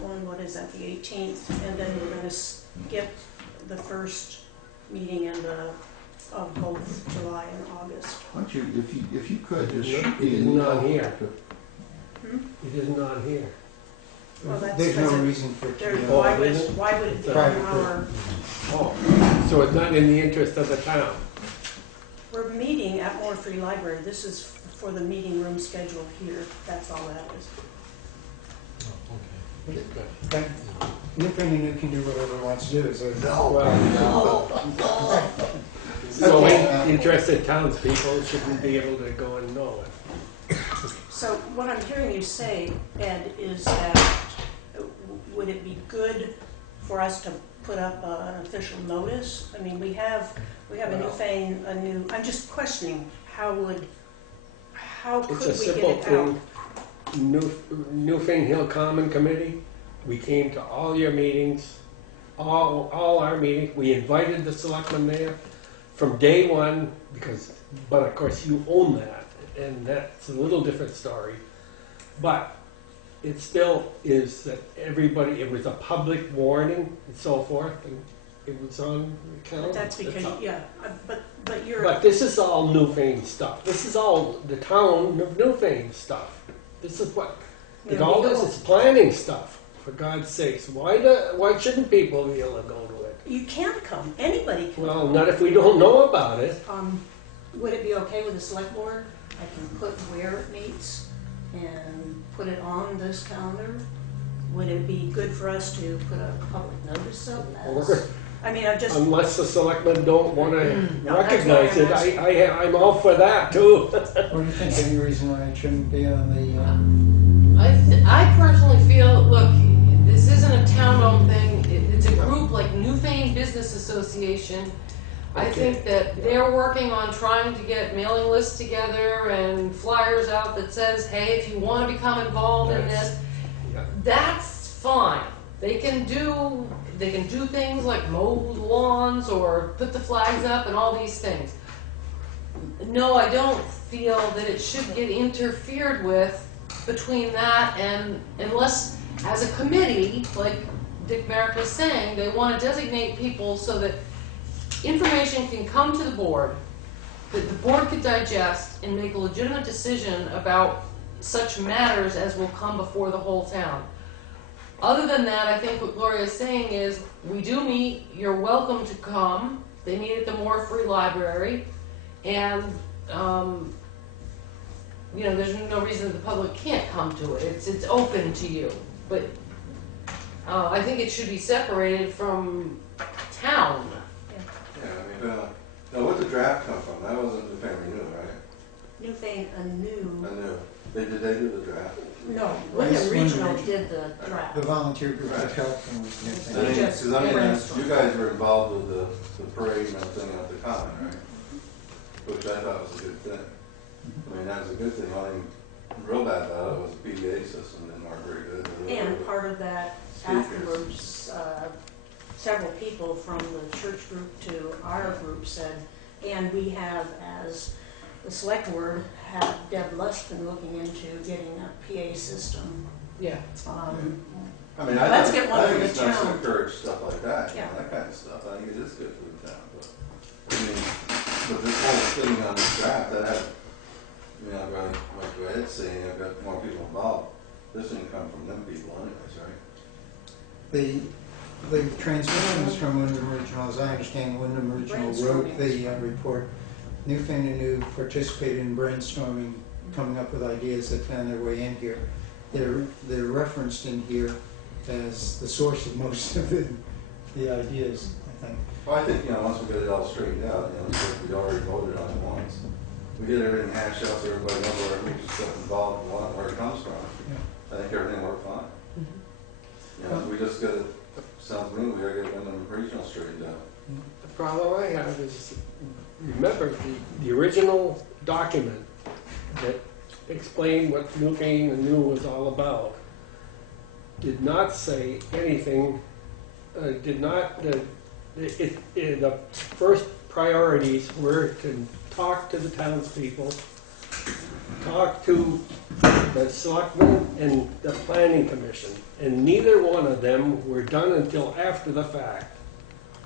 one, what is that, the 18th, and then we're going to skip the first meeting of both July and August. Why don't you, if you could, just It shoot me an isn't on email. here. Hmm? It isn't on here. Well, that's There's no because reason for it to There, be. Oh, why would isn't it? why would it be on Private our? Oh, so it's not in the interest of the town. We're meeting at Moore Free Library. This is for the meeting room schedule here. That's all that is. That- Newfane Anew can do whatever it wants to do. So Well, so Okay. interested townspeople shouldn't be able to go and know it. So what I'm hearing you say, Ed, is that would it be good for us to put up an official notice? I mean, we have a Newfane Anew. I'm just questioning how It's could a we get simple it out? thing. Newfane Hill Common Committee, we came to all your meetings, all our meetings. We invited the selectmen there from day one, but of course you own that, and that's a little different story. But it still is that everybody, it was a public warning and so forth, and it was on the calendar. But that's because all. yeah. But you're. But this is all Newfane stuff. This is all the town of Newfane stuff. This is what, Yeah, all we this don't- is planning stuff, for God's sakes. Why shouldn't people be able to go to it? You can't come. Anybody can. Well, not if we don't know about it. Would it be okay with the select board? I can put where it meets and put it on this calendar. Would it be good for us to put a public notice of Or- this? I mean, I'm just. Unless the selectmen don't want to No, that's recognize why it, I'm I'm all for that too. what do you think? Any reason why it shouldn't be on the? I personally feel, look, this isn't a town-owned thing. It's a group like Newfane Business Association. I think that they're working on trying to get mailing lists together and flyers out that says, hey, if you want to become involved in this, Yeah. that's fine. They can do things like mow lawns or put the flags up and all these things. No, I don't feel that it should get interfered with between that and, unless as a committee, like Dick Merrick was saying, they want to designate people so that information can come to the board, that the board could digest and make a legitimate decision about such matters as will come before the whole town. Other than that, I think what Gloria is saying is, we do meet, you're welcome to come. They meet at the Moore Free Library, and there's no reason that the public can't come to it. It's open to you, but I think it should be separated from town. Yeah, I mean, now where'd the draft come from? That wasn't the family new, right? Newfane Anew. I knew. Did they do the draft? No, Yes, Wyndham Regional Wyndham did the draft. The volunteer group that Right. helped and They I mean, just 'cause I mean, brainstormed. you guys were involved with the parade and everything at the common, right? Which I thought was a good thing. I mean, that was a good thing. Only real bad about it was the PDA system didn't work very good. And part of that Speakers. afterwards, several people from the church group to our group said, and we have, as the select board, have Deb Lush been looking into getting a PA system. Yeah. I mean, Let's I get one for think the it's nice to town. encourage stuff like that, you know, Yeah. that kind of stuff. I think it is good for the town, but, I mean, but this whole thing on this draft, that had, you know, like Ed's saying, I've got more people involved. This didn't come from them people anyways, right? The transmission was from Wyndham Regional. As I understand, Wyndham Regional wrote the report. Newfane and New participated in brainstorming, coming up with ideas that found their way in here. They're referenced in here as the source of most of the ideas, I think. Well, I think, you know, once we get it all straightened out, you know, it's like we already voted on it once. We get everything hashed out so everybody knows where every stuff involved and where it comes from. I think everything worked fine. You know, we just gotta, sounds to me, we gotta get Wyndham Regional straightened out. The problem I have is, remember, the original document that explained what Newfane and New was all about did not say anything, the first priorities were to talk to the townspeople, talk to the selectmen and the planning commission, and neither one of them were done until after the fact.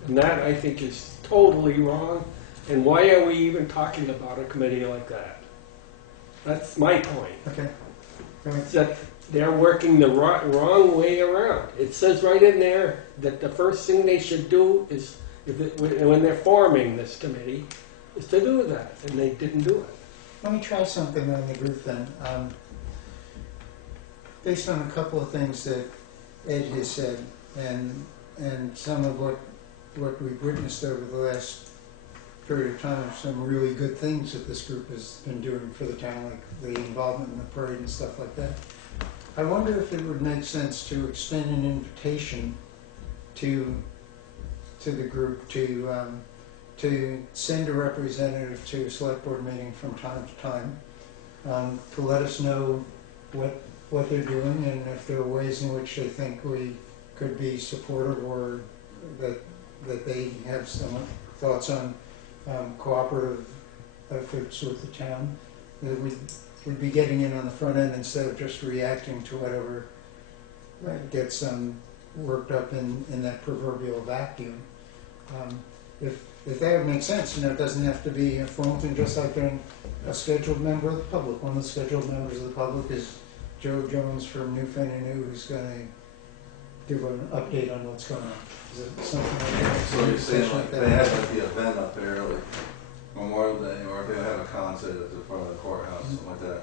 And that, I think, is totally wrong, and why are we even talking about a committee like that? That's my point. Okay. Go ahead. It's that they're working the wrong way around. It says right in there that the first thing they should do is, when they're forming this committee, is to do that, and they didn't do it. Let me try something on the group then. Based on a couple of things that Ed has said, and some of what we've witnessed over the last period of time, some really good things that this group has been doing for the town, like the involvement in the parade and stuff like that. I wonder if it would make sense to extend an invitation to the group to send a representative to a select board meeting from time to time, to let us know what they're doing and if there are ways in which they think we could be supportive, or that they have some thoughts on cooperative efforts with the town. That we'd be getting in on the front end instead of just reacting to whatever gets worked up in that proverbial vacuum. If that would make sense, it doesn't have to be a formal thing, just like being a scheduled member of the public. One of the scheduled members of the public is Joe Jones from Newfane and New, who's going to give an update on what's going on. Is it something like that? So you're saying like they had like the event up there, like Memorial Day, or if they have a concert at the front of the courthouse, something like that,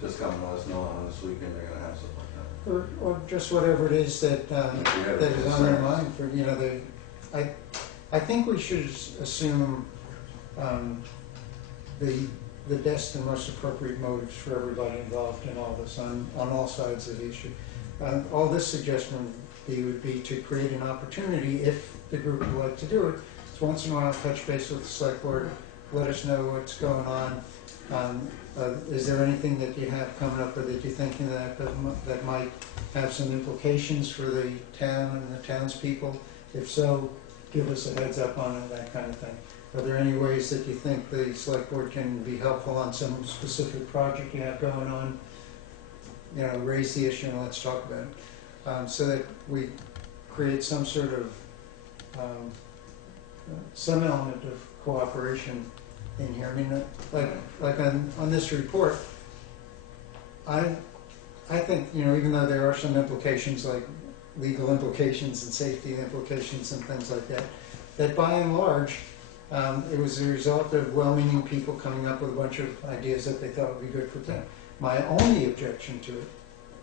just come and let us know on this weekend they're gonna have something like that. Or just whatever it is that is on their mind for, I think we should assume the best and most appropriate motives for everybody involved in all this on all sides of the issue. All this suggestion would be to create an opportunity, if the group would like to do it, so once in a while touch base with the select board, let us know what's going on. Is there anything that you have coming up, or that you're thinking that might have some implications for the town and the townspeople? If so, give us a heads up on it, that kind of thing. Are there any ways that you think the select board can be helpful on some specific project you have going on? Raise the issue and let's talk about it. So that we create some sort of, some element of cooperation in here. I mean, like on this report, I think, even though there are some implications, like legal implications and safety implications and things like that, that by and large, it was a result of well-meaning people coming up with a bunch of ideas that they thought would be good for them. My only objection to it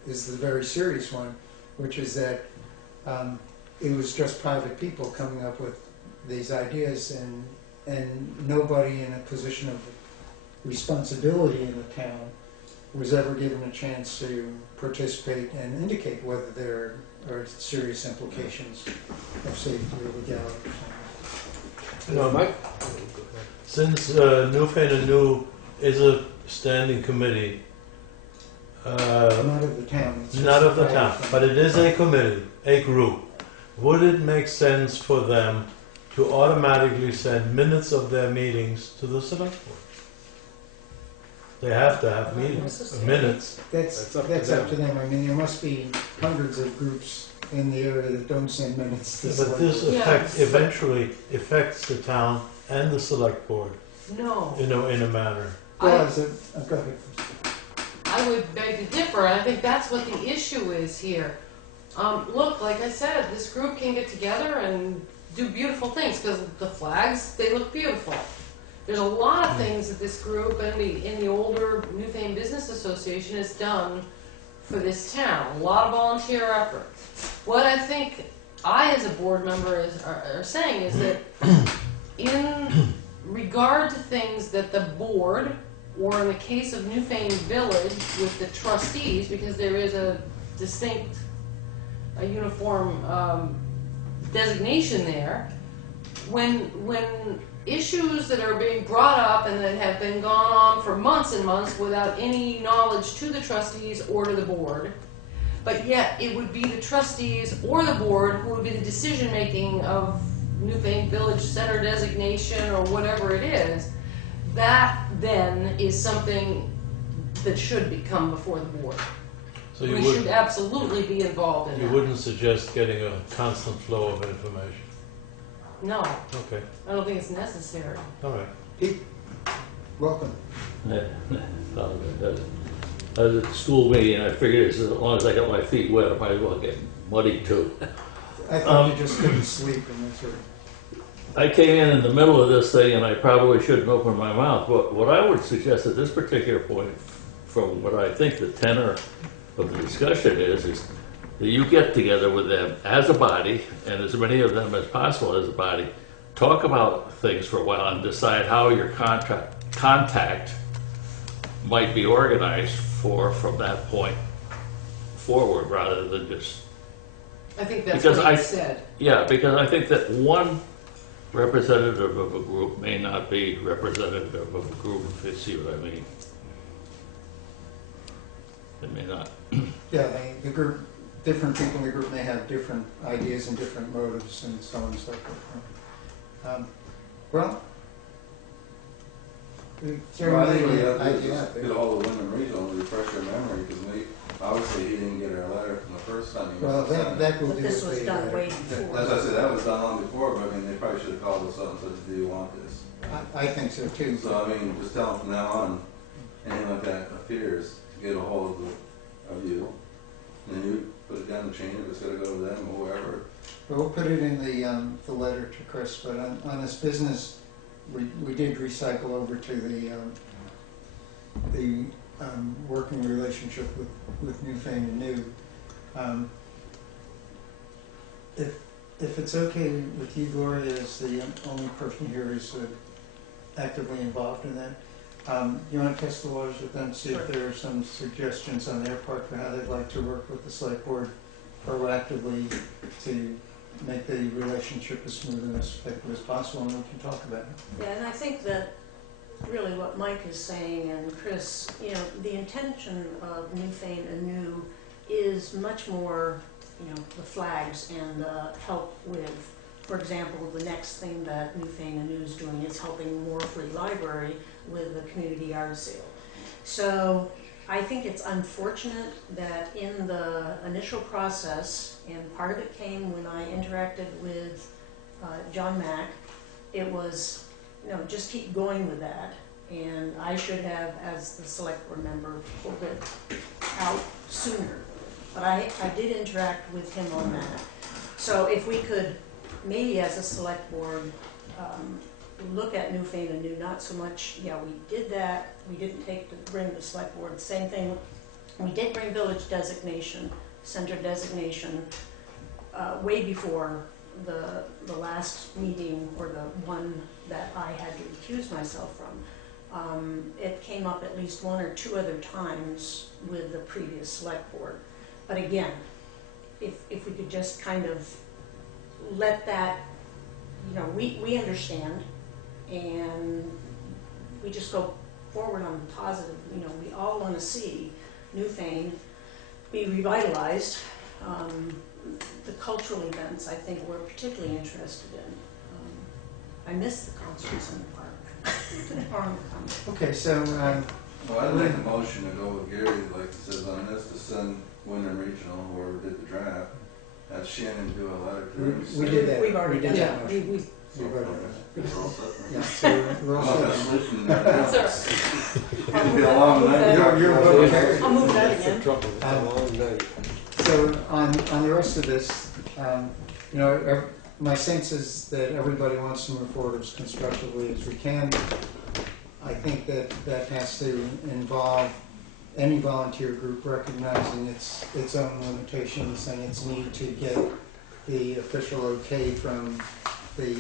is the very serious one, which is that it was just private people coming up with these ideas, and nobody in a position of responsibility in the town was ever given a chance to participate and indicate whether there are serious implications of safety or legality or something. No, Mike? since Newfane and New is a standing committee, Not of the town. it's not just of the a town, private but it is a committee, a group, would it make sense for them to automatically send minutes of their meetings to the select board? They have to have meetings, minutes. That's up to them. I mean, there must be hundreds of groups in the area that don't send minutes to But select this board. eventually affects the town and the select board, No. in a manner. Well, go ahead. I would beg to differ. I think that's what the issue is here. Look, like I said, this group can get together and do beautiful things because the flags, they look beautiful. There's a lot of things that this group and in the older Newfane Business Association has done for this town. A lot of volunteer effort. What I think I, as a board member, are saying is that in regard to things that the board, or in the case of Newfane Village with the trustees, because there is a distinct, a uniform designation there, when issues that are being brought up and that have been gone on for months and months without any knowledge to the trustees or to the board, but yet it would be the trustees or the board who would be the decision-making of Newfane Village Center designation or whatever it is, that then is something that should come before the board. So you We should absolutely be involved in you that. wouldn't suggest getting a constant flow of information? No, Okay, I don't think it's necessary. all right. Pete, welcome. I was at the school meeting, and I figured as long as I got my feet wet, I might as well get muddy too. I thought you just couldn't sleep and that's I came in the middle of this thing, and I probably shouldn't open my mouth, but what I would suggest at this particular point, from what I think the tenor of the discussion is that you get together with them as a body, and as many of them as possible as a body, talk about things for a while and decide how your contact might be organized from that point forward, rather than just, I think that's Because what I- he said. yeah, because I think that one representative of a group may not be representative of a group, if you see what I mean. It may not. Yeah, the group, different people in the group may have different ideas and different motives and so on and so forth. Well, certainly an idea out Get there. all the Wyndham Regional and refresh your memory, because obviously he didn't get our letter from the first time. He Well, must have sent it. that will But do this it was later. done way As before. I said, that was done long before, but I mean, they probably should have called us up and said, do you want this? I think so too. So I mean, just tell them from now on, anything like that appears, to get a hold of you, and then you put it down the chain if it's gonna go to them or whoever. We'll put it in the letter to Chris, but on this business, we did recycle over to the working relationship with Newfane and New. If it's okay with you, Gloria, as the only person here who's actively involved in that, you want to test the waters with them, see if there are some suggestions on their part for how they'd like to work with the select board proactively to make the relationship as smooth and as effective as possible, and we can talk about it. Yeah, and I think that really what Mike is saying, and Chris, you know, the intention of Newfane anew is much more, you know, the flags and the help with, for example, the next thing that Newfane anew is doing is helping Moore Free Library with the community yard sale. So I think it's unfortunate that in the initial process, and part of it came when I interacted with John Mack, it was, you know, just keep going with that. And I should have, as the select board member, pulled it out sooner. But I did interact with him on that. So if we could, maybe as a select board, look at Newfane anew, not so much, yeah, we did that, we didn't bring the select board, same thing. We did bring village designation, center designation, way before the last meeting, or the one that I had to recuse myself from. It came up at least one or two other times with the previous select board. But again, if we could just kind of let that, you know, we understand, and we just go forward on the positive. You know, we all want to see Newfane be revitalized. The cultural events, I think, we're particularly interested in. I miss the concerts in the park. Or on the common. Okay, so, Well, I'd make a motion to go with Gary, like it says on this, to send Wyndham Regional, whoever did the draft, have Shannon do a letter to them. we did that. We've already We did done that that. motion. We- We voted on it. We're all set. Yeah, so we're all I'm not set. listening to that now. That's all right. It's gonna be a long night. Your vote carried. I'll move that again. Trouble, it's a long night. So on the rest of this, you know, my sense is that everybody wants to move forward as constructively as we can. I think that has to involve any volunteer group recognizing its own limitations and its need to get the official okay from the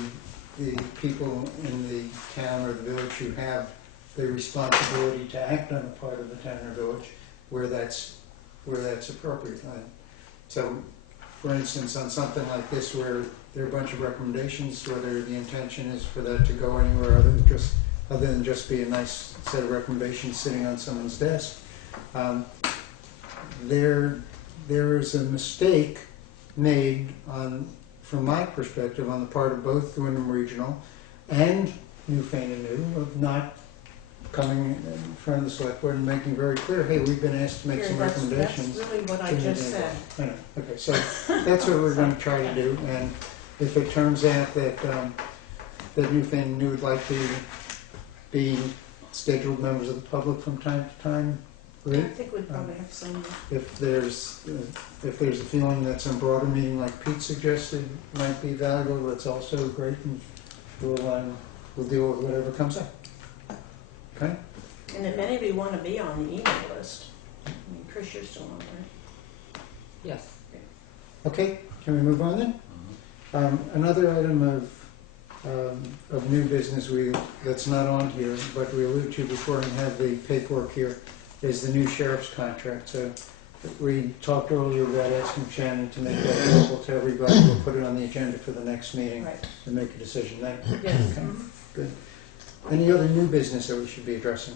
people in the town or the village who have the responsibility to act on the part of the town or village where that's appropriate. So, for instance, on something like this where there are a bunch of recommendations, whether the intention is for that to go anywhere other than just be a nice set of recommendations sitting on someone's desk, there is a mistake made from my perspective, on the part of both the Wyndham Regional and Newfane and New, of not coming in front of the select board and making very clear, hey, we've been asked to make some recommendations. That's really what I Can you just do that? said. I know. Okay, so that's what we're going to try to do, and if it turns out that Newfane and New would like to be scheduled members of the public from time to time, I great. think we'd probably have some. If there's a feeling that some broader meeting like Pete suggested might be valuable, that's also great, and we'll deal with whatever comes up. Okay? And if any of you want to be on the email list, I mean, Chris, you're still on there. Yes. Okay, can we move on then? Another item of new business that's not on here, but we alluded to before and have the paperwork here, is the new sheriff's contract. So we talked earlier about asking Shannon to make that available to everybody. We'll put it on the agenda for the next meeting Right. and make a decision then. Yes. Okay, good. Any other new business that we should be addressing?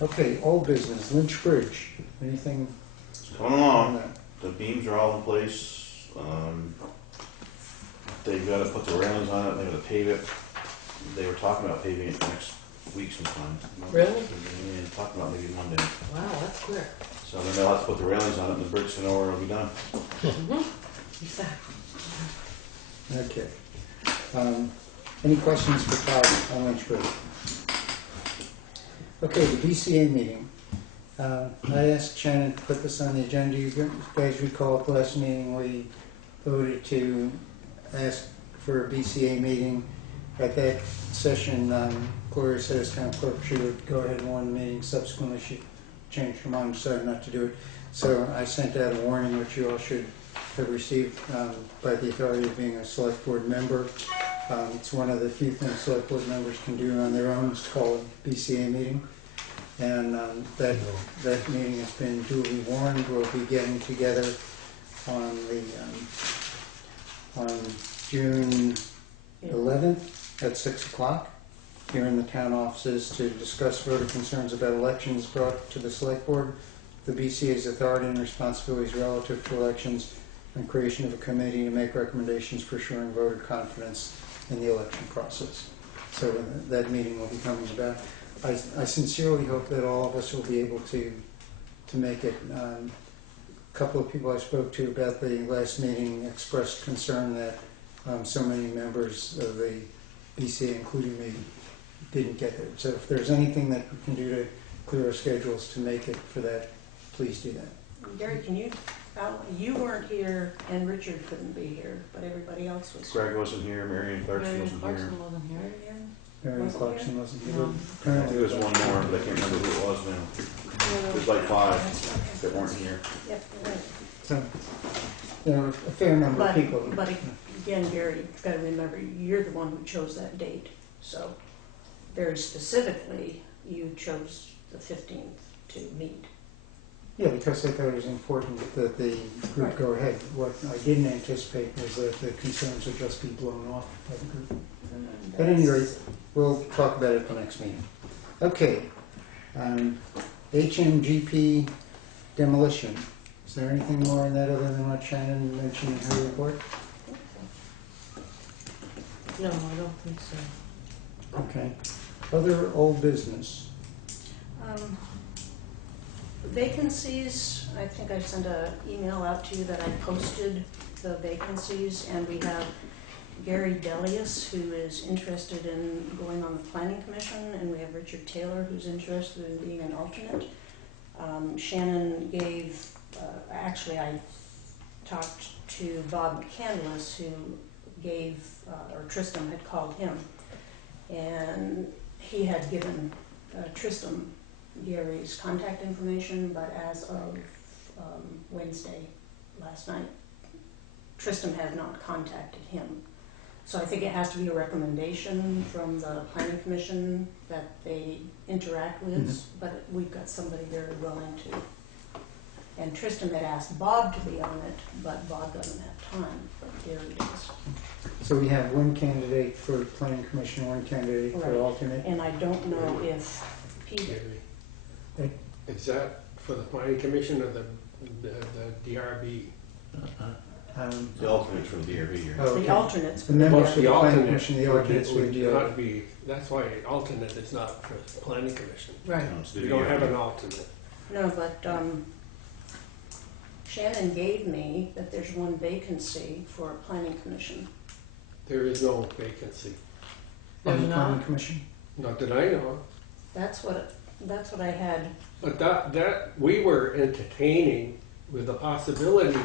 Okay, old business, Lynch Bridge. Anything It's coming on along. that? The beams are all in place. They've got to put the railings on it. They're going to pave it. They were talking about paving it next week sometime. Really? Yeah, talking about maybe Monday. Wow, that's quick. So then they'll have to put the railings on it, and the bridge to know where it'll be done. Exactly. Okay. Any questions for Todd on Lynch Bridge? Okay, the BCA meeting. I asked Shannon to put this on the agenda. You guys recall at the last meeting we voted to ask for a BCA meeting. At that session, Gloria said as town clerk she would go ahead and warn the meeting. Subsequently, she changed her mind and decided not to do it. So I sent out a warning, which you all should have received by the authority of being a select board member. It's one of the few things select board members can do on their own. It's called a BCA meeting. And that meeting has been duly warned. We'll be getting together on June 11th at 6 o'clock here in the town offices to discuss voter concerns about elections brought to the select board, the BCA's authority and responsibilities relative to elections, and creation of a committee to make recommendations for assuring voter confidence in the election process. So that meeting will be coming about. I sincerely hope that all of us will be able to make it. A couple of people I spoke to about the last meeting expressed concern that so many members of the BCA, including me, didn't get there. So if there's anything that we can do to clear our schedules to make it for that, please do that. Gary, can you, you weren't here and Richard couldn't be here, but everybody else was. Greg wasn't here, Marion Clarkson Marion wasn't Clarkson here. wasn't here. Marion Wasn't Clarkson wasn't here. No. Apparently There was one more, but I can't remember who it was now. There's like 5 that weren't here. Yep, you're right. So, you know, a fair number of people. But again, Gary, you've got to remember, you're the one who chose that date, so. very specifically, you chose the 15th to meet. Yeah, because I thought it was important that the group Right. go ahead. What I didn't anticipate was that the concerns would just be blown off by the group. At any rate, we'll talk about it at the next meeting. Okay, HMGP demolition. Is there anything more in that other than what Shannon mentioned in her report? No, I don't think so. Okay. Other old business. Vacancies, I think I sent an email out to you that I posted the vacancies, and we have Gary Delius, who is interested in going on the planning commission, and we have Richard Taylor, who's interested in being an alternate. Shannon gave, actually I talked to Bob McCandless, who gave, or Tristram had called him, and he had given Tristram Gary's contact information, but as of Wednesday, last night, Tristram has not contacted him. So I think it has to be a recommendation from the planning commission that they interact with, but we've got somebody very willing to. And Tristram had asked Bob to be on it, but Bob doesn't have time, but Gary does. So we have one candidate for planning commission, one candidate for Right. alternate. And I don't know if Peter, Is that for the planning commission or the DRB? The alternate from DRB, you're Oh, okay. the alternates. The members Well, for the planning commission, the alternates for would the not be, that's why an alternate is not for the planning commission. Right. We don't have an alternate. No, but Shannon gave me that there's one vacancy for a planning commission. There is no vacancy, on the There's planning not? commission. not that I know of. That's what I had. But that we were entertaining with the possibility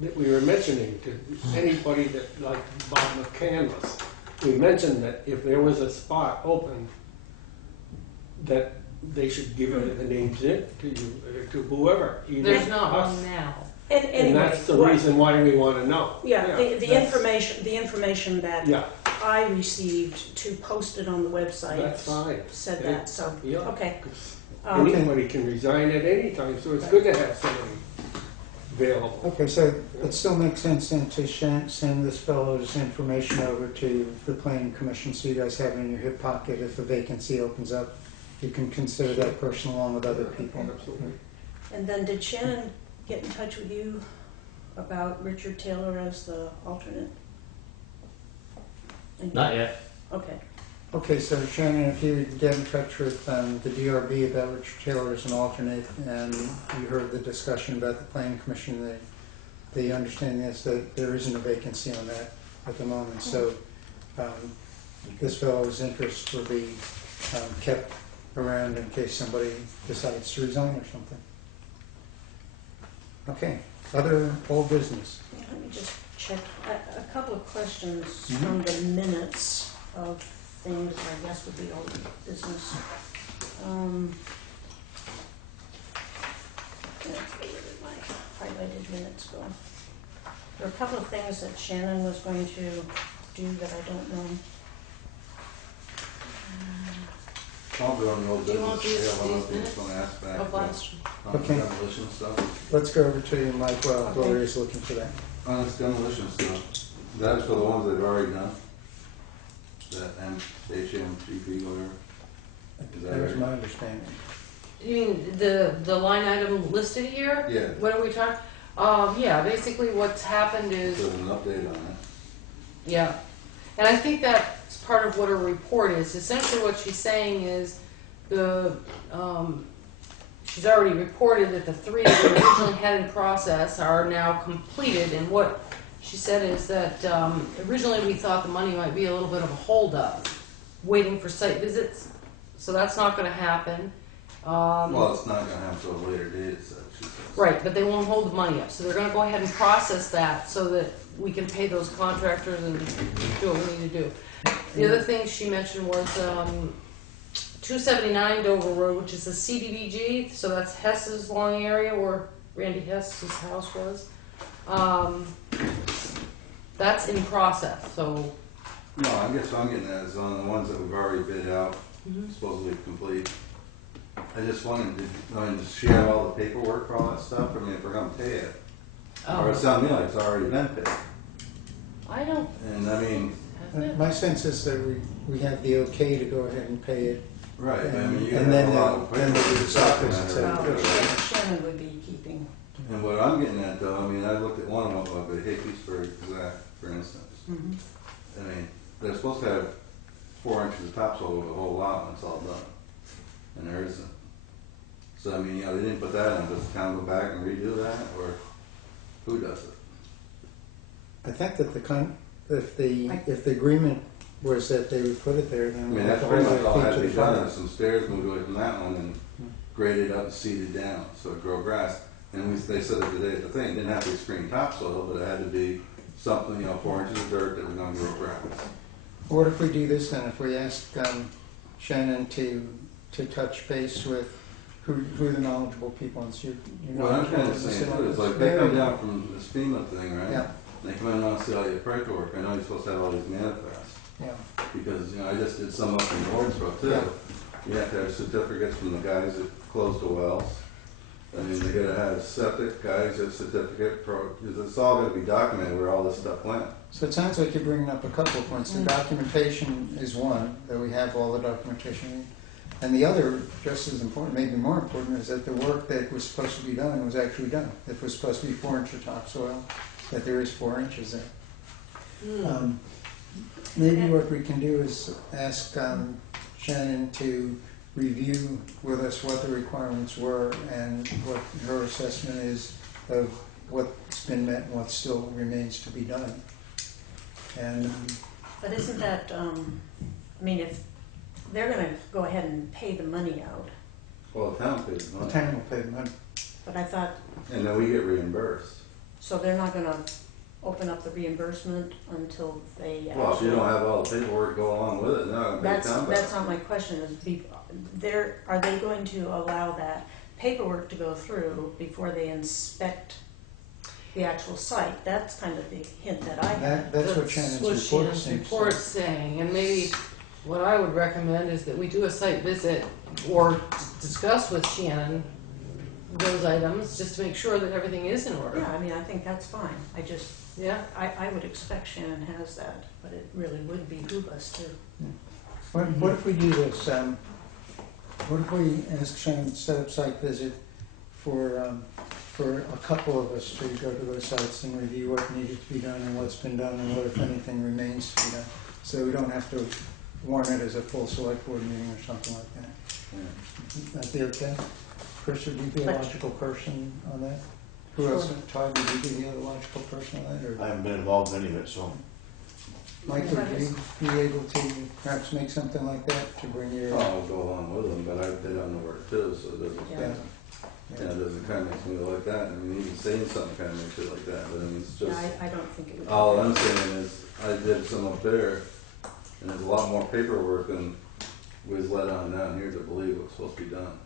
that we were mentioning to anybody that, like Bob McCandless. We mentioned that if there was a spot open, that they should give the names in to whoever. Either There's not us. one now. And And anyway, that's the what- reason why we want to know. Yeah, the that's- information that Yeah, I received to post it on the website that's fine. said Yeah. that. So Yeah. okay. 'Cause Um, anybody can resign at any time, so it's good to have somebody available. Okay, so it still makes sense then to send this fellow's information over to the planning commission so you guys have it in your hip pocket. If a vacancy opens up, you can consider that person along with other people. Absolutely. And then did Shannon get in touch with you about Richard Taylor as the alternate? Not yet. Okay. Okay, so Shannon, if you get in touch with the DRB about Richard Taylor as an alternate, and you heard the discussion about the planning commission, the understanding is that there isn't a vacancy on that at the moment. So this fellow's interest will be kept around in case somebody decides to resign or something. Okay, other old business. Let me just check a couple of questions Mhm. from the minutes of things I guess would be old business. Where did my highlighted minutes go? There are a couple of things that Shannon was going to do that I don't know. I'll be on the old Do you want business. these- Yeah, one these of the things I'm gonna ask back. Of last. On Okay. demolition stuff. Let's go over to you, Mike, while Okay. Gloria's looking for that. On this demolition stuff, that's for the ones they've already done? That HMGP, whatever? Is that That was right? my understanding. You mean the line item listed here? Yeah, What are we talking? Yeah, basically what's happened is, so there's an update on it. yeah. And I think that's part of what her report is. Essentially what she's saying is she's already reported that the 3 that we originally had in process are now completed. And what she said is that originally we thought the money might be a little bit of a holdup, waiting for site visits. So that's not going to happen. Well, it's not gonna happen till a later date, so she says. Right, but they won't hold the money up, so they're gonna go ahead and process that so that we can pay those contractors and do what we need to do. The other thing she mentioned was 279 Dover Road, which is the CDBG, so that's Hess's long area where Randy Hess's house was. That's in process, so No, I guess what I'm getting at is on the ones that we've already bid out, supposedly complete. I just wondered, does she have all the paperwork for all that stuff? I mean, if we're gonna pay it, or it sounds to me like it's already been paid. I don't, And I mean, hasn't it? My sense is that we have the okay to go ahead and pay it. right, I mean, you And have then a lot of then paperwork the to software's document etc. everything, right? Shannon would be keeping. And what I'm getting at though, I mean, I looked at one of them, of the Hickeysburg exact, for instance. I mean, they're supposed to have 4 inches of topsoil over the whole lot when it's all done. And there isn't. So I mean, you know, they didn't put that in, does the town go back and redo that, or who does it? I think that if the agreement was that they would put it there, I then we mean, have that's to pretty hold much all their had feet to to be the done, fire. is some stairs moved away from that one and graded up and seeded down, so it grow grass. And they said it today at the thing, it didn't have to be screened topsoil, but it had to be something, you know, 4 inches of dirt that was gonna grow grass. What if we do this then? If we ask Shannon to touch base with who the knowledgeable people and see. What I'm kind of saying too is like they come down from this FEMA thing, right? Yeah, They come in and want to see all your paperwork. I know you're supposed to have all these manifests yeah. because, you know, I just did some up in Wardsboro too. Yeah. You have to have certificates from the guys that close the wells. I mean, they gotta have septic guys, a certificate because it's all gonna be documented where all this stuff went. So it sounds like you're bringing up a couple of points. The documentation is one, that we have all the documentation. And the other, just as important, maybe more important, is that the work that was supposed to be done was actually done. It was supposed to be 4 inch of topsoil, that there is 4 inches there. Maybe what we can do is ask Shannon to review with us what the requirements were and what her assessment is of what's been met and what still remains to be done. And But isn't that, I mean, if they're gonna go ahead and pay the money out, Well, the town pays the money. town will pay the money. but I thought, And then we get reimbursed. so they're not gonna open up the reimbursement until they actually. Well, if you don't have all the paperwork go along with it, no, the town That's back. not my question, are they going to allow that paperwork to go through before they inspect the actual site? That's kind of the hint that I had. That's what Shannon's report Shannon's seems report's saying, and maybe what I would recommend is that we do a site visit or discuss with Shannon those items, just to make sure that everything is in order. Yeah, I mean, I think that's fine. Yeah, I would expect Shannon has that, but it really would behoove us to. What if we do this? What if we ask Shannon to set up site visit for a couple of us to go to those sites and review what needed to be done and what's been done and what, if anything, remains to be done? So we don't have to warn it as a full select board meeting or something like that. That'd be okay? Chris, would you be a logical person on that? Who else? Todd, would you be the logical person on that? Or I haven't been involved in any of it, so. Mike, would you be able to perhaps make something like that to bring your? I'll go along with them, but they don't know where it is, so it doesn't. Yeah. Yeah, it doesn't kind of makes me like that. I mean, even saying something kind of makes it like that, but I mean, it's Yeah, just. I don't think it would. All I'm saying is, I did some up there, and there's a lot more paperwork than was let on down here to believe what's supposed to be done.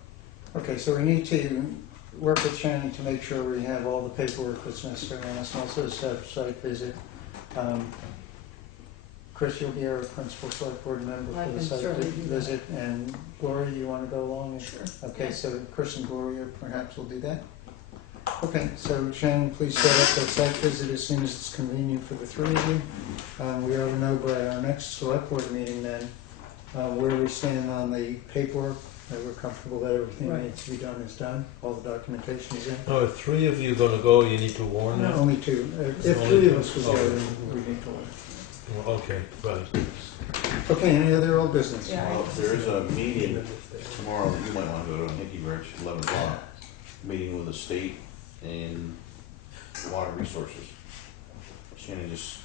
Okay, so we need to work with Shannon to make sure we have all the paperwork that's necessary, and also set up site visit. Chris, you'll be our principal select board member I for the can site certainly do that. visit, and Gloria, you want to go along? Sure. Okay, so Chris and Gloria perhaps will do that. Okay, so Shannon, please set up that site visit as soon as it's convenient for the three of you. We ought to know by our next select board meeting then where we stand on the paperwork, that we're comfortable that everything that needs to be done is done, all the documentation is in. Now, if three of you are going to go, you need to warn them. Only two. If Only three of two? us will go, Oh. then we need to learn. Well, okay, right. Okay, any other old business? Yeah. Well, there is a meeting tomorrow that you might want to go to in Hickey Bridge, 11 o'clock. Meeting with the state and water resources. Shannon just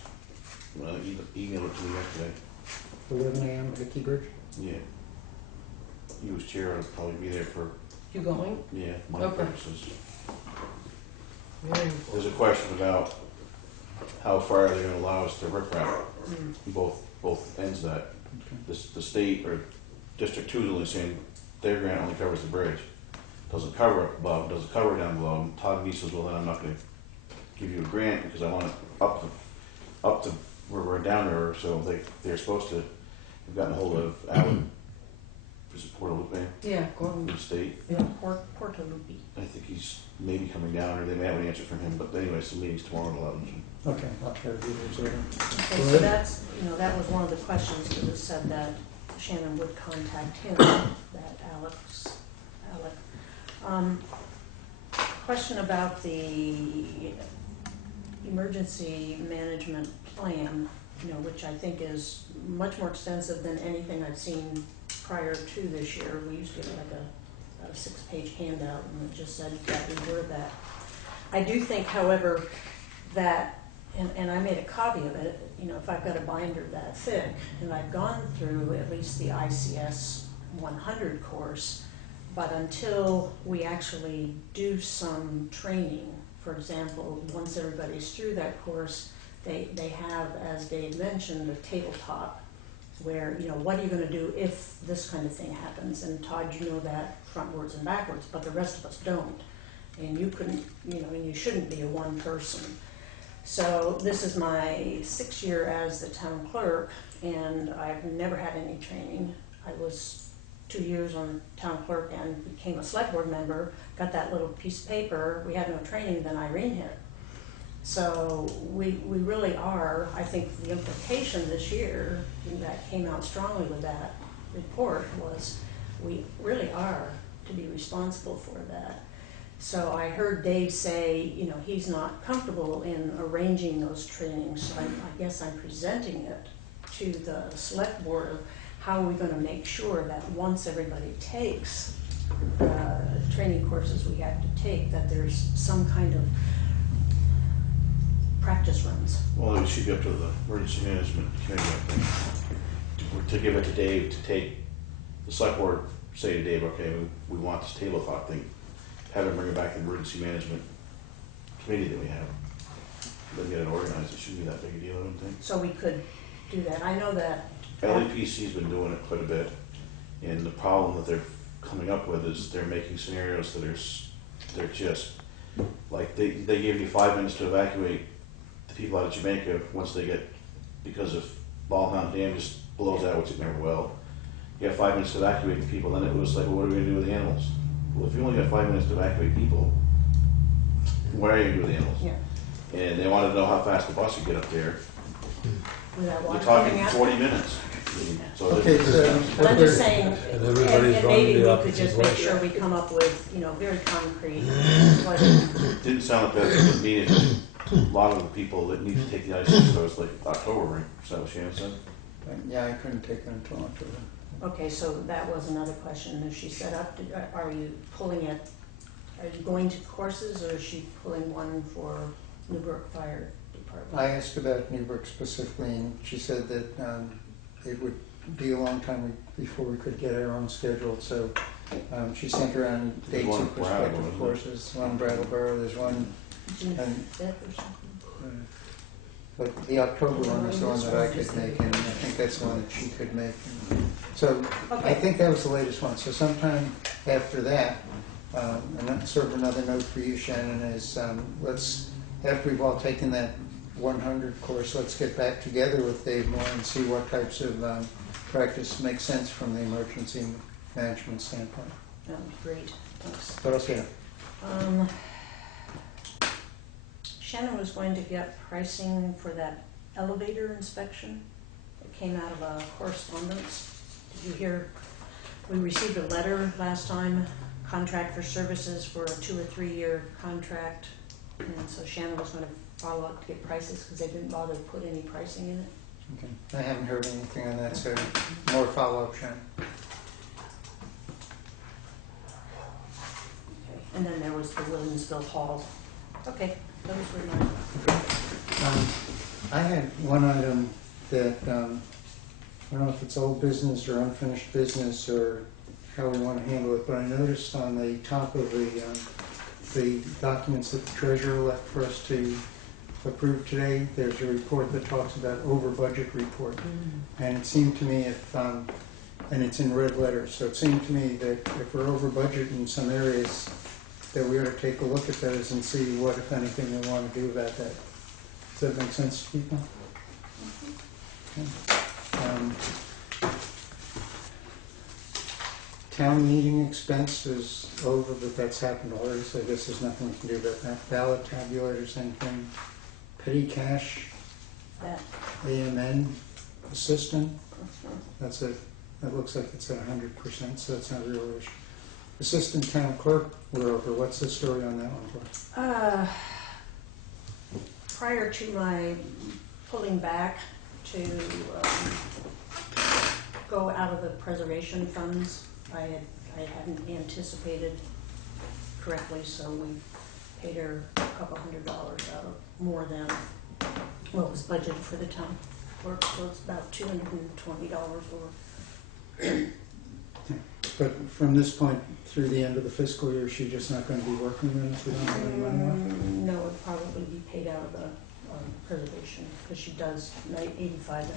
emailed it to me yesterday. 11 a.m. Hickey Bridge? Yeah. He was chair, I'll probably be there for, you going? yeah, my Okay. purposes. Very important. There's a question about how far they're gonna allow us to riprap, both ends of that. The state or District 2 is only saying their grant only covers the bridge. Doesn't cover up above, doesn't cover down below. And Todd B says, well, then I'm not gonna give you a grant because I want it up to we're downriver, so they're supposed to have gotten a hold of Alan, is it Portalupe, Yeah, from Gordon. the state. Yeah, Porta Lupi. I think he's maybe coming down, or they may have an answer from him, but anyway, some meetings tomorrow at 11. Okay, I'll try to do those later. Okay, so that's, that was one of the questions that was said that Shannon would contact him, that Alec. Question about the emergency management plan, which I think is much more extensive than anything I've seen prior to this year. We used to get like about a 6-page handout, and it just said that we were that. I do think, however, that, and I made a copy of it, if I've got a binder that thick, and I've gone through at least the ICS 100 course, but until we actually do some training, for example, once everybody's through that course, they have, as Dave mentioned, a tabletop where, what are you going to do if this kind of thing happens? And Todd, you know that frontwards and backwards, but the rest of us don't. And you couldn't, and you shouldn't be a one person. So this is my 6th year as the town clerk, and I've never had any training. I was 2 years on town clerk and became a select board member, got that little piece of paper. We had no training, then Irene hit. So we really are, I think the implication this year that came out strongly with that report was we really are to be responsible for that. So I heard Dave say, he's not comfortable in arranging those trainings, so I guess I'm presenting it to the select board of how are we going to make sure that once everybody takes the training courses we have to take, that there's some kind of practice runs. Well, it should be up to the emergency management committee, I think, to give it to Dave to take. The select board say to Dave, okay, we want this tabletop thing. Have him bring it back to the emergency management committee that we have. Then get it organized. It shouldn't be that big a deal, I don't think. So we could do that. I know that. LEPC's been doing it quite a bit, and the problem that they're coming up with is they're making scenarios that they're just like they gave you 5 minutes to evacuate the people out of Jamaica once they get, because if Ball Mountain Dam just blows out, which it never will. You have 5 minutes to evacuate the people, then it was like, well, what are we going to do with the animals? Well, if you only got 5 minutes to evacuate people, what are you going to do with the animals? Yeah. And they wanted to know how fast the bus would get up there. Without water You're coming talking out. 40 minutes. So Okay, so But I'm just saying, And everybody's and running maybe the we could just opposite make way. sure we come up with, very concrete, what, it didn't sound like that's what needed. A lot of the people that need to take the ice, so it's like October, right? Is that what Shannon said? Yeah, I couldn't take it until October. okay, so that was another question. Is she set up, are you pulling it, are you going to courses, or is she pulling one for Newburgh Fire Department? I asked about Newburgh specifically, and she said that it would be a long time before we could get our own schedule. So she sent around There's dates one of in Brattleboro, prospective isn't courses. One in Brattleboro, there's one, June and 5th or something? but the October one is the one that I could make, and I think that's the one that she could make. So I Okay, think that was the latest one. So sometime after that, and that's sort of another note for you, Shannon, is let's, after we've all taken that 100 course, let's get back together with Dave Moore and see what types of practice makes sense from the emergency management standpoint. that would be great, thanks. What else do you have? Shannon was going to get pricing for that elevator inspection that came out of a correspondence. Did you hear? We received a letter last time, contract for services for a 2 or 3 year contract. And so Shannon was going to follow up to get prices because they didn't bother to put any pricing in it. Okay. I haven't heard anything on that, so more follow-up, Shannon. Okay. And then there was the Williamsville Hall. Okay, those were mine. I had one item that, I don't know if it's old business or unfinished business or how we want to handle it, but I noticed on the top of the documents that the treasurer left for us to approve today, there's a report that talks about over budget report. And it seemed to me and it's in red letters, so it seemed to me that if we're over budget in some areas, that we ought to take a look at those and see what, if anything, we want to do about that. Does that make sense to people? Um, Town meeting expense is over, but that's happened already, so I guess there's nothing we can do about that. Ballot tabulator, same thing. Petty cash, That, AMN assistant, that looks like it's at 100%, so that's not a real issue. Assistant town clerk, we're over. What's the story on that one, Claire? prior to my pulling back to go out of the preservation funds, I hadn't anticipated correctly, so we paid her a couple $100 out of more than what was budgeted for the town clerk, so it's about $220 over. But from this point through the end of the fiscal year, she's just not going to be working then if we don't have any money left? No, it would probably be paid out of the preservation, because she does 85, 90%.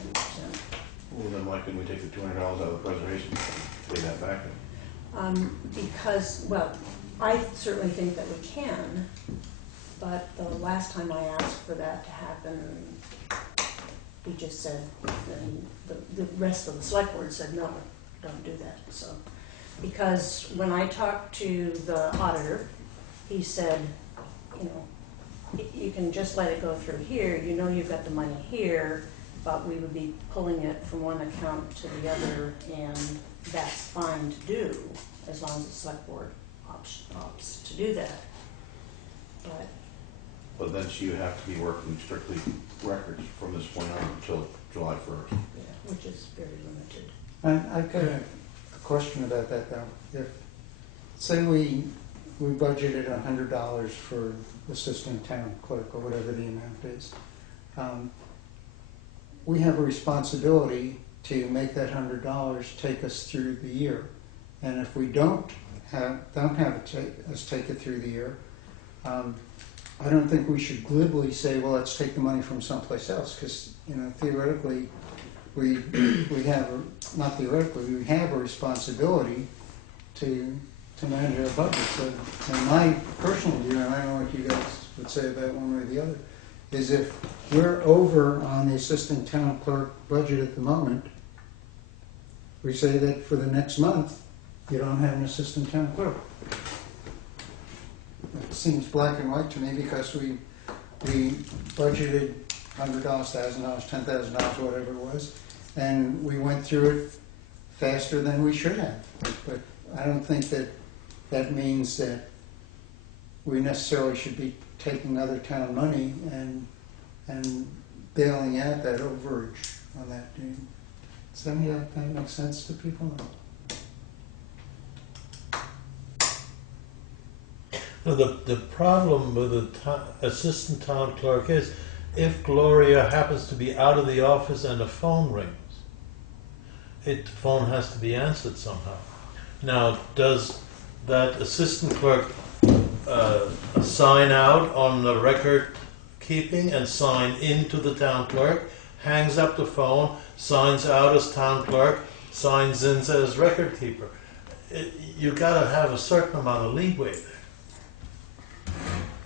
Well, then why couldn't we take the $200 out of the preservation, pay that back? Because, well, I certainly think that we can, but the last time I asked for that to happen, we just said, and the rest of the select board said, no, don't do that, so. Because when I talked to the auditor, he said, you know, you can just let it go through here, you know you've got the money here, but we would be pulling it from one account to the other, and that's fine to do, as long as the select board opts to do that. But then she would have to be working strictly records from this point on until July 1st. Yeah, which is very limited. And I've got a question about that though. If, say we budgeted $100 for assistant town clerk or whatever the amount is, we have a responsibility to make that $100 take us through the year. And if we don't have us take it through the year, I don't think we should glibly say, well, let's take the money from someplace else, because, you know, theoretically, we have, not theoretically, we have a responsibility to manage our budget. So, in my personal view, and I don't know what you guys would say about one way or the other, is if we're over on the assistant town clerk budget at the moment, we say that for the next month, you don't have an assistant town clerk. It seems black and white to me, because we budgeted $100, $1,000, $10,000, whatever it was, and we went through it faster than we should have. But I don't think that means that we necessarily should be taking other town money and bailing out that overage on that. Does that make sense to people? Well, the problem with the assistant town clerk is, if Gloria happens to be out of the office and the phone rings, the phone has to be answered somehow. Now, does that assistant clerk sign out on the record keeping and sign into the town clerk, hangs up the phone, signs out as town clerk, signs in as record keeper? You've got to have a certain amount of leeway there.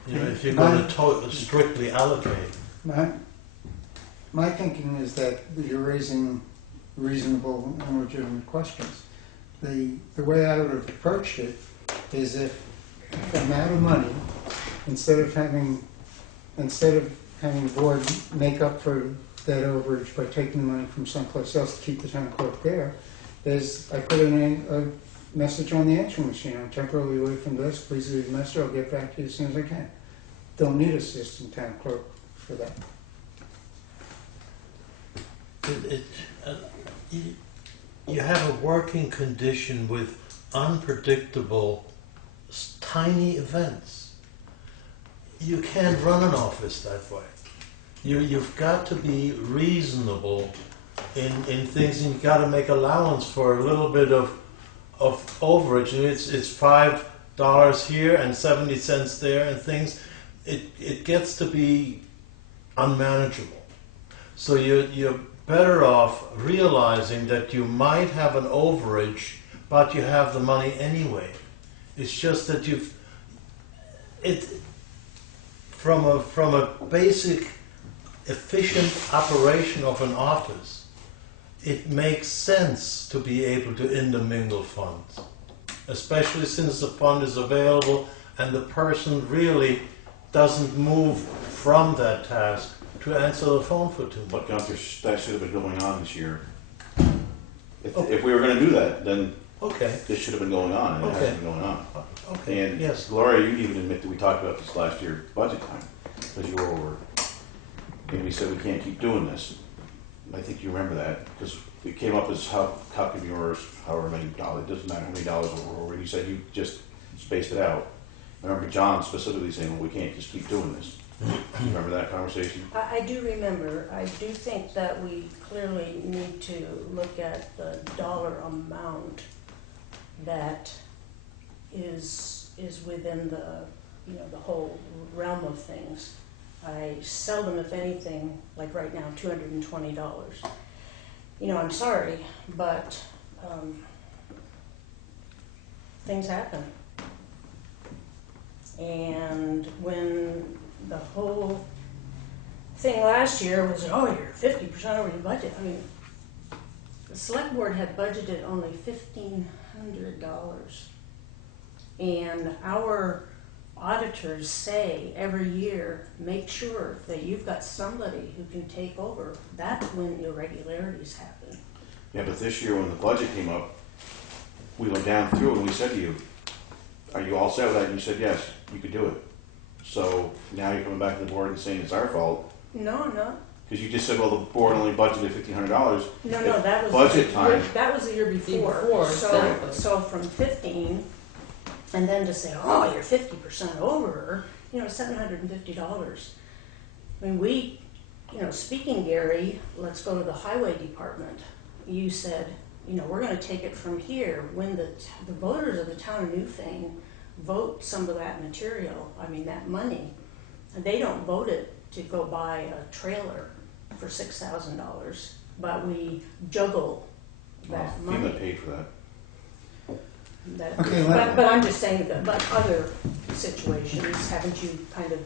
You know, if you're going to strictly allocate. My thinking is that you're raising reasonable and legitimate questions. The way I would have approached it is, if I'm out of money, instead of having the board make up for that overage by taking the money from someplace else to keep the town clerk there, is I put in a message on the answering machine. I'm temporarily away from this. Please leave a message. I'll get back to you as soon as I can. Don't need assistant town clerk for that. You have a working condition with unpredictable, tiny events. You can't run an office that way. You've got to be reasonable in things, and you've got to make allowance for a little bit of overage. And it's $5 here and 70 cents there, and things. It gets to be unmanageable. So you're better off realizing that you might have an overage, but you have the money anyway. It's just that from a basic efficient operation of an office, it makes sense to be able to intermingle funds, especially since the fund is available and the person really doesn't move from that task to answer the phone for 2 But minutes. Gunther, that should have been going on this year. If we were gonna do that, then Okay, this should have been going on, and it hasn't been going on. okay, And yes. Gloria, you even admit that we talked about this last year, budget time, because you were over. And we said we can't keep doing this. I think you remember that, because it came up as how can yours, however many dollars, it doesn't matter how many dollars over, and you said you just spaced it out. I remember John specifically saying, well, we can't just keep doing this. You remember that conversation? I do remember. I do think that we clearly need to look at the dollar amount that is within the, the whole realm of things. I seldom, if anything, like right now, $220. I'm sorry, but things happen. And when the whole thing last year was, oh, you're 50% over your budget. I mean, the select board had budgeted only $1,500. And our auditors say every year, make sure that you've got somebody who can take over. That's when irregularities happen. Yeah, but this year when the budget came up, we went down through and we said to you, are you all set with that? And you said, yes, you could do it. So now you're coming back to the board and saying it's our fault. No, I'm not. Because you just said, well, the board only budgeted $1,500. No, that was budget time. That was the year before. Exactly. So from 15, and then to say, oh, you're 50% over, $750. I mean, we, speaking Gary, let's go to the highway department. You said, we're going to take it from here. When the voters of the town of Newfane vote some of that material, that money, and they don't vote it to go buy a trailer for $6,000, but we juggle that money. FEMA paid for that. Okay, But I'm just saying that, but other situations, haven't you kind of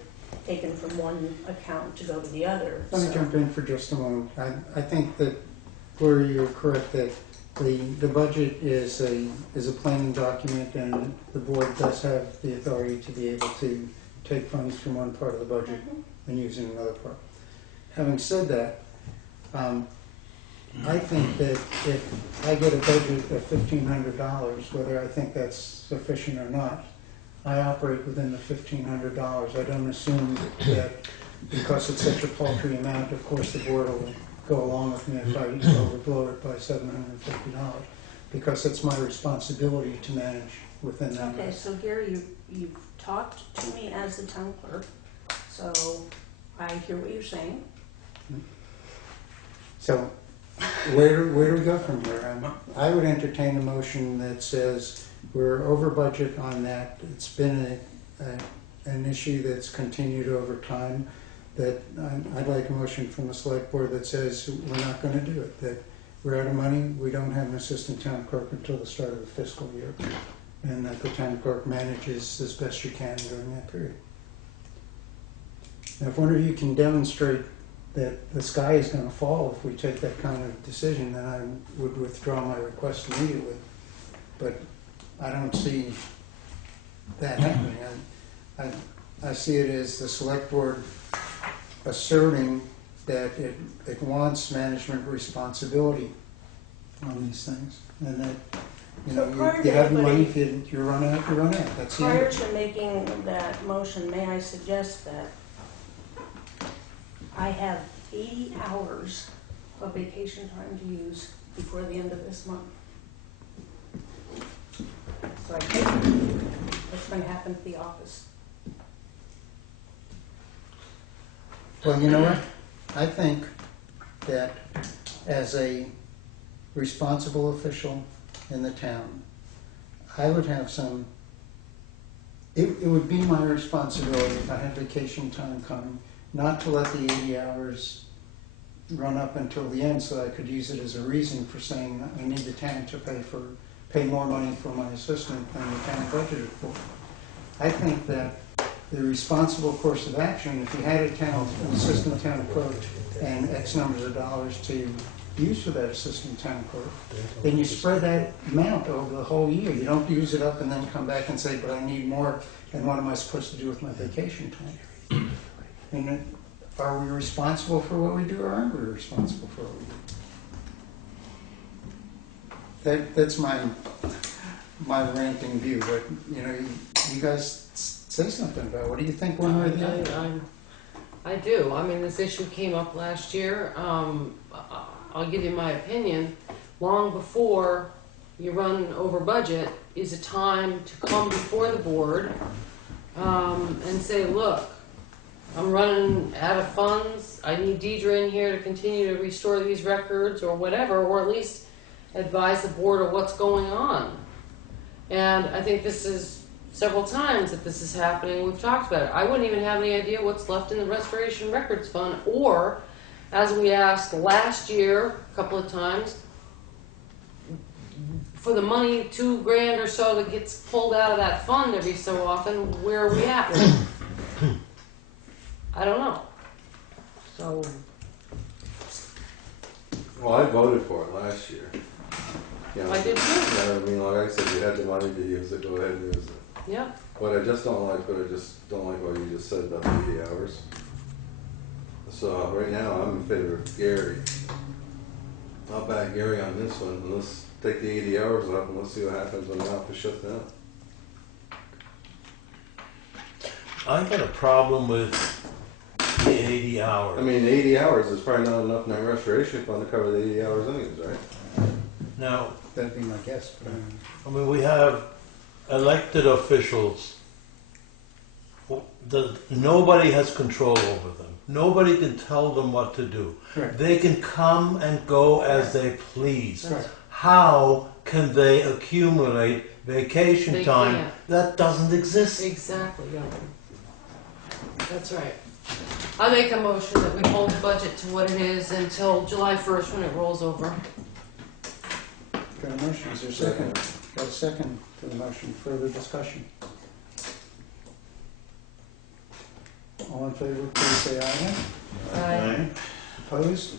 taken from one account to go to the other? Let me jump in for just a moment. I think that, Gloria, you're correct that the budget is a planning document, and the board does have the authority to be able to take funds from one part of the budget and use it in another part. Having said that, I think that if I get a budget of $1,500, whether I think that's sufficient or not, I operate within the $1,500. I don't assume that because it's such a paltry amount, of course the board will go along with me if I overblow it by $750, because it's my responsibility to manage within that. Okay, so Gary, you've talked to me as the town clerk, so I hear what you're saying. So where do we go from here? I would entertain a motion that says we're over budget on that. It's been an issue that's continued over time. That I'd like a motion from the select board that says we're not going to do it. That we're out of money. We don't have an assistant town clerk until the start of the fiscal year, and that the town clerk manages as best she can during that period. Now, if one of you can demonstrate that the sky is going to fall if we take that kind of decision, then I would withdraw my request immediately. But I don't see that happening. I see it as the select board asserting that it wants management responsibility on these things, and that So prior you to have the money. anybody- If you run out, you run out. That's the Prior end. to making that motion, may I suggest that I have 80 hours of vacation time to use before the end of this month? So I take what's going to happen at the office. Well, you know what? I think that as a responsible official in the town, I would have some, it would be my responsibility if I had vacation time coming, not to let the 80 hours run up until the end so I could use it as a reason for saying I need the town to pay more money for my assistant than the town budgeted for. I think that the responsible course of action, if you had an assistant town clerk and X numbers of dollars to use for that assistant town clerk, then you spread that amount over the whole year. You don't use it up and then come back and say, but I need more, and what am I supposed to do with my vacation time? And then, are we responsible for what we do, or aren't we responsible for what we do? That's my ranting view, but you guys say something about it. What do you think one way or the other? I do. I mean, this issue came up last year. I'll give you my opinion. Long before you run over budget is a time to come before the board and say, look, I'm running out of funds. I need Deidre in here to continue to restore these records or whatever, or at least advise the board of what's going on. And I think this is several times that this is happening. We've talked about it. I wouldn't even have any idea what's left in the Restoration Records Fund, or, as we asked last year a couple of times, for the money, $2,000 or so that gets pulled out of that fund every so often, where are we at with it? I don't know. So. Well, I voted for it last year. I did too. I mean, like I said, you had the money to use it, go ahead and use it. Yeah. What I just don't like what you just said about the 80 hours. So right now, I'm in favor of Gary. I'll back Gary on this one, and let's take the 80 hours up and let's see what happens when the office shuts down. I got a problem with the 80 hours. I mean, 80 hours is probably not enough in our restoration fund to cover the 80 hours anyways, right? Now, That'd be my guess. But, we have elected officials. Nobody has control over them. Nobody can tell them what to do. Right. They can come and go as they please. Right. How can they accumulate vacation They time? can't. That doesn't exist. Exactly, yeah. That's right. I make a motion that we hold the budget to what it is until July 1st when it rolls over. got a motion. Is there a second? Got a second to the motion. Further discussion? All in favor, please say aye. Aye. Opposed?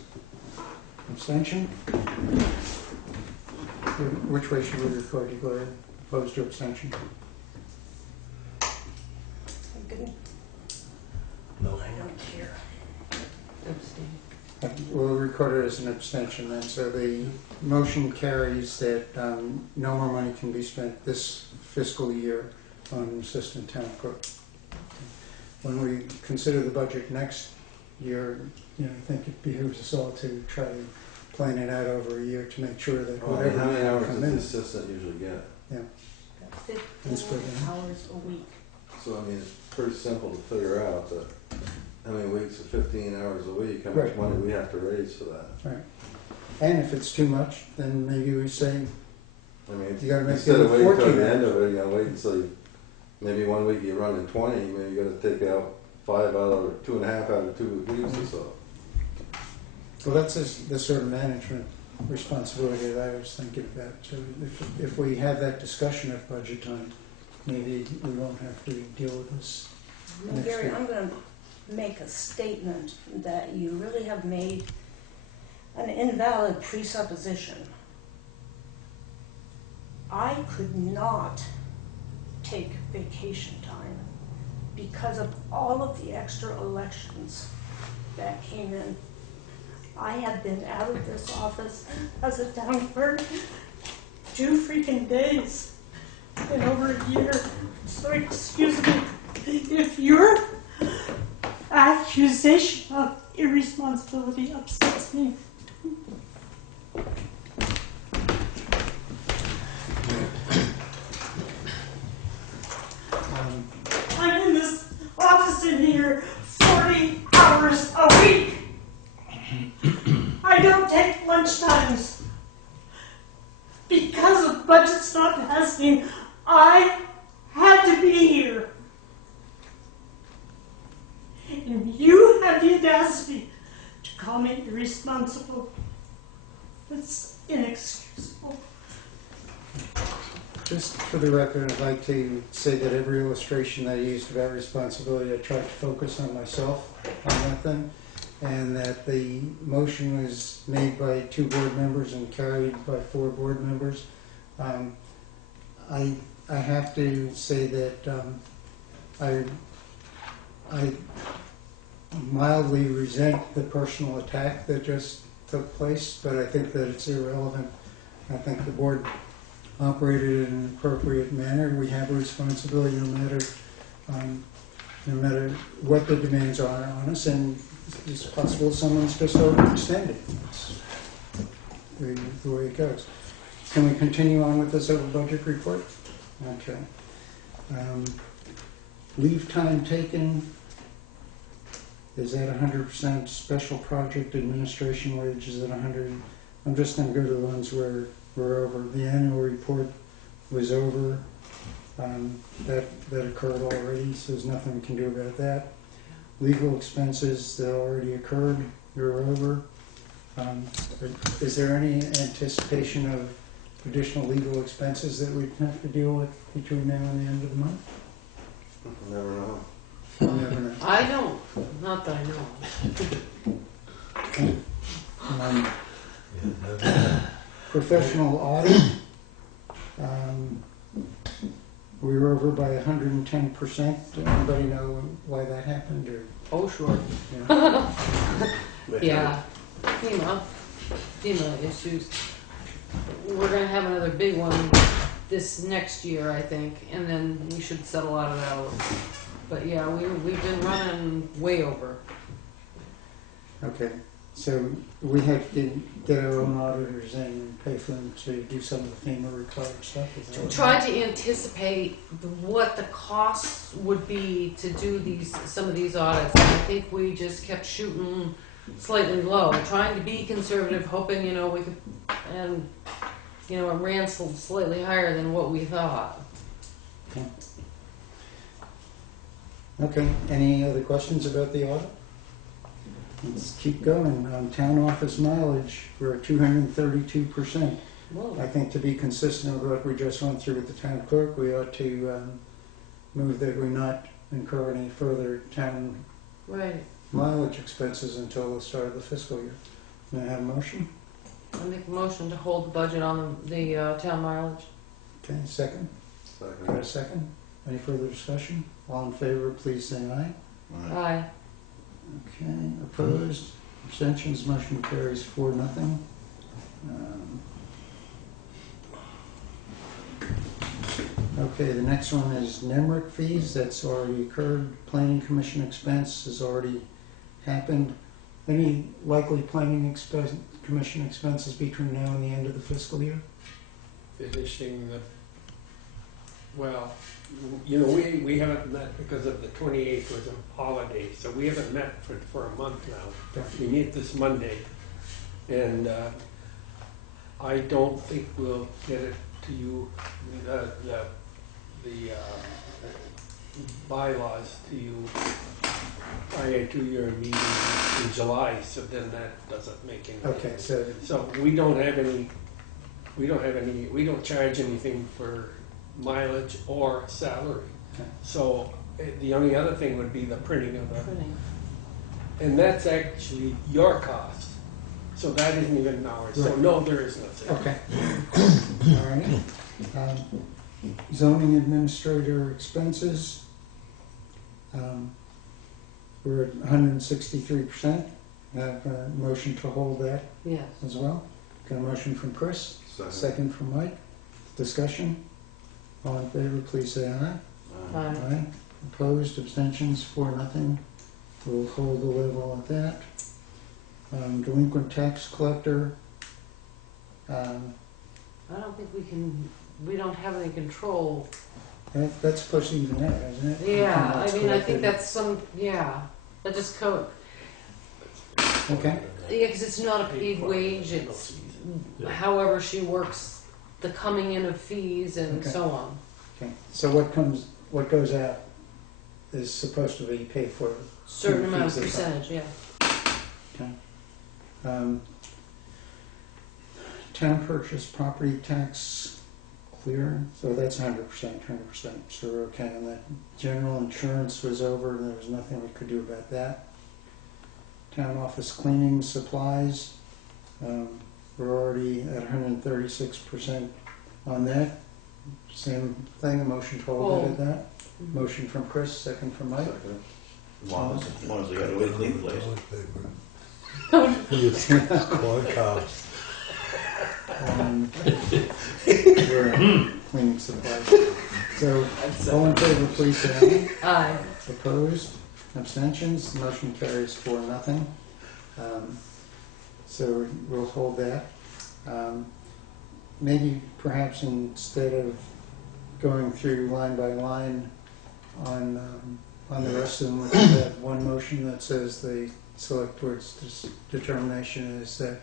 Abstention? Which way should we record you, Gloria? Opposed or abstention? No. I don't care. Abstain. We'll record it as an abstention then. So the motion carries that no more money can be spent this fiscal year on assistant town clerk. When we consider the budget next year, I think it behooves us all to try to plan it out over a year to make sure that Well, whatever how many hours comes does in. the assistant usually get? That's 15 good, hours a week. So, I mean, it's pretty simple to figure out that how many weeks of 15 hours a week, how much Right. money we have to raise for that. And if it's too much, then maybe we say, I mean, You gotta make instead it of waiting till 14 the end of it, you gotta wait until maybe 1 week you're running 20, maybe you gotta take out 5 out or 2.5 out of 2 weeks or so. well, that's the sort of management responsibility that I was thinking about. So if we have that discussion at budget time, maybe we won't have to deal with this. Now, Next Gary, week. I'm going to make a statement that you really have made an invalid presupposition. I could not take vacation time because of all of the extra elections that came in. I have been out of this office as a town clerk 2 freaking days in over a year. So excuse me, if your accusation of irresponsibility upsets me, I'm in this office in here 40 hours a week. I don't take lunch times. Because of budgets not passing, I had to be here. And you have the audacity to call me irresponsible. It's inexcusable. Just for the record, I'd like to say that every illustration that I used about responsibility, I tried to focus on myself on that thing, and that the motion was made by 2 board members and carried by 4 board members. I have to say that I mildly resent the personal attack that just took place, but I think that it's irrelevant. I think the board operated in an appropriate manner. We have a responsibility no matter what the demands are on us, and it's possible someone's just overextended. It's the way it goes. Can we continue on with this over budget report? Okay. Leave time taken is at 100%. Special project administration wages at 100. I'm just going to go to the ones where we're over. The annual report was over. That occurred already, so there's nothing we can do about that. Legal expenses that already occurred, they're over. Is there any anticipation of additional legal expenses that we'd have to deal with between now and the end of the month? Never know. We'll never know. I don't, not that I know. Professional audit, we were over by 110%. Does anybody know why that happened? Or, Oh, sure. yeah. Yeah. FEMA issues. We're gonna have another big one this next year, I think, and then we should settle out of that a little. But yeah, we've been running way over. Okay, so we have to get our own auditors in and pay for them to do some of the FEMA required stuff. Is that what Try to anticipate what the costs would be to do some of these audits. And I think we just kept shooting slightly low, trying to be conservative, hoping, we could, and, it ran slightly higher than what we thought. Okay, any other questions about the audit? Let's keep going. Town office mileage, we're at 232%. Whoa. I think to be consistent with what we just went through with the town clerk, we ought to move that we not incur any further town Right. mileage expenses until the start of the fiscal year. May I have a motion? I make a motion to hold the budget on the town mileage. Okay, second? Second. Got a second? Any further discussion? All in favor, please say aye. Aye. Okay, opposed? Abstentions? Motion carries 4-0. Okay, the next one is NEMRIC fees. That's already occurred. Planning Commission expense has already happened. Any likely Planning Commission expenses between now and the end of the fiscal year? Finishing we haven't met because of the 28th was a holiday, so we haven't met for a month now. We meet this Monday, and I don't think we'll get it to you, the bylaws to you prior to your meeting in July, so then that doesn't make any Okay, difference. So we don't charge anything for mileage or salary. Okay. So the only other thing would be the printing of the, Printing. and that's actually your cost. So that isn't even ours. So Right. no, there is nothing. Okay. All right. Zoning administrator expenses. We're at 163%. Have a motion to hold that Yes. as well. Got a motion from Chris, Second. second from Mike. Discussion. All in favor, please say aye. Aye. Aye. Opposed, abstentions, 4-0. We'll hold the level at that. Delinquent tax collector. I don't think we don't have any control. That's supposed to even out, isn't it? Yeah, I That's mean, I think collected. that just code. Okay. Yeah, because it's not a paid wage, it's however she works the coming in of fees and Okay. so on. Okay. So what goes out is supposed to be paid for. Certain amount of Fees are fine. percentage, yeah. Okay. Town purchase property tax clear? So that's 100%. So we're okay on that. General insurance was over, and there was nothing we could do about that. Town office cleaning supplies, we're already at 136% on that. Same thing, a motion to hold it at that. Motion from Chris, second from Mike. As long as they got a way to clean the place. Corn cobs. We're cleaning supplies. So, all in favor, please say aye. Aye. Opposed? Abstentions? The motion carries 4-0. So we'll hold that. Maybe perhaps instead of going through line by line on the rest of them, we could have one motion that says the select board's determination is that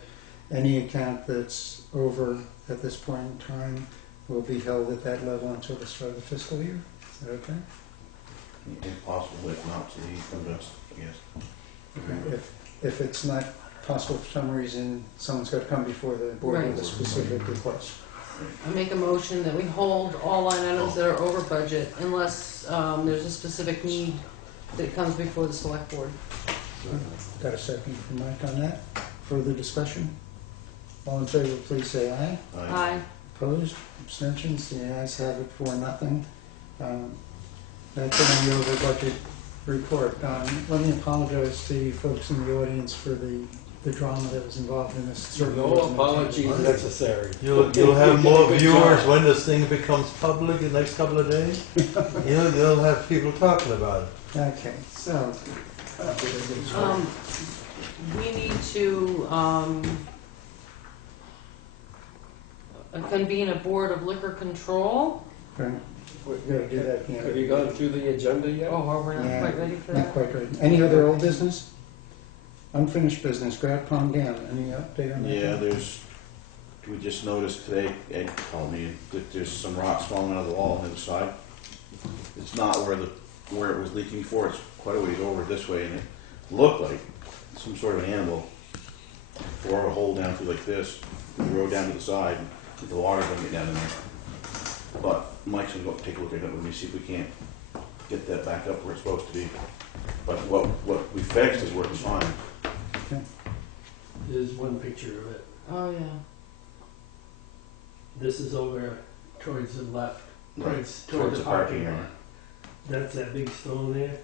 any account that's over at this point in time will be held at that level until the start of the fiscal year. Is that okay? If possible, if not, so he comes, I guess. If it's not possible for some reason, someone's got to come before the board with a specific request. I make a motion that we hold all line items that are over budget unless there's a specific need that comes before the select board. Got a second from Mike on that? Further discussion? All in favor, please say aye. Aye. Opposed? Abstentions? The ayes have it 4-0. That's it on the over budget report. Let me apologize to you folks in the audience for the drama that was involved in this. No apologies necessary. You'll have more viewers when this thing becomes public the next couple of days. You'll have people talking about it. Okay, so. We need to convene a board of liquor control. Right. We're going to do that again. Have you gone through the agenda yet? Oh, we're not quite ready for Not that? quite ready. Any other old business? Unfinished business, Grad Pond Dam. Any update on that? Yeah, we just noticed today, Ed called me, that there's some rocks falling out of the wall on the other side. It's not where it was leaking before, it's quite a ways over this way, and it looked like some sort of an animal bored a hole down through like this, the road down to the side, and the water's gonna get down in there. But Mike's gonna go take a look at it with me, see if we can't get that back up where it's supposed to be. But what we fixed is working fine. There's one picture of it. Oh, yeah. This is over towards the left. Right, Towards the parking area. That's that big stone there.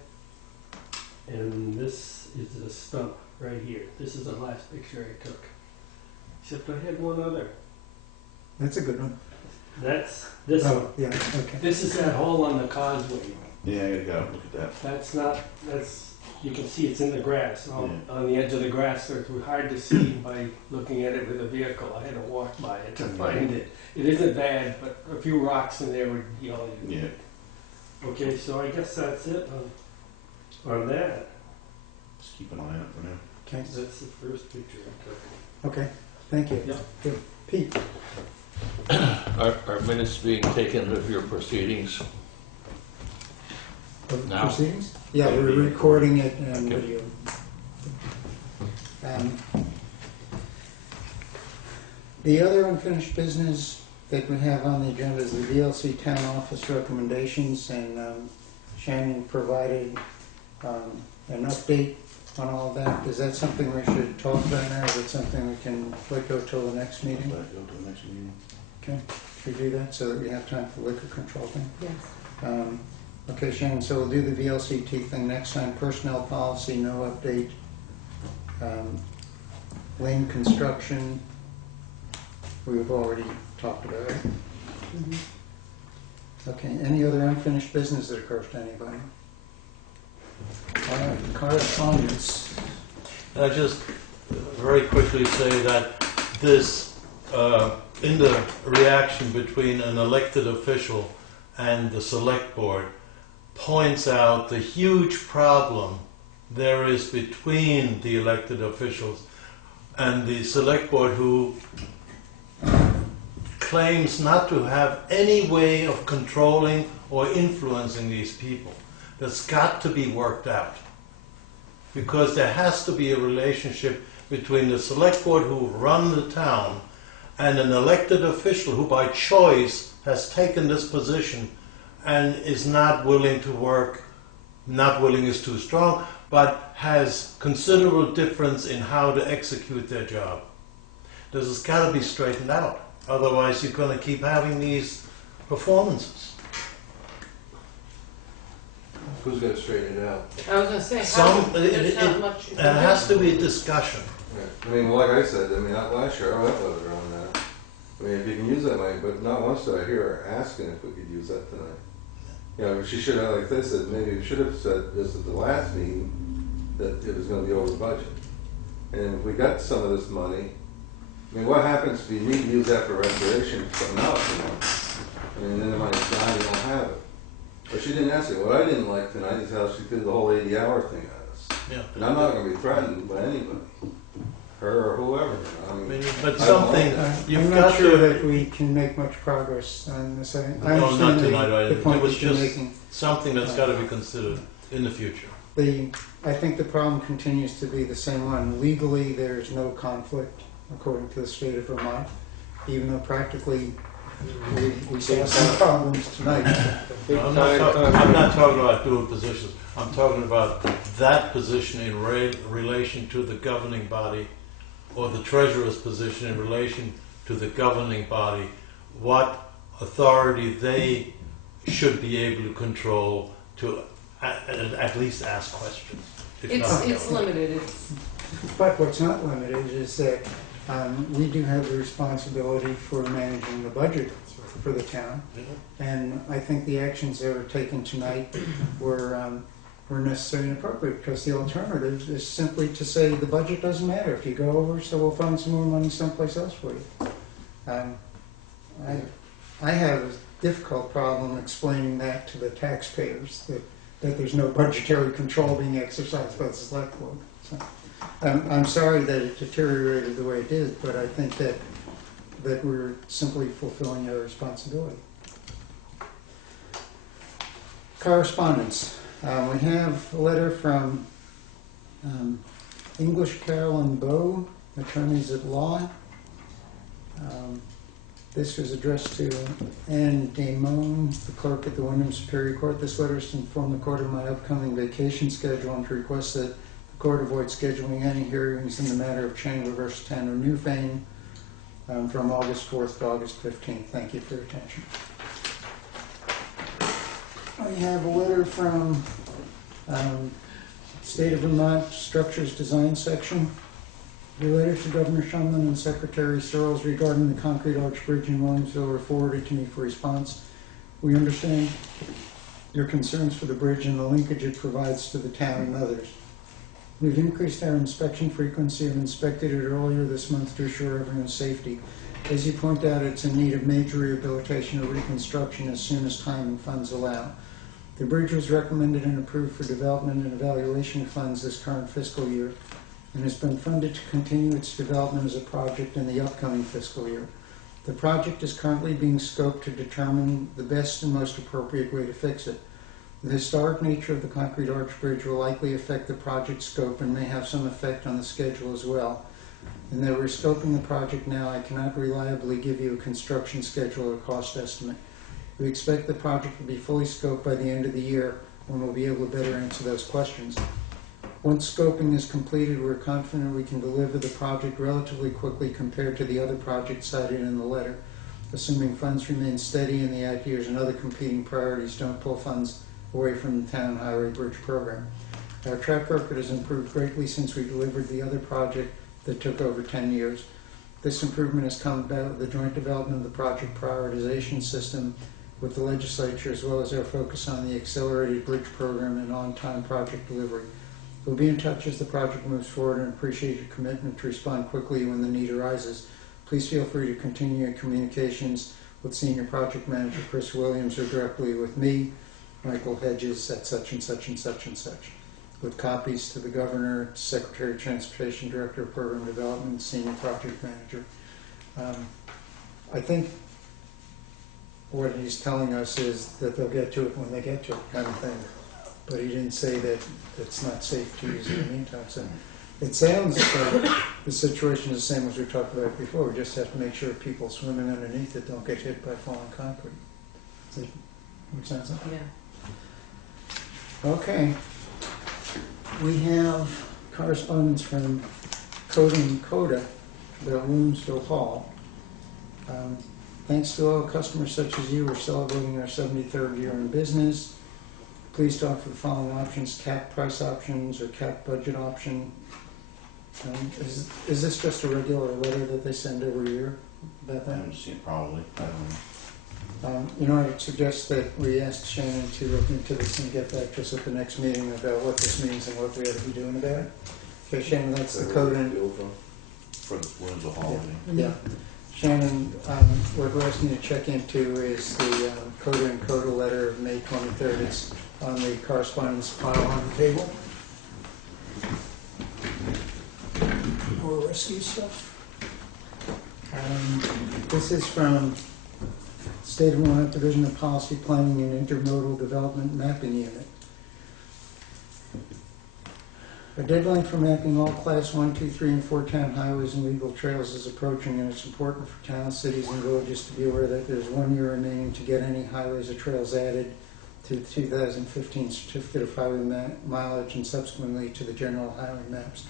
And this is the stump right here. This is the last picture I took. Except I had one other. That's a good one. That's this one. Oh, yeah, okay. This is that hole on the causeway. Yeah, I gotta go look at that. You can see it's in the grass, on the edge of the grass, so it's hard to see by looking at it with a vehicle. I had to walk by it to find it. It isn't bad, but a few rocks in there would yell you. Yeah. Okay, so I guess that's it on that. Just keep an eye on it for now. Okay, That's the first picture I took. okay. Thank you. Yeah. Good. Pete? Are minutes being taken of your proceedings? Now? Proceedings? Yeah, we're recording it and Okay. video. The other unfinished business that we have on the agenda is the VLC town office recommendations, and Shannon provided an update on all that. Is that something we should talk about now, or is it something we can let go till the next meeting? Let it go to the next meeting. Okay, should we do that so that we have time for liquor control thing? Yes. Okay, Shannon, so we'll do the VLCT thing next time. Personnel policy, no update. Lane construction, we've already talked about it. Mhm. Okay, any other unfinished business that occurs to anybody? All right, correspondence. And I just very quickly say that this, in the reaction between an elected official and the select board, points out the huge problem there is between the elected officials and the select board, who claims not to have any way of controlling or influencing these people. That's got to be worked out, because there has to be a relationship between the select board who run the town and an elected official who by choice has taken this position and is not willing to work, not willing is too strong, but has considerable difference in how to execute their job. This has got to be straightened out. Otherwise, you're going to keep having these performances. Who's gonna straighten it out? I was gonna say, there's not much you It can do. has to be a discussion. I mean, like I said, last year I voted on that. I mean, if you can use that money, but not once did I hear her asking if we could use that tonight. You know, she should have, like they said, maybe we should have said this at the last meeting, that it was gonna be over budget. And if we got some of this money, I mean, what happens if you need to use that for restoration, something else, you know? I mean, then the money's gone, you don't have it. But she didn't ask it. What I didn't like tonight is how she did the whole 80-hour thing on us. Yeah. And I'm not gonna be threatened by anybody, her or whoever. I I mean, mean, but I something, don't like you've I'm got not sure to, that we can make much progress on this. I no, not understand tonight, the it point was that you're just making. something that's got to be considered in the future. I think the problem continues to be the same one. Legally, there's no conflict, according to the state of Vermont, even though practically we saw some problems tonight. I'm not talking about dual positions. I'm talking about that position in relation to the governing body, or the treasurer's position in relation to the governing body, what authority they should be able to control to at least ask questions. It's limited. But what's not limited is that we do have the responsibility for managing the budget for the town. And I think the actions that were taken tonight were necessary and appropriate, because the alternative is simply to say the budget doesn't matter. If you go over, so we'll find some more money someplace else for you. I have a difficult problem explaining that to the taxpayers, that there's no budgetary control being exercised by the select board. So, I'm sorry that it deteriorated the way it did, but I think that we're simply fulfilling our responsibility. Correspondence. We have a letter from English Carolyn Bowe, attorneys at law. This was addressed to Anne Damone, the clerk at the Wyndham Superior Court. This letter is to inform the court of my upcoming vacation schedule and to request that the court avoid scheduling any hearings in the matter of Chandler versus Tanner Newfane from August 4th to August 15th. Thank you for your attention. I have a letter from State of Vermont Structures Design Section. The letters to Governor Shumlin and Secretary Searles regarding the concrete arch bridge in Williamsville were forwarded to me for response. We understand your concerns for the bridge and the linkage it provides to the town and others. We've increased our inspection frequency and inspected it earlier this month to assure everyone's safety. As you point out, it's in need of major rehabilitation or reconstruction as soon as time and funds allow. The bridge was recommended and approved for development and evaluation funds this current fiscal year, and has been funded to continue its development as a project in the upcoming fiscal year. The project is currently being scoped to determine the best and most appropriate way to fix it. The historic nature of the concrete arch bridge will likely affect the project scope and may have some effect on the schedule as well. In that we're scoping the project now, I cannot reliably give you a construction schedule or cost estimate. We expect the project to be fully scoped by the end of the year, when we'll be able to better answer those questions. Once scoping is completed, we're confident we can deliver the project relatively quickly compared to the other projects cited in the letter, assuming funds remain steady and the ideas and other competing priorities don't pull funds away from the town highway bridge program. Our track record has improved greatly since we delivered the other project that took over 10 years. This improvement has come about with the joint development of the project prioritization system with the legislature, as well as our focus on the accelerated bridge program and on-time project delivery. We'll be in touch as the project moves forward and appreciate your commitment to respond quickly when the need arises. Please feel free to continue your communications with Senior Project Manager Chris Williams or directly with me, Michael Hedges, at such and such and such and such, with copies to the Governor, Secretary of Transportation, Director of Program Development, Senior Project Manager. I think what he's telling us is that they'll get to it when they get to it, kind of thing. But he didn't say that it's not safe to use in the meantime. So It sounds like the situation is the same as we talked about before. We just have to make sure people swimming underneath it don't get hit by falling concrete. Does that make sense? Yeah. Okay. We have correspondence from Coda and Coda about Williamsville Hall. Thanks to all customers such as you, we're celebrating our 73rd year in business. Please offer the following options: cap price options or cap budget option. Is this just a regular letter that they send every year about I that? haven't seen it probably. I don't know. You know, I'd suggest that we ask Shannon to look into this and get back to us at the next meeting about what this means and what we ought to be doing about it. Okay, Shannon, that's the code. For the Williamsville holiday. Yeah. Shannon, what we're asking you to check into is the Coda and Coda letter of May 23rd. It's on the correspondence pile on the table. More rescue stuff. This is from State of Vermont Division of Policy Planning and Intermodal Development Mapping Unit. A deadline for mapping all Class 1, 2, 3, and 4 town highways and legal trails is approaching, and it's important for towns, cities, and villages to be aware that there's 1 year remaining to get any highways or trails added to the 2015 Certificate of Highway Mileage and subsequently to the general highway maps.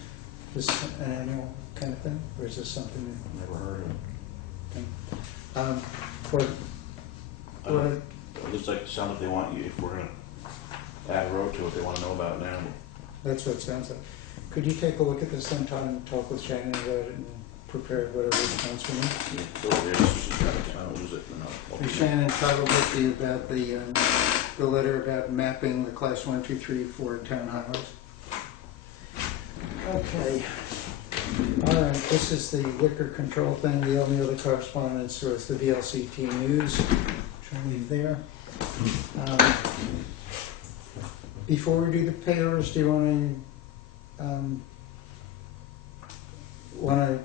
Is this an annual kind of thing, or is this something new? Never heard of it. For It looks like it sounds like they want you, if we're gonna add a road to it, they wanna know about it now. That's what it sounds like. Could you take a look at this sometime and talk with Shannon about it and prepare whatever response for me? Yeah, so it is, she's got it, I don't lose it, and And Shannon, talk with you about the letter about mapping the Class 1, 2, 3, 4 town highways. Okay. All right, this is the liquor control thing. The only other correspondence was the VLCT news, which I'll leave there. Before we do the payers, do you want to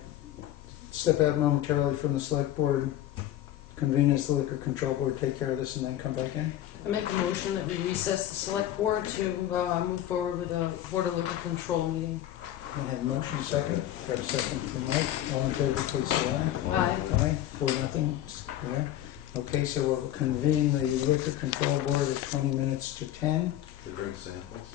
step out momentarily from the select board, convene as the liquor control board, take care of this, and then come back in? I make a motion that we recess the select board to move forward with a Board of Liquor Control meeting. I have a motion, second. Got a second from Mike. All in favor, please say aye. Aye. Aye, 4-0. Yeah. Okay, so we'll convene the liquor control board at 20 minutes to 10. They bring samples.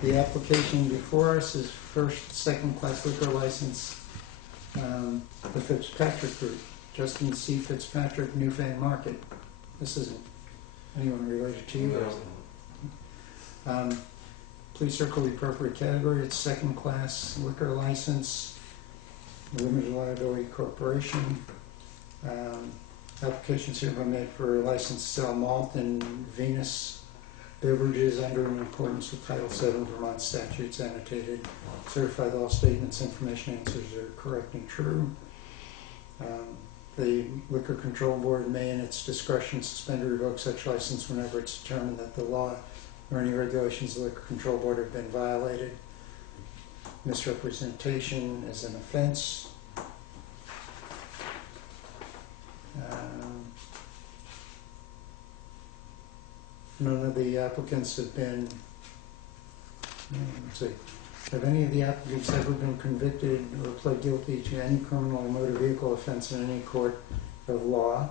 The application before us is first, second class liquor license, the Fitzpatrick Group, Justin C. Fitzpatrick, Newfane Market. This isn't anyone related to you. Please circle the appropriate category. It's second class liquor license, limited liability corporation. Applications hereby made for a license to sell malt and Venus beverages under in accordance with Title VII Vermont statutes annotated. Certified all statements, information, answers are correct and true. The Liquor Control Board may, in its discretion, suspend or revoke such license whenever it's determined that the law or any regulations of the Liquor Control Board have been violated. Misrepresentation is an offense. None of the applicants have been, let's see, have any of the applicants ever been convicted or pled guilty to any criminal or motor vehicle offense in any court of law?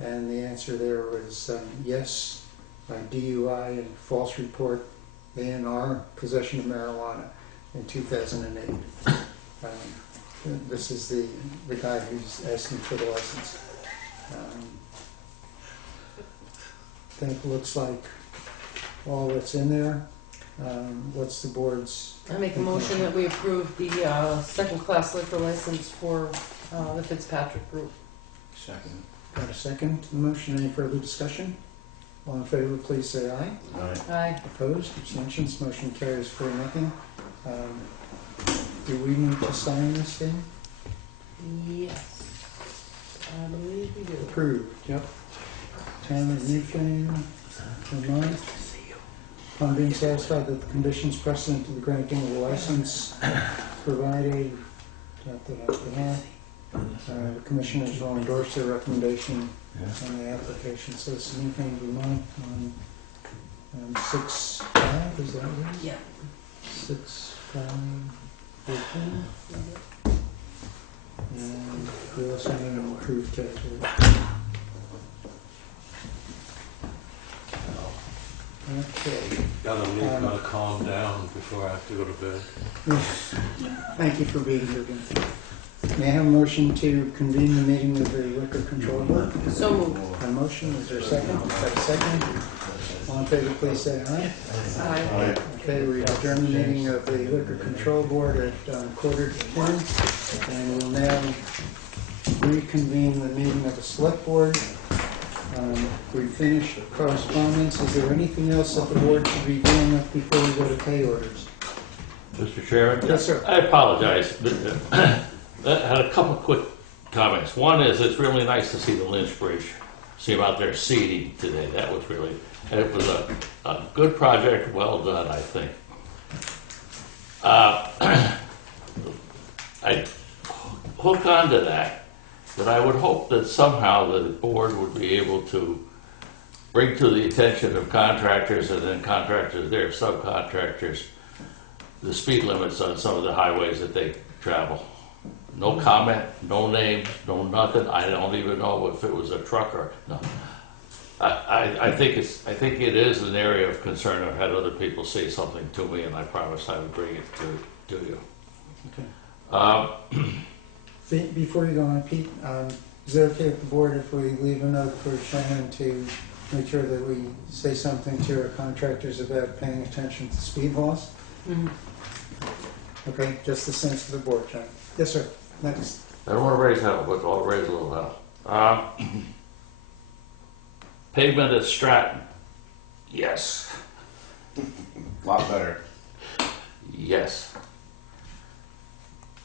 And the answer there was yes. DUI and false report, A&R, possession of marijuana in 2008. This is the guy who's asking for the license. I think it looks like all that's in there. What's the board's? I make a motion that we approve the second class liquor license for the Fitzpatrick Group. Second. Got a second to the motion? Any further discussion? All in favor, please say aye. Aye. Aye. Opposed? Abstentions? Motion carries 4-0. Do we need to sign this thing? Yes. I believe we do. Approved, yep. Town of Newfane, Vermont. Upon being satisfied that the conditions precedent to the granting of the license provided, the commissioners will endorse their recommendation on the application. So it's Newfane, Vermont on 6 that right? Yeah. 6/5/14. And we also need an approved tax rate. Okay. Gotta calm down before I have to go to bed. Thank you for being here again. May I have a motion to convene the meeting of the Liquor Control Board? So moved. A motion, is there a second? Have a second? All in favor, please say aye. Aye. Okay, we adjourn the meeting of the Liquor Control Board at 9:45, and we'll now reconvene the meeting of the Select Board. We finished correspondence. Is there anything else that the board should be dealing with before we go to pay orders? Mr. Chairman? Yes, sir. I apologize. I had a couple quick comments. One is it's really nice to see the Lynch Bridge. See them out there seeding today. That was really, and it was a good project, well done, I think. I hook onto that, but I would hope that somehow the board would be able to bring to the attention of contractors and then contractors, their subcontractors, the speed limits on some of the highways that they travel. No comment, no names, no nothing. I don't even know if it was a truck or no. I think it is an area of concern. I've had other people say something to me, and I promised I would bring it to you. Okay. Before you go on, Pete, is it okay with the board if we leave a note for Shannon to make sure that we say something to our contractors about paying attention to speed laws? Mhm. Okay, just the sense of the board, Shannon. Yes, sir. Next. I don't want to raise hell, but I'll raise a little hell. Pavement at Stratton. Yes. A lot better. Yes.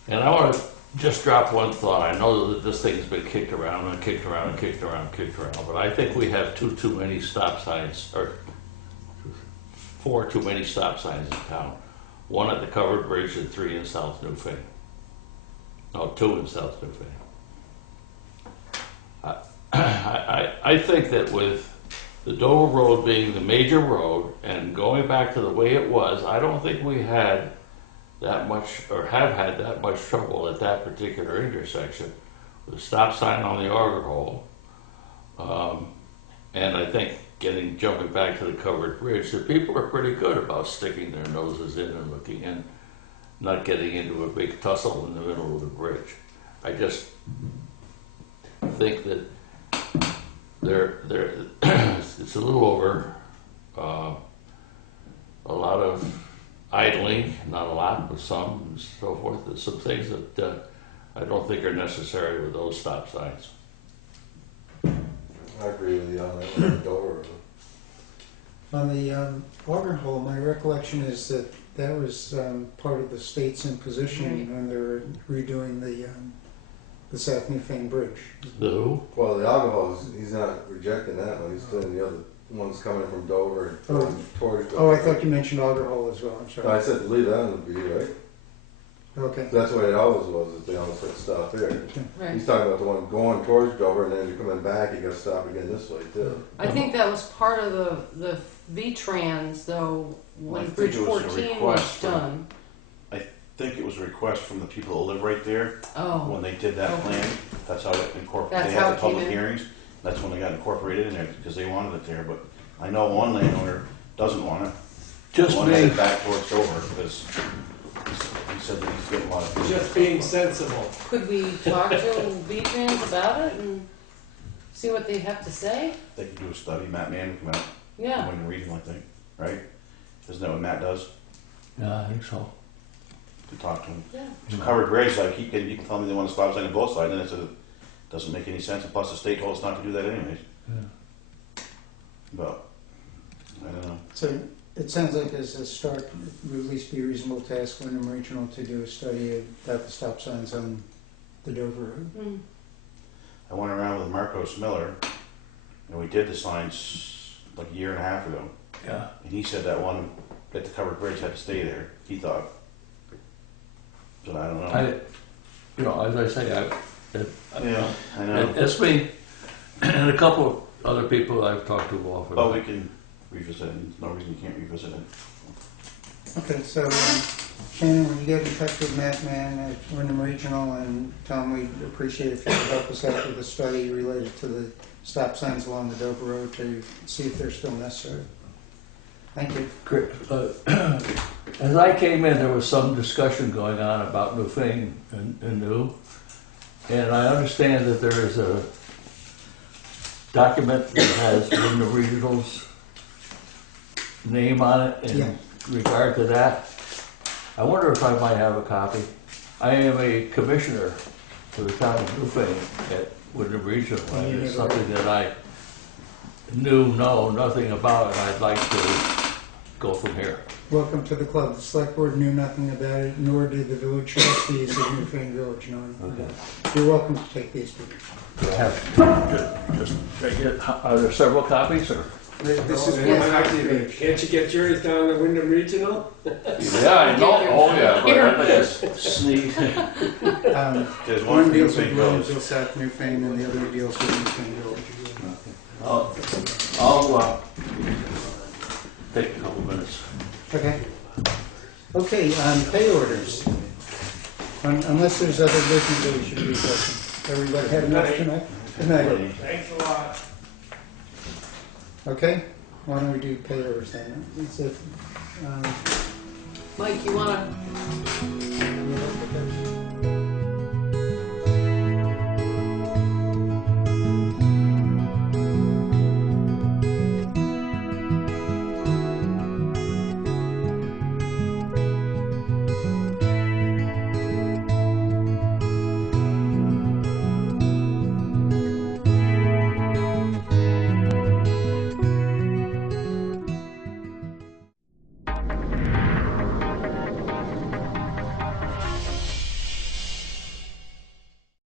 And I want to just drop one thought. I know that this thing has been kicked around and kicked around and kicked around and kicked around, but I think we have too many stop signs, or 4 too many stop signs in town. 1 at the covered bridge and 3 in South Newfane. No, 2 in South Newfane. I think that with the Dover Road being the major road and going back to the way it was, I don't think we had that much, or have had that much trouble at that particular intersection with a stop sign on the auger hole. And I think jumping back to the covered bridge, the people are pretty good about sticking their noses in and looking in, not getting into a big tussle in the middle of the bridge. I just think that it's a little over a lot of idling, not a lot, but some, and so forth. There's some things that I don't think are necessary with those stop signs. I agree with you on that one, Dover. On the auger hole, my recollection is that that was part of the state's imposition when they were redoing the South Newfane Bridge. The who? Well, the alcohol, he's not rejecting that one, he's doing the other ones coming from Dover and towards Dover. Oh, I thought you mentioned auger hole as well. I'm sorry. I said leave that would be right. Okay. That's the way it always was, that they always put stop there. Right. He's talking about the one going towards Dover, and then you're coming back, you gotta stop again this way too. I think that was part of the V-Trans, though, when I think Bridge it was a 14 request was from- done. I think it was a request from the people that live right there Oh, when they did that Okay. plan. That's how it incorporated. That's They how had it the came public in. hearings. That's when they got incorporated in there because they wanted it there. But I know one landowner doesn't want it. Just One me. headed back towards Dover because he said that he's getting a lot of. Just being sensible. could we talk to V-Trans about it and see what they have to say? They could do a study. Matt Mann would come out. Yeah. When regional, I think, right? Isn't that what Matt does? Yeah, I think so. To talk to him. Yeah. It's a covered bridge. Like you can tell me they want to stop sign on both sides, and it doesn't make any sense. And plus, the state told us not to do that anyways. Yeah. But I don't know. So it sounds like as a start, it would at least be reasonable to ask Wyndham Regional to do a study about the stop signs on the Dover Road. Mm. I went around with Marcos Miller, and we did the signs like a year and a half ago. Yeah. And he said that one at the covered bridge had to stay there. He thought. But I don't know. As I say, Yeah, I know. it's me and a couple of other people I've talked to often. But we can revisit it. There's no reason you can't revisit it. Okay, so Shannon, when you get in touch with Matt Mann at Wyndham Regional and tell him we'd appreciate if you could help us out with a study related to the stop signs along the Dover Road to see if they're still necessary. Thank you. Great. As I came in, there was some discussion going on about Newfane and New, and I understand that there is a document that has Wyndham Regional's name on it in Yeah. regard to that. I wonder if I might have a copy. I am a commissioner for the town of Newfane at Wyndham Regional, and it's something that I know nothing about, and I'd like to go from here. Welcome to the club. The select board knew nothing about it, nor did the village trustees of Newfane Village know anything about it. You're welcome to take these. Do I have, are there several copies, or? This is Yeah. one page. Can't you get yours down at Wyndham Regional? Yeah, I know, oh yeah, but I just sneak. There's One one deals for with Newfane Village. Williamsville, South Newfane, and the other deals with Newfane Village. I'll take a couple minutes. Okay. Okay, pay orders. Unless there's other business that we should be discussing. Everybody had enough tonight? Good night. Thanks a lot. Okay, why don't we do pay orders then? It's a, Mike, you wanna